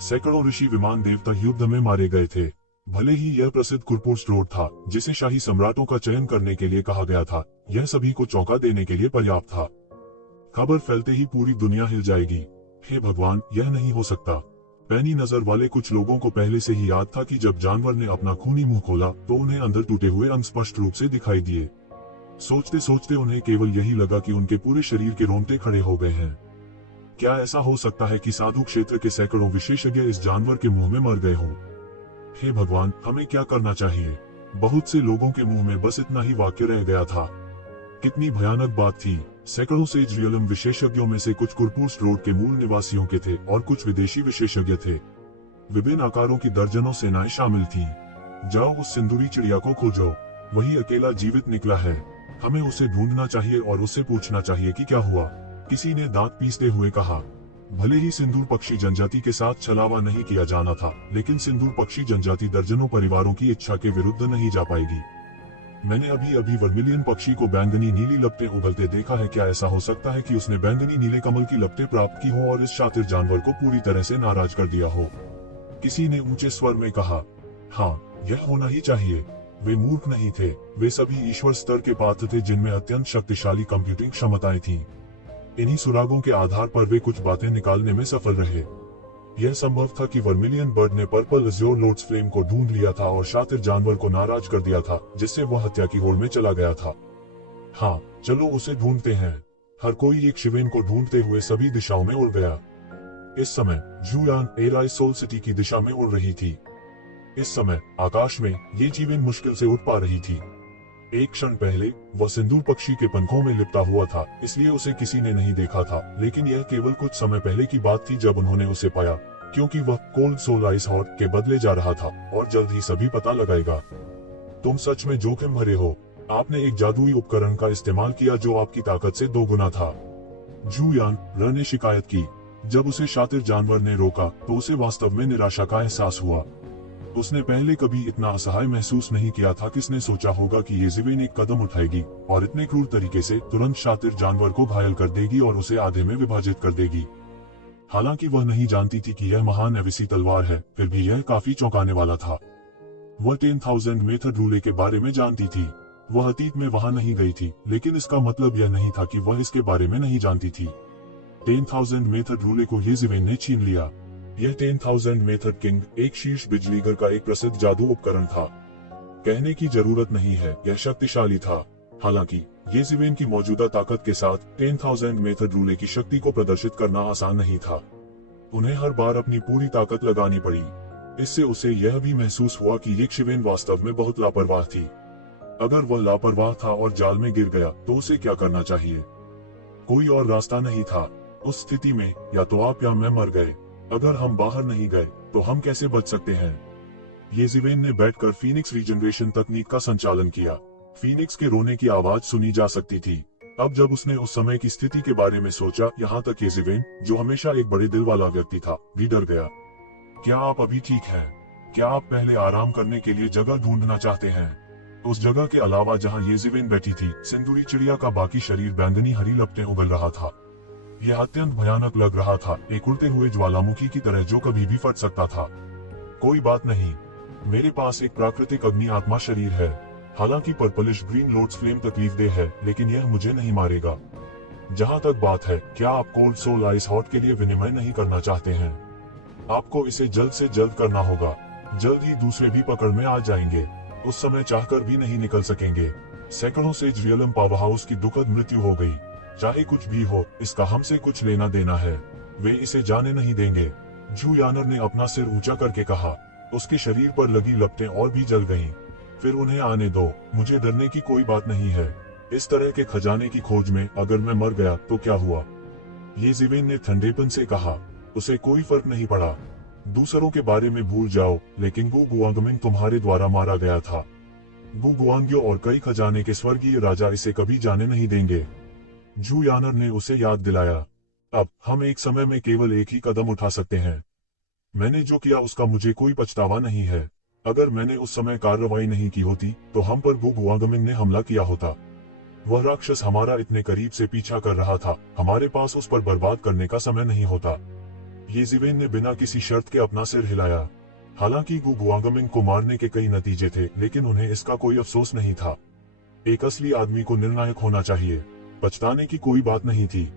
सैकड़ों ऋषि विमान देवता युद्ध में मारे गए थे। भले ही यह प्रसिद्ध कुरपुर स्ट्रोट था जिसे शाही सम्राटों का चयन करने के लिए कहा गया था, यह सभी को चौंका देने के लिए पर्याप्त था। खबर फैलते ही पूरी दुनिया हिल जाएगी। हे भगवान, यह नहीं हो सकता। पैनी नजर वाले कुछ लोगों को पहले से ही याद था कि जब जानवर ने अपना खूनी मुंह खोला तो उन्हें अंदर टूटे हुए अंग स्पष्ट रूप से दिखाई दिए। सोचते सोचते उन्हें केवल यही लगा कि उनके पूरे शरीर के रोंगटे खड़े हो गए हैं। क्या ऐसा हो सकता है कि साधु क्षेत्र के सैकड़ों विशेषज्ञ इस जानवर के मुंह में मर गए हों? हे भगवान, हमें क्या करना चाहिए? बहुत से लोगों के मुंह में बस इतना ही वाक्य रह गया था। कितनी भयानक बात थी। सैकड़ों सेज रियलम विशेषज्ञों में से कुछ कुरपूस रोड के मूल निवासियों के थे और कुछ विदेशी विशेषज्ञ थे। विभिन्न आकारों की दर्जनों सेनाएं शामिल थीं। जाओ उस सिंदूरी चिड़िया को खोजो, वही अकेला जीवित निकला है। हमें उसे ढूंढना चाहिए और उससे पूछना चाहिए कि क्या हुआ। किसी ने दांत पीसते हुए कहा। भले ही सिंदूर पक्षी जनजाति के साथ छलावा नहीं किया जाना था, लेकिन सिंदूर पक्षी जनजाति दर्जनों परिवारों की इच्छा के विरुद्ध नहीं जा पाएगी। मैंने अभी अभी वर्मिलियन पक्षी को बैंगनी नीली लपटें उगलते देखा है। क्या ऐसा हो सकता है कि उसने बैंगनी नीले कमल की लपटें प्राप्त की हो और इस शातिर जानवर को पूरी तरह से नाराज कर दिया हो? किसी ने ऊंचे स्वर में कहा, हाँ, यह होना ही चाहिए। वे मूर्ख नहीं थे, वे सभी ईश्वर स्तर के पात्र थे जिनमें अत्यंत शक्तिशाली कंप्यूटिंग क्षमताएं थीं। इन्हीं सुरागों के आधार पर वे कुछ बातें निकालने में सफल रहे। यह संभव था कि वर्मिलियन बर्ड ने पर्पल अज़्योर लोटस फ्लेम को ढूंढ लिया था और शातिर जानवर को नाराज कर दिया था, जिससे वह हत्या की होड़ में चला गया था। हाँ, चलो उसे ढूंढते हैं। हर कोई एक शिवेन को ढूंढते हुए सभी दिशाओं में उड़ गया। इस समय जूयान एराई सोल सिटी की दिशा में उड़ रही थी। इस समय आकाश में ये जीवेन मुश्किल से उड़ पा रही थी। एक क्षण पहले वह सिंदूर पक्षी के पंखों में लिपटा हुआ था, इसलिए उसे किसी ने नहीं देखा था। लेकिन यह केवल कुछ समय पहले की बात थी जब उन्होंने उसे पाया, क्योंकि वह कोल्ड सोल आइस हॉट के बदले जा रहा था और जल्द ही सभी पता लगाएगा। तुम सच में जोखिम भरे हो। आपने एक जादुई उपकरण का इस्तेमाल किया जो आपकी ताकत से 2 गुना था। जूयान र ने शिकायत की। जब उसे शातिर जानवर ने रोका तो उसे वास्तव में निराशा का एहसास हुआ। उसने पहले कभी इतना असहाय महसूस नहीं किया था। किसने सोचा होगा कि ये ज़िवेन एक कदम उठाएगी और इतने क्रूर तरीके से तुरंत शातिर जानवर को घायल कर देगी और उसे आधे में विभाजित कर देगी। हालांकि वह नहीं जानती थी कि यह महान एविसी तलवार है, फिर भी यह काफी चौंकाने वाला था। वह 10,000 मेथड रूले के बारे में जानती थी। वह अतीत में वहां नहीं गई थी, लेकिन इसका मतलब यह नहीं था कि वह इसके बारे में नहीं जानती थी। 10,000 मेथड रूले को ये ज़िवेन ने छीन लिया। यह 10,000 मेथड किंग एक शीर्ष बिजलीगर का एक प्रसिद्ध जादू उपकरण था। कहने की जरूरत नहीं है, यह शक्तिशाली था। हालांकि ये ज़िवेन की मौजूदा ताकत के साथ 10,000 मेथड रूले की शक्ति को प्रदर्शित करना आसान नहीं था। उन्हें हर बार अपनी पूरी ताकत लगानी पड़ी। इससे उसे यह भी महसूस हुआ कि ये ज़िवेन वास्तव में बहुत लापरवाह थी। अगर वह लापरवाह था और जाल में गिर गया तो उसे क्या करना चाहिए? कोई और रास्ता नहीं था। उस स्थिति में या तो आप या मैं मर गए। अगर हम बाहर नहीं गए तो हम कैसे बच सकते हैं? ये ज़िवेन ने बैठकर फीनिक्स रीजनरेशन तकनीक का संचालन किया। फीनिक्स के रोने की आवाज सुनी जा सकती थी। अब जब उसने उस समय की स्थिति के बारे में सोचा, यहाँ तक ये ज़िवेन, जो हमेशा एक बड़े दिल वाला व्यक्ति था, भी डर गया। क्या आप अभी ठीक हैं? क्या आप पहले आराम करने के लिए जगह ढूंढना चाहते हैं? उस जगह के अलावा जहाँ ये ज़िवेन बैठी थी, सिंदूरी चिड़िया का बाकी शरीर बैंगनी हरी लपटें उगल रहा था। यह अत्यंत भयानक लग रहा था, एक उड़ते हुए ज्वालामुखी की तरह जो कभी भी फट सकता था। कोई बात नहीं, मेरे पास एक प्राकृतिक अग्नि आत्मा शरीर है। हालांकि पर्पलिश ग्रीन लोटस फ्लेम तकलीफदेह है, लेकिन यह मुझे नहीं मारेगा। जहां तक बात है, क्या आप कोल्ड सोल आइस हॉट के लिए विनिमय नहीं करना चाहते हैं? आपको इसे जल्द से जल्द करना होगा। जल्द ही दूसरे भी पकड़ में आ जाएंगे। उस समय चाहकर भी नहीं निकल सकेंगे। सैकड़ों से रियलम पावर हाउस की दुखद मृत्यु हो गई। चाहे कुछ भी हो, इसका हमसे कुछ लेना देना है। वे इसे जाने नहीं देंगे। जूयानर ने अपना सिर ऊंचा करके कहा। उसके शरीर पर लगी लपटें और भी जल गईं। फिर उन्हें आने दो, मुझे डरने की कोई बात नहीं है। इस तरह के खजाने की खोज में अगर मैं मर गया तो क्या हुआ? ये ज़िवेन ने ठंडेपन से कहा। उसे कोई फर्क नहीं पड़ा। दूसरों के बारे में भूल जाओ, लेकिन गु गुआंगमिंग तुम्हारे द्वारा मारा गया था। गु गुआंग्यो और कई खजाने के स्वर्गीय राजा इसे कभी जाने नहीं देंगे। जूयानर ने उसे याद दिलाया। अब हम एक समय में केवल एक ही कदम उठा सकते हैं। मैंने जो किया उसका मुझे कोई पछतावा नहीं है। अगर मैंने उस समय कार्रवाई नहीं की होती तो हम पर गु गुआंगमिंग ने हमला किया होता। वह राक्षस हमारा इतने करीब से पीछा कर रहा था, हमारे पास उस पर बर्बाद करने का समय नहीं होता। ये ज़िवेन ने बिना किसी शर्त के अपना सिर हिलाया। हालांकि गु गुआंगमिंग को मारने के कई नतीजे थे, लेकिन उन्हें इसका कोई अफसोस नहीं था। एक असली आदमी को निर्णायक होना चाहिए। पछताने की कोई बात नहीं थी।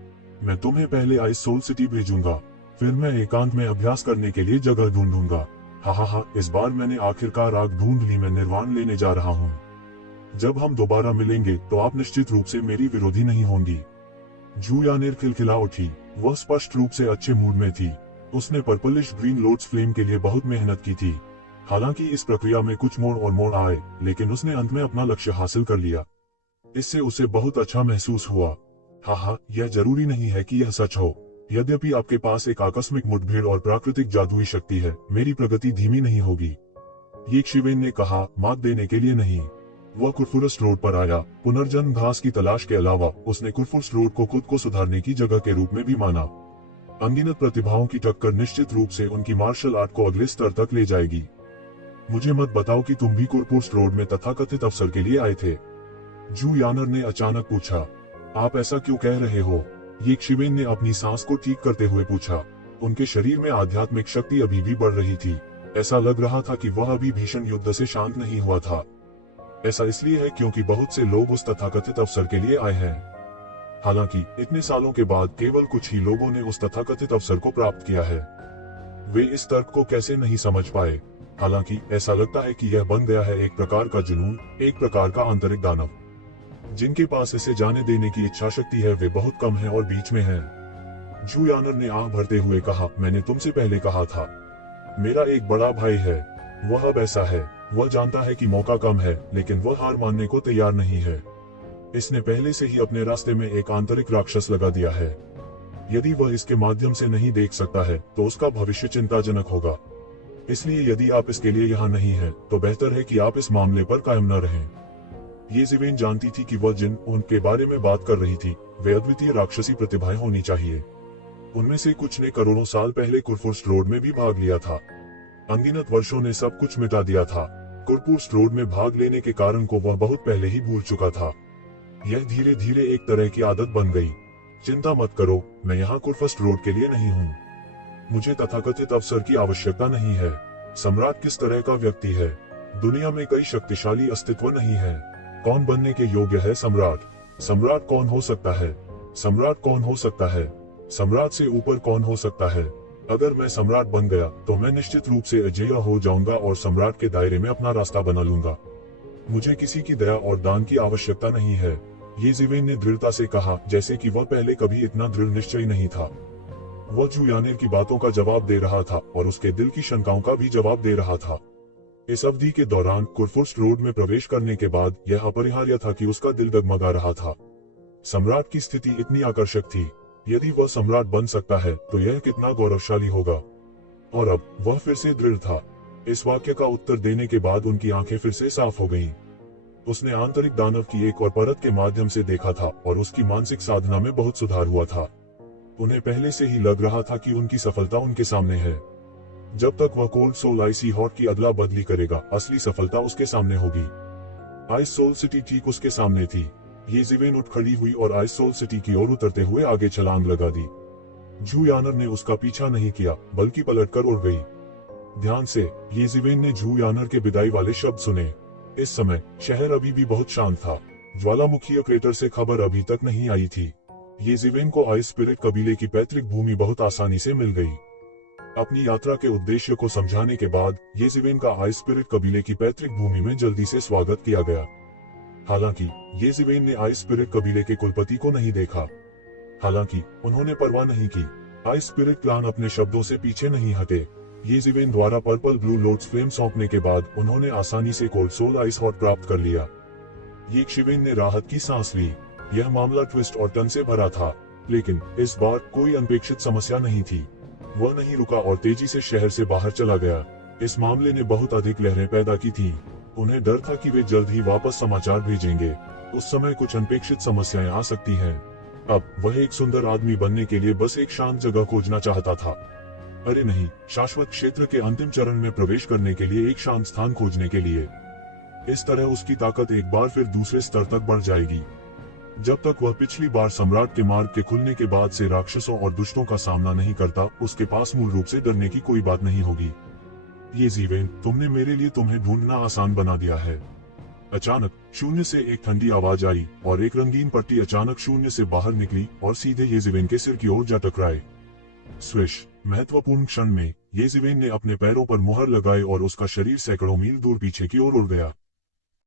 मैं तुम्हें पहले आइस सोल सिटी भेजूंगा, फिर मैं एकांत में अभ्यास करने के लिए जगह ढूंढूंगा। हा, इस बार मैंने आखिरकार आग ढूंढ ली। मैं निर्वाण लेने जा रहा हूँ। जब हम दोबारा मिलेंगे तो आप निश्चित रूप से मेरी विरोधी नहीं होंगी। जू यानेर खिलखिला उठी। वह स्पष्ट रूप से अच्छे मूड में थी। उसने पर्पलिश ग्रीन लोट्स फ्लेम के लिए बहुत मेहनत की थी। हालांकि इस प्रक्रिया में कुछ मोड़ और मोड़ आए, लेकिन उसने अंत में अपना लक्ष्य हासिल कर लिया। इससे उसे बहुत अच्छा महसूस हुआ। हाँ, यह जरूरी नहीं है कि यह सच हो। यद्यपि आपके पास एक आकस्मिक मुठभेड़ और प्राकृतिक जादुई शक्ति है, मेरी प्रगति धीमी नहीं होगी। ये शिवेन ने कहा, मात देने के लिए नहीं। वह कुरफुरस रोड पर आया। पुनर्जन्म घास की तलाश के अलावा उसने कुरफुरस रोड को खुद को सुधारने की जगह के रूप में भी माना। अनगिनत प्रतिभाओं की टक्कर निश्चित रूप से उनकी मार्शल आर्ट को अगले स्तर तक ले जाएगी। मुझे मत बताओ कि तुम भी कुरफुरस रोड में तथाकथित अवसर के लिए आए थे। जू यानर ने अचानक पूछा। आप ऐसा क्यों कह रहे हो? ये शिवेन ने अपनी सांस को ठीक करते हुए पूछा। उनके शरीर में आध्यात्मिक शक्ति अभी भी बढ़ रही थी। ऐसा लग रहा था कि वह अभी भीषण युद्ध से शांत नहीं हुआ था। ऐसा इसलिए है क्योंकि बहुत से लोग उस तथाकथित अवसर के लिए आए हैं। हालांकि इतने सालों के बाद केवल कुछ ही लोगों ने उस तथाकथित अवसर को प्राप्त किया है। वे इस तर्क को कैसे नहीं समझ पाए? हालांकि ऐसा लगता है कि यह बन गया है एक प्रकार का जुनून, एक प्रकार का आंतरिक दानव। जिनके पास इसे जाने देने की इच्छा शक्ति है वे बहुत कम हैं और बीच में हैं। जू यानर ने आह भरते हुए कहा, मैंने तुमसे पहले कहा था। मेरा एक बड़ा भाई है। वह अब ऐसा है। वह जानता है कि मौका कम है, लेकिन वह हार मानने को तैयार नहीं है। इसने पहले से ही अपने रास्ते में एक आंतरिक राक्षस लगा दिया है। यदि वह इसके माध्यम से नहीं देख सकता है तो उसका भविष्य चिंताजनक होगा। इसलिए यदि आप इसके लिए यहाँ नहीं हैं, तो बेहतर है कि आप इस मामले पर कायम न रहें। ये ज़िवेन जानती थी कि वह जिन उनके बारे में बात कर रही थी वे अद्वितीय राक्षसी प्रतिभाएं होनी चाहिए। उनमें से कुछ ने करोड़ों साल पहले कुरफुरस रोड में भी भाग लिया था। अनगिनत वर्षों ने सब कुछ मिटा दिया था। कुरफुरस रोड में भाग लेने के कारण को वह बहुत पहले ही भूल चुका था। यह धीरे धीरे एक तरह की आदत बन गई। चिंता मत करो, मैं यहाँ कुरफुरस रोड के लिए नहीं हूँ। मुझे तथाकथित अवसर की आवश्यकता नहीं है। सम्राट किस तरह का व्यक्ति है? दुनिया में कई शक्तिशाली अस्तित्व नहीं है। कौन बनने के योग्य है सम्राट? सम्राट कौन हो सकता है? सम्राट कौन हो सकता है? सम्राट से ऊपर कौन हो सकता है? अगर मैं सम्राट बन गया तो मैं निश्चित रूप से अजेय हो जाऊंगा और सम्राट के दायरे में अपना रास्ता बना लूंगा। मुझे किसी की दया और दान की आवश्यकता नहीं है। ये ज़िवेन ने दृढ़ता से कहा, जैसे कि वह पहले कभी इतना दृढ़ निश्चयी नहीं था। वह जू यानेर की बातों का जवाब दे रहा था और उसके दिल की शंकाओं का भी जवाब दे रहा था। इस अवधि के दौरान कुरफुरस रोड में प्रवेश करने के बाद यह अपरिहार्य था कि उसका दिल डगमगा रहा था। सम्राट की स्थिति इतनी आकर्षक थी। यदि वह सम्राट बन सकता है तो यह कितना गौरवशाली होगा। और अब वह फिर से दृढ़ था। इस वाक्य का उत्तर देने के बाद उनकी आंखें फिर से साफ हो गईं। उसने आंतरिक दानव की एक और परत के माध्यम से देखा था और उसकी मानसिक साधना में बहुत सुधार हुआ था। उन्हें पहले से ही लग रहा था कि उनकी सफलता उनके सामने है। जब तक वह कोल्ड सोल आइसी हॉट की अदला बदली करेगा, असली सफलता उसके सामने होगी। आइस सोल सिटी ठीक उसके सामने थी। ये ज़िवेन उठ खड़ी हुई और आइस सोल सिटी की ओर उतरते हुए आगे छलांग लगा दी। जू यानर ने उसका पीछा नहीं किया, बल्कि पलटकर उड़ गई। ध्यान से, ये ज़िवेन ने जू यानर के विदाई वाले शब्द सुने। इस समय शहर अभी भी बहुत शांत था। ज्वालामुखी क्रेटर से खबर अभी तक नहीं आई थी। ये ज़िवेन को आइस स्पिरिट कबीले की पैतृक भूमि बहुत आसानी से मिल गई। अपनी यात्रा के उद्देश्य को समझाने के बाद ये ज़िवेन का आइस स्पिरिट कबीले की पैतृक भूमि में जल्दी से स्वागत किया गया। हालांकि ये ज़िवेन ने आइस स्पिरिट कबीले के कुलपति को नहीं देखा। हालांकि उन्होंने परवाह नहीं की। आइस स्पिरिट क्लान अपने शब्दों से पीछे नहीं हटे। ये ज़िवेन द्वारा पर्पल ब्लू लोट्स फ्लेम सौंपने के बाद उन्होंने आसानी से कोल्ड सोल आइस हॉट प्राप्त कर लिया। ये ज़िवेन ने राहत की सांस ली। यह मामला ट्विस्ट और टर्न से भरा था, लेकिन इस बार कोई अनपेक्षित समस्या नहीं थी। वह नहीं रुका और तेजी से शहर से बाहर चला गया। इस मामले ने बहुत अधिक लहरें पैदा की थी। उन्हें डर था कि वे जल्द ही वापस समाचार भेजेंगे। उस समय कुछ अनपेक्षित समस्याएं आ सकती हैं। अब वह एक सुंदर आदमी बनने के लिए बस एक शांत जगह खोजना चाहता था। अरे नहीं, शाश्वत क्षेत्र के अंतिम चरण में प्रवेश करने के लिए एक शांत स्थान खोजने के लिए। इस तरह उसकी ताकत एक बार फिर दूसरे स्तर तक बढ़ जाएगी। जब तक वह पिछली बार सम्राट के मार्ग के खुलने के बाद से राक्षसों और दुष्टों का सामना नहीं करता, उसके पास मूल रूप से डरने की कोई बात नहीं होगी। ये ज़िवेन, तुमने मेरे लिए तुम्हें ढूंढना आसान बना दिया है। अचानक शून्य से एक ठंडी आवाज आई और एक रंगीन पट्टी अचानक शून्य से बाहर निकली और सीधे ये ज़िवेन के सिर की ओर जा टकराए। स्विश! महत्वपूर्ण क्षण में ये ज़िवेन ने अपने पैरों पर मुहर लगाई और उसका शरीर सैकड़ों मील दूर पीछे की ओर उड़ गया।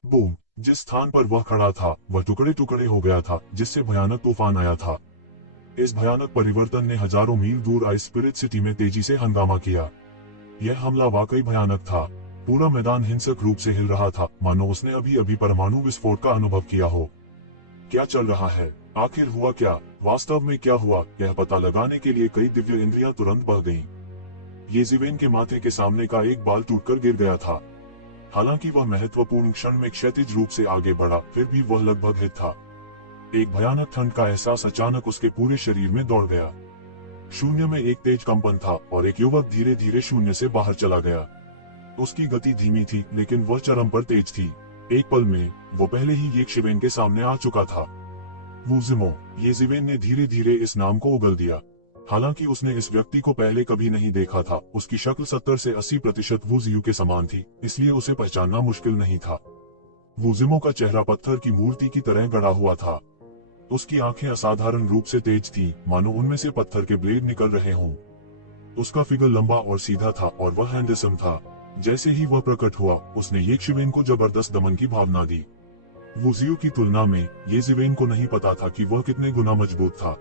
बूम! जिस स्थान पर वह खड़ा था वह टुकड़े टुकड़े हो गया था, जिससे भयानक तूफान आया था। इस भयानक परिवर्तन ने हजारों मील दूर आइस स्पिरिट सिटी में तेजी से हंगामा किया। यह हमला वाकई भयानक था। पूरा मैदान हिंसक रूप से हिल रहा था, मानो उसने अभी अभी परमाणु विस्फोट का अनुभव किया हो। क्या चल रहा है? आखिर हुआ क्या? वास्तव में क्या हुआ? यह पता लगाने के लिए कई दिव्य इंद्रियां तुरंत बह गईं। येज़िवेन के माथे के सामने का एक बाल टूटकर गिर गया था। हालांकि वह महत्वपूर्ण क्षण में क्षैतिज रूप से आगे बढ़ा, फिर भी वह लगभग हिट था। एक भयानक ठंड का एहसास अचानक उसके पूरे शरीर में दौड़ गया। शून्य में एक तेज कंपन था और एक युवक धीरे धीरे शून्य से बाहर चला गया। उसकी गति धीमी थी, लेकिन वह चरम पर तेज थी। एक पल में वो पहले ही येज़िवेन के सामने आ चुका था। वू ज़िमो। येज़िवेन ने धीरे धीरे इस नाम को उगल दिया। हालांकि उसने इस व्यक्ति को पहले कभी नहीं देखा था। उसकी शक्ल 70 से 80% वू ज़ियू के समान थी, इसलिए उसे पहचानना मुश्किल नहीं था। वू ज़िमो का चेहरा पत्थर की मूर्ति की तरह गड़ा हुआ था। उसकी आंखें असाधारण रूप से तेज थीं, मानो उनमें से पत्थर के ब्लेड निकल रहे हों। उसका फिगर लंबा और सीधा था और वह हैंडसम था। जैसे ही वह प्रकट हुआ, उसने येज़िवेन को जबरदस्त दमन की भावना दी। वू ज़ियू की तुलना में येज़िवेन को नहीं पता था कि वह कितने गुना मजबूत था।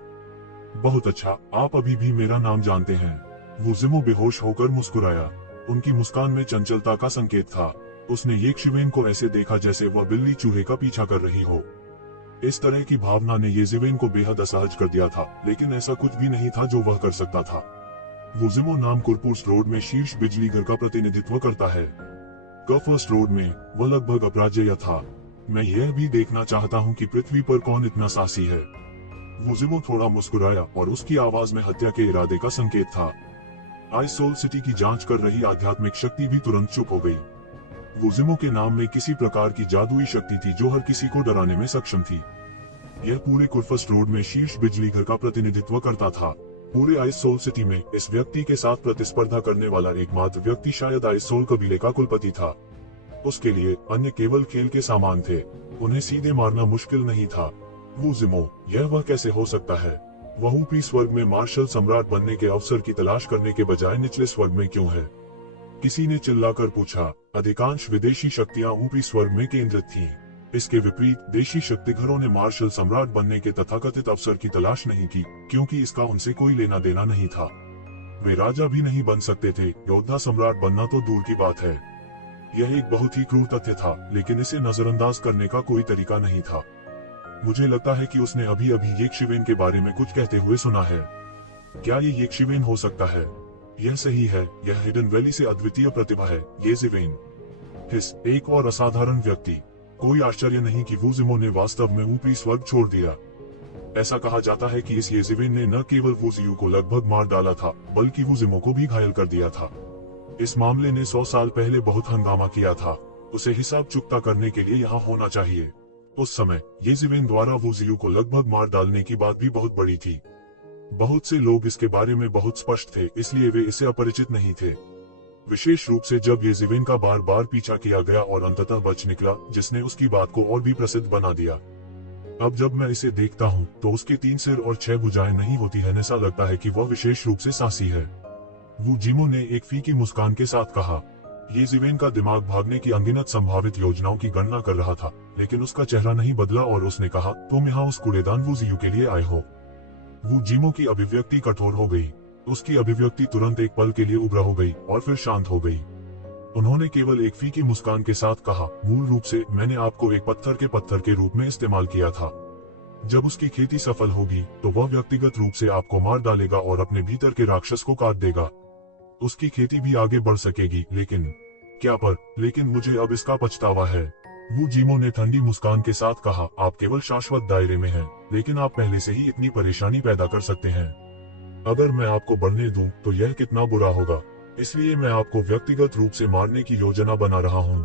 बहुत अच्छा, आप अभी भी मेरा नाम जानते हैं। वू ज़िमो बेहोश होकर मुस्कुराया। उनकी मुस्कान में चंचलता का संकेत था। उसने येज़िवेन को ऐसे देखा जैसे वह बिल्ली चूहे का पीछा कर रही हो। इस तरह की भावना ने येज़िवेन को बेहद असहज कर दिया था, लेकिन ऐसा कुछ भी नहीं था जो वह कर सकता था। वू ज़िमो नाम कुरपुर्स रोड में शीर्ष बिजली घर का प्रतिनिधित्व करता है। कर्फर्स्ट रोड में वह लगभग अपराजेय था। मैं यह भी देखना चाहता हूँ कि पृथ्वी पर कौन इतना साहसी है। वू ज़िमो थोड़ा मुस्कुराया और उसकी आवाज में हत्या के इरादे का संकेत था। आइस सोल सिटी की जांच कर रही आध्यात्मिक शक्ति भी तुरंत चुप हो गई। वू ज़िमो के नाम में किसी प्रकार की जादुई शक्ति थी जो हर किसी को डराने में सक्षम थी। यह पूरे कुरफर्स्ट रोड में शीर्ष बिजली घर का प्रतिनिधित्व करता था। पूरे आइस सोल सिटी में इस व्यक्ति के साथ प्रतिस्पर्धा करने वाला एकमात्र व्यक्ति शायद आइस सोल कबीले का कुलपति था। उसके लिए अन्य केवल खेल के सामान थे। उन्हें सीधे मारना मुश्किल नहीं था। वू ज़िमो, यह वह कैसे हो सकता है? वह ऊपरी स्वर्ग में मार्शल सम्राट बनने के अवसर की तलाश करने के बजाय निचले स्वर्ग में क्यों है? किसी ने चिल्लाकर पूछा। अधिकांश विदेशी शक्तियां ऊपरी स्वर्ग में केंद्रित थीं। इसके विपरीत देशी शक्तिघरों ने मार्शल सम्राट बनने के तथाकथित अवसर की तलाश नहीं की, क्योंकि इसका उनसे कोई लेना देना नहीं था। वे राजा भी नहीं बन सकते थे, योद्धा सम्राट बनना तो दूर की बात है। यह एक बहुत ही क्रूर तथ्य था, लेकिन इसे नजरअंदाज करने का कोई तरीका नहीं था। मुझे लगता है कि उसने अभी अभी येज़िवेन के बारे में कुछ कहते हुए सुना है। क्या ये येज़िवेन हो सकता है? यह सही है, यह हिडन वैली से अद्वितीय प्रतिभा है, येज़िवेन। हिस, एक और असाधारण व्यक्ति। कोई आश्चर्य नहीं कि वू ज़िमो ने वास्तव में ऊपरी स्वर्ग छोड़ दिया। ऐसा कहा जाता है कि इस येज़िवेन ने न केवल वू ज़ियू को लगभग मार डाला था, बल्कि वू ज़िमो को भी घायल कर दिया था। इस मामले ने 100 साल पहले बहुत हंगामा किया था। उसे हिसाब चुकता करने के लिए यहाँ होना चाहिए। उस समय येज़िवेन द्वारा वू ज़ियू को लगभग मार डालने की बात भी बहुत बड़ी थी। बहुत से लोग इसके बारे में बहुत स्पष्ट थे, इसलिए वे इससे अपरिचित नहीं थे। विशेष रूप से जब येज़िवेन का बार बार पीछा किया गया और अंततः बच निकला, जिसने उसकी बात को और भी प्रसिद्ध बना दिया। अब जब मैं इसे देखता हूँ तो उसके 3 सिर और 6 भुजाएं नहीं होती है। ऐसा लगता है कि वह विशेष रूप से साहसी है। वू ज़िमो ने एक फीकी मुस्कान के साथ कहा। येज़िवेन का दिमाग भागने की अनगिनत संभावित योजनाओं की गणना कर रहा था, लेकिन उसका चेहरा नहीं बदला और उसने कहा, तुम यहाँ उस कूड़ेदान वू ज़ियू के लिए आए हो। वू ज़िमो की अभिव्यक्ति कठोर हो गई। उसकी अभिव्यक्ति तुरंत एक पल के लिए उग्र हो गई और फिर शांत हो गई। उन्होंने केवल एक फीकी मुस्कान के साथ कहा, मूल रूप से मैंने आपको एक पत्थर के रूप में इस्तेमाल किया था। जब उसकी खेती सफल होगी तो वह व्यक्तिगत रूप से आपको मार डालेगा और अपने भीतर के राक्षस को काट देगा। उसकी खेती भी आगे बढ़ सकेगी, लेकिन क्या पर? लेकिन मुझे अब इसका पछतावा है। वू ज़िमो ने ठंडी मुस्कान के साथ कहा, आप केवल शाश्वत दायरे में हैं, लेकिन आप पहले से ही इतनी परेशानी पैदा कर सकते हैं। अगर मैं आपको बढ़ने दूं तो यह कितना बुरा होगा। इसलिए मैं आपको व्यक्तिगत रूप से मारने की योजना बना रहा हूं।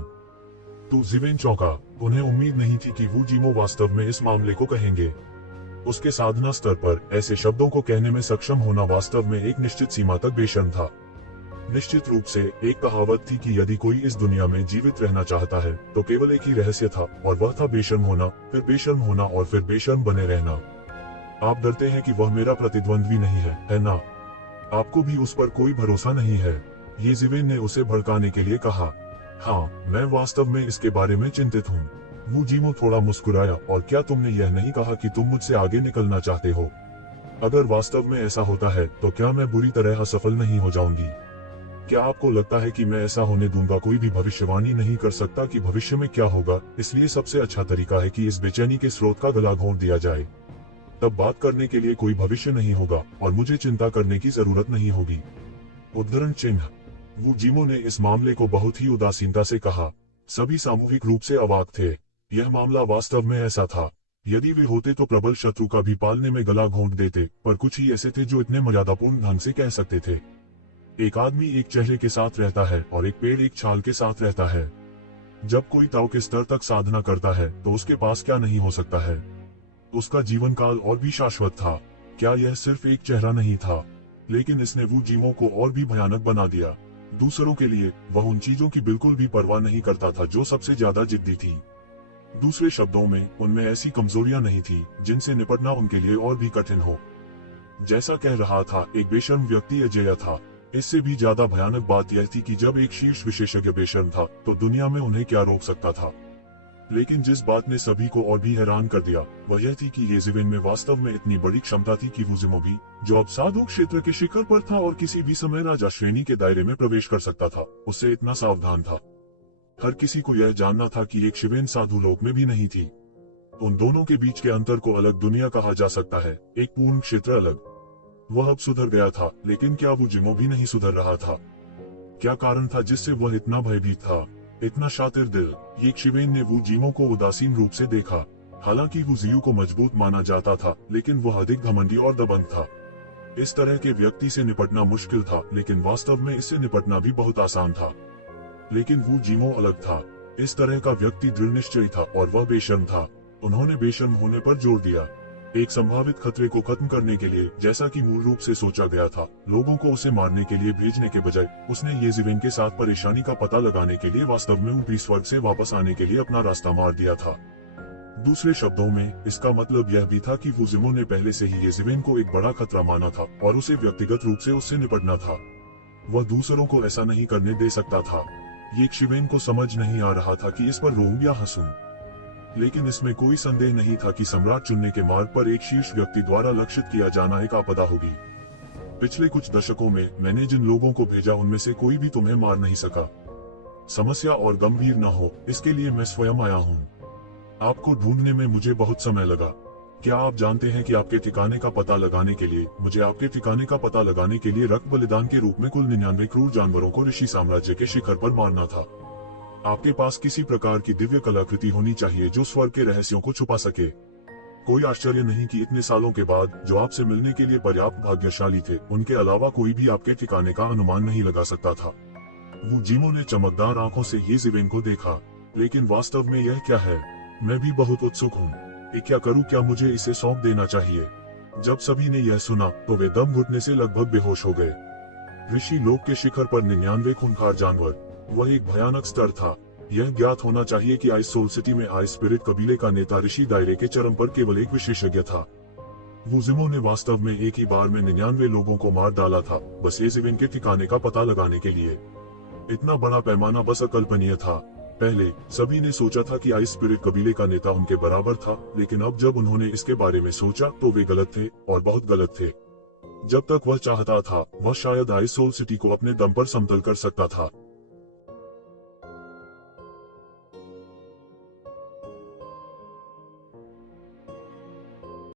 तो ज़िवेन चौंका। उन्हें उम्मीद नहीं थी कि वू ज़िमो वास्तव में इस मामले को कहेंगे। उसके साधना स्तर पर ऐसे शब्दों को कहने में सक्षम होना वास्तव में एक निश्चित सीमा तक बेशर्म था। निश्चित रूप से एक कहावत थी कि यदि कोई इस दुनिया में जीवित रहना चाहता है तो केवल एक ही रहस्य था, और वह था बेशर्म होना, फिर बेशर्म होना और फिर बेशर्म बने रहना। आप डरते हैं कि वह मेरा प्रतिद्वंद्वी नहीं है ना? आपको भी उस पर कोई भरोसा नहीं है? येज़िवेन ने उसे भड़काने के लिए कहा। हाँ, मैं वास्तव में इसके बारे में चिंतित हूँ। वू जीमो थोड़ा मुस्कुराया, और क्या तुमने यह नहीं कहा कि तुम मुझसे आगे निकलना चाहते हो? अगर वास्तव में ऐसा होता है तो क्या मैं बुरी तरह असफल नहीं हो जाऊंगी? क्या आपको लगता है कि मैं ऐसा होने दूंगा? कोई भी भविष्यवाणी नहीं कर सकता कि भविष्य में क्या होगा, इसलिए सबसे अच्छा तरीका है कि इस बेचैनी के स्रोत का गला घोंट दिया जाए। तब बात करने के लिए कोई भविष्य नहीं होगा और मुझे चिंता करने की जरूरत नहीं होगी। उद्धरण चिन्ह। वू जीमो ने इस मामले को बहुत ही उदासीनता से कहा। सभी सामूहिक रूप से अवाक थे। यह मामला वास्तव में ऐसा था। यदि वे होते तो प्रबल शत्रु का भी पालने में गला घोंट देते, पर कुछ ही ऐसे थे जो इतने मर्यादापूर्ण ढंग से कह सकते थे। एक आदमी एक चेहरे के साथ रहता है और एक पेड़ एक छाल के साथ रहता है। जब कोई ताओ के स्तर तक साधना करता है तो उसके पास क्या नहीं हो सकता है। उसका जीवन काल और भी शाश्वत था। क्या यह सिर्फ एक चेहरा नहीं था? लेकिन इसने वू जीमो को और भी भयानक बना दिया। दूसरों के लिए वह उन चीजों की बिल्कुल भी परवाह नहीं करता था जो सबसे ज्यादा जिद्दी थी। दूसरे शब्दों में, उनमें ऐसी कमजोरियां नहीं थी जिनसे निपटना उनके लिए और भी कठिन हो। जैसा कह रहा था, एक बेशर्म व्यक्ति अजेय था। इससे भी ज्यादा भयानक बात यह थी कि जब एक शीर्ष विशेषज्ञ बेशर्म था तो दुनिया में उन्हें क्या रोक सकता था। लेकिन जिस बात ने सभी को और भी हैरान कर दिया वह यह थी कि येज़िविन में वास्तव में इतनी बड़ी क्षमता थी कि वू जीमो भी, जो अब साधु क्षेत्र के शिखर पर था और किसी भी समय राजा श्रेणी के दायरे में प्रवेश कर सकता था, उससे इतना सावधान था। हर किसी को यह जानना था कि एक शिवेन साधु लोक में भी नहीं थी। उन दोनों के बीच के अंतर को अलग दुनिया कहा जा सकता है, एक पूर्ण क्षेत्र अलग। वह अब सुधर गया था, लेकिन क्या वू जीमो भी नहीं सुधर रहा था? क्या कारण था जिससे वह इतना भयभीत था, इतना शातिर दिल? ये शिवेन ने वू जीमो को उदासीन रूप से देखा। हालांकि वू जियू को मजबूत माना जाता था, लेकिन वह अधिक घमंडी और दबंग था। इस तरह के व्यक्ति से निपटना मुश्किल था, लेकिन वास्तव में इससे निपटना भी बहुत आसान था। लेकिन वू जीमो अलग था। इस तरह का व्यक्ति दृढ़ निश्चयी था और वह बेशर्म था। उन्होंने बेशर्म होने पर जोर दिया। एक संभावित खतरे को खत्म करने के लिए, जैसा कि मूल रूप से सोचा गया था, लोगों को उसे मारने के लिए भेजने के बजाय उसने येज़िविन के साथ परेशानी का पता लगाने के लिए वास्तव में ऊपरी स्वर्ग से वापस आने के लिए अपना रास्ता मार दिया था। दूसरे शब्दों में, इसका मतलब यह भी था कि वू जीमो ने पहले से ही येज़िविन को एक बड़ा खतरा माना था और उसे व्यक्तिगत रूप से उससे निपटना था। वह दूसरों को ऐसा नहीं करने दे सकता था। ये शिवेन को समझ नहीं आ रहा था कि इस पर रोऊं या हंसूं। लेकिन इसमें कोई संदेह नहीं था कि सम्राट चुनने के मार्ग पर एक शीर्ष व्यक्ति द्वारा लक्षित किया जाना एक आपदा होगी। पिछले कुछ दशकों में मैंने जिन लोगों को भेजा उनमें से कोई भी तुम्हें मार नहीं सका। समस्या और गंभीर न हो, इसके लिए मैं स्वयं आया हूँ। आपको ढूंढने में मुझे बहुत समय लगा। क्या आप जानते हैं कि आपके ठिकाने का पता लगाने के लिए मुझे आपके ठिकाने का पता लगाने के लिए रक्त बलिदान के रूप में कुल 99 क्रूर जानवरों को ऋषि साम्राज्य के शिखर पर मारना था। आपके पास किसी प्रकार की दिव्य कलाकृति होनी चाहिए जो स्वर्ग के रहस्यों को छुपा सके। कोई आश्चर्य नहीं कि इतने सालों के बाद जो आपसे मिलने के लिए पर्याप्त भाग्यशाली थे, उनके अलावा कोई भी आपके ठिकाने का अनुमान नहीं लगा सकता था। वू जीमो ने चमकदार आंखों से येज़िविन को देखा। लेकिन वास्तव में यह क्या है? मैं भी बहुत उत्सुक हूँ। क्या करूँ? क्या मुझे इसे सौंप देना चाहिए? जब सभी ने यह सुना तो वे दम घुटने से लगभग बेहोश हो गए। ऋषि लोक के शिखर पर 99 खूंखार जानवर, वह एक भयानक स्तर था। यह ज्ञात होना चाहिए कि आइस सोल सिटी में आइस स्पिरिट कबीले का नेता ऋषि दायरे के चरम पर केवल एक विशेषज्ञ था। वू जीमो ने वास्तव में एक ही बार में 99 लोगों को मार डाला था, बस येज़िविन के ठिकाने का पता लगाने के लिए। इतना बड़ा पैमाना बस अकल्पनीय था। पहले सभी ने सोचा था कि आइस स्पिरिट कबीले का नेता उनके बराबर था, लेकिन अब जब उन्होंने इसके बारे में सोचा तो वे गलत थे, और बहुत गलत थे। जब तक वह चाहता था, वह शायद आइस सोल सिटी को अपने दम पर समतल कर सकता था।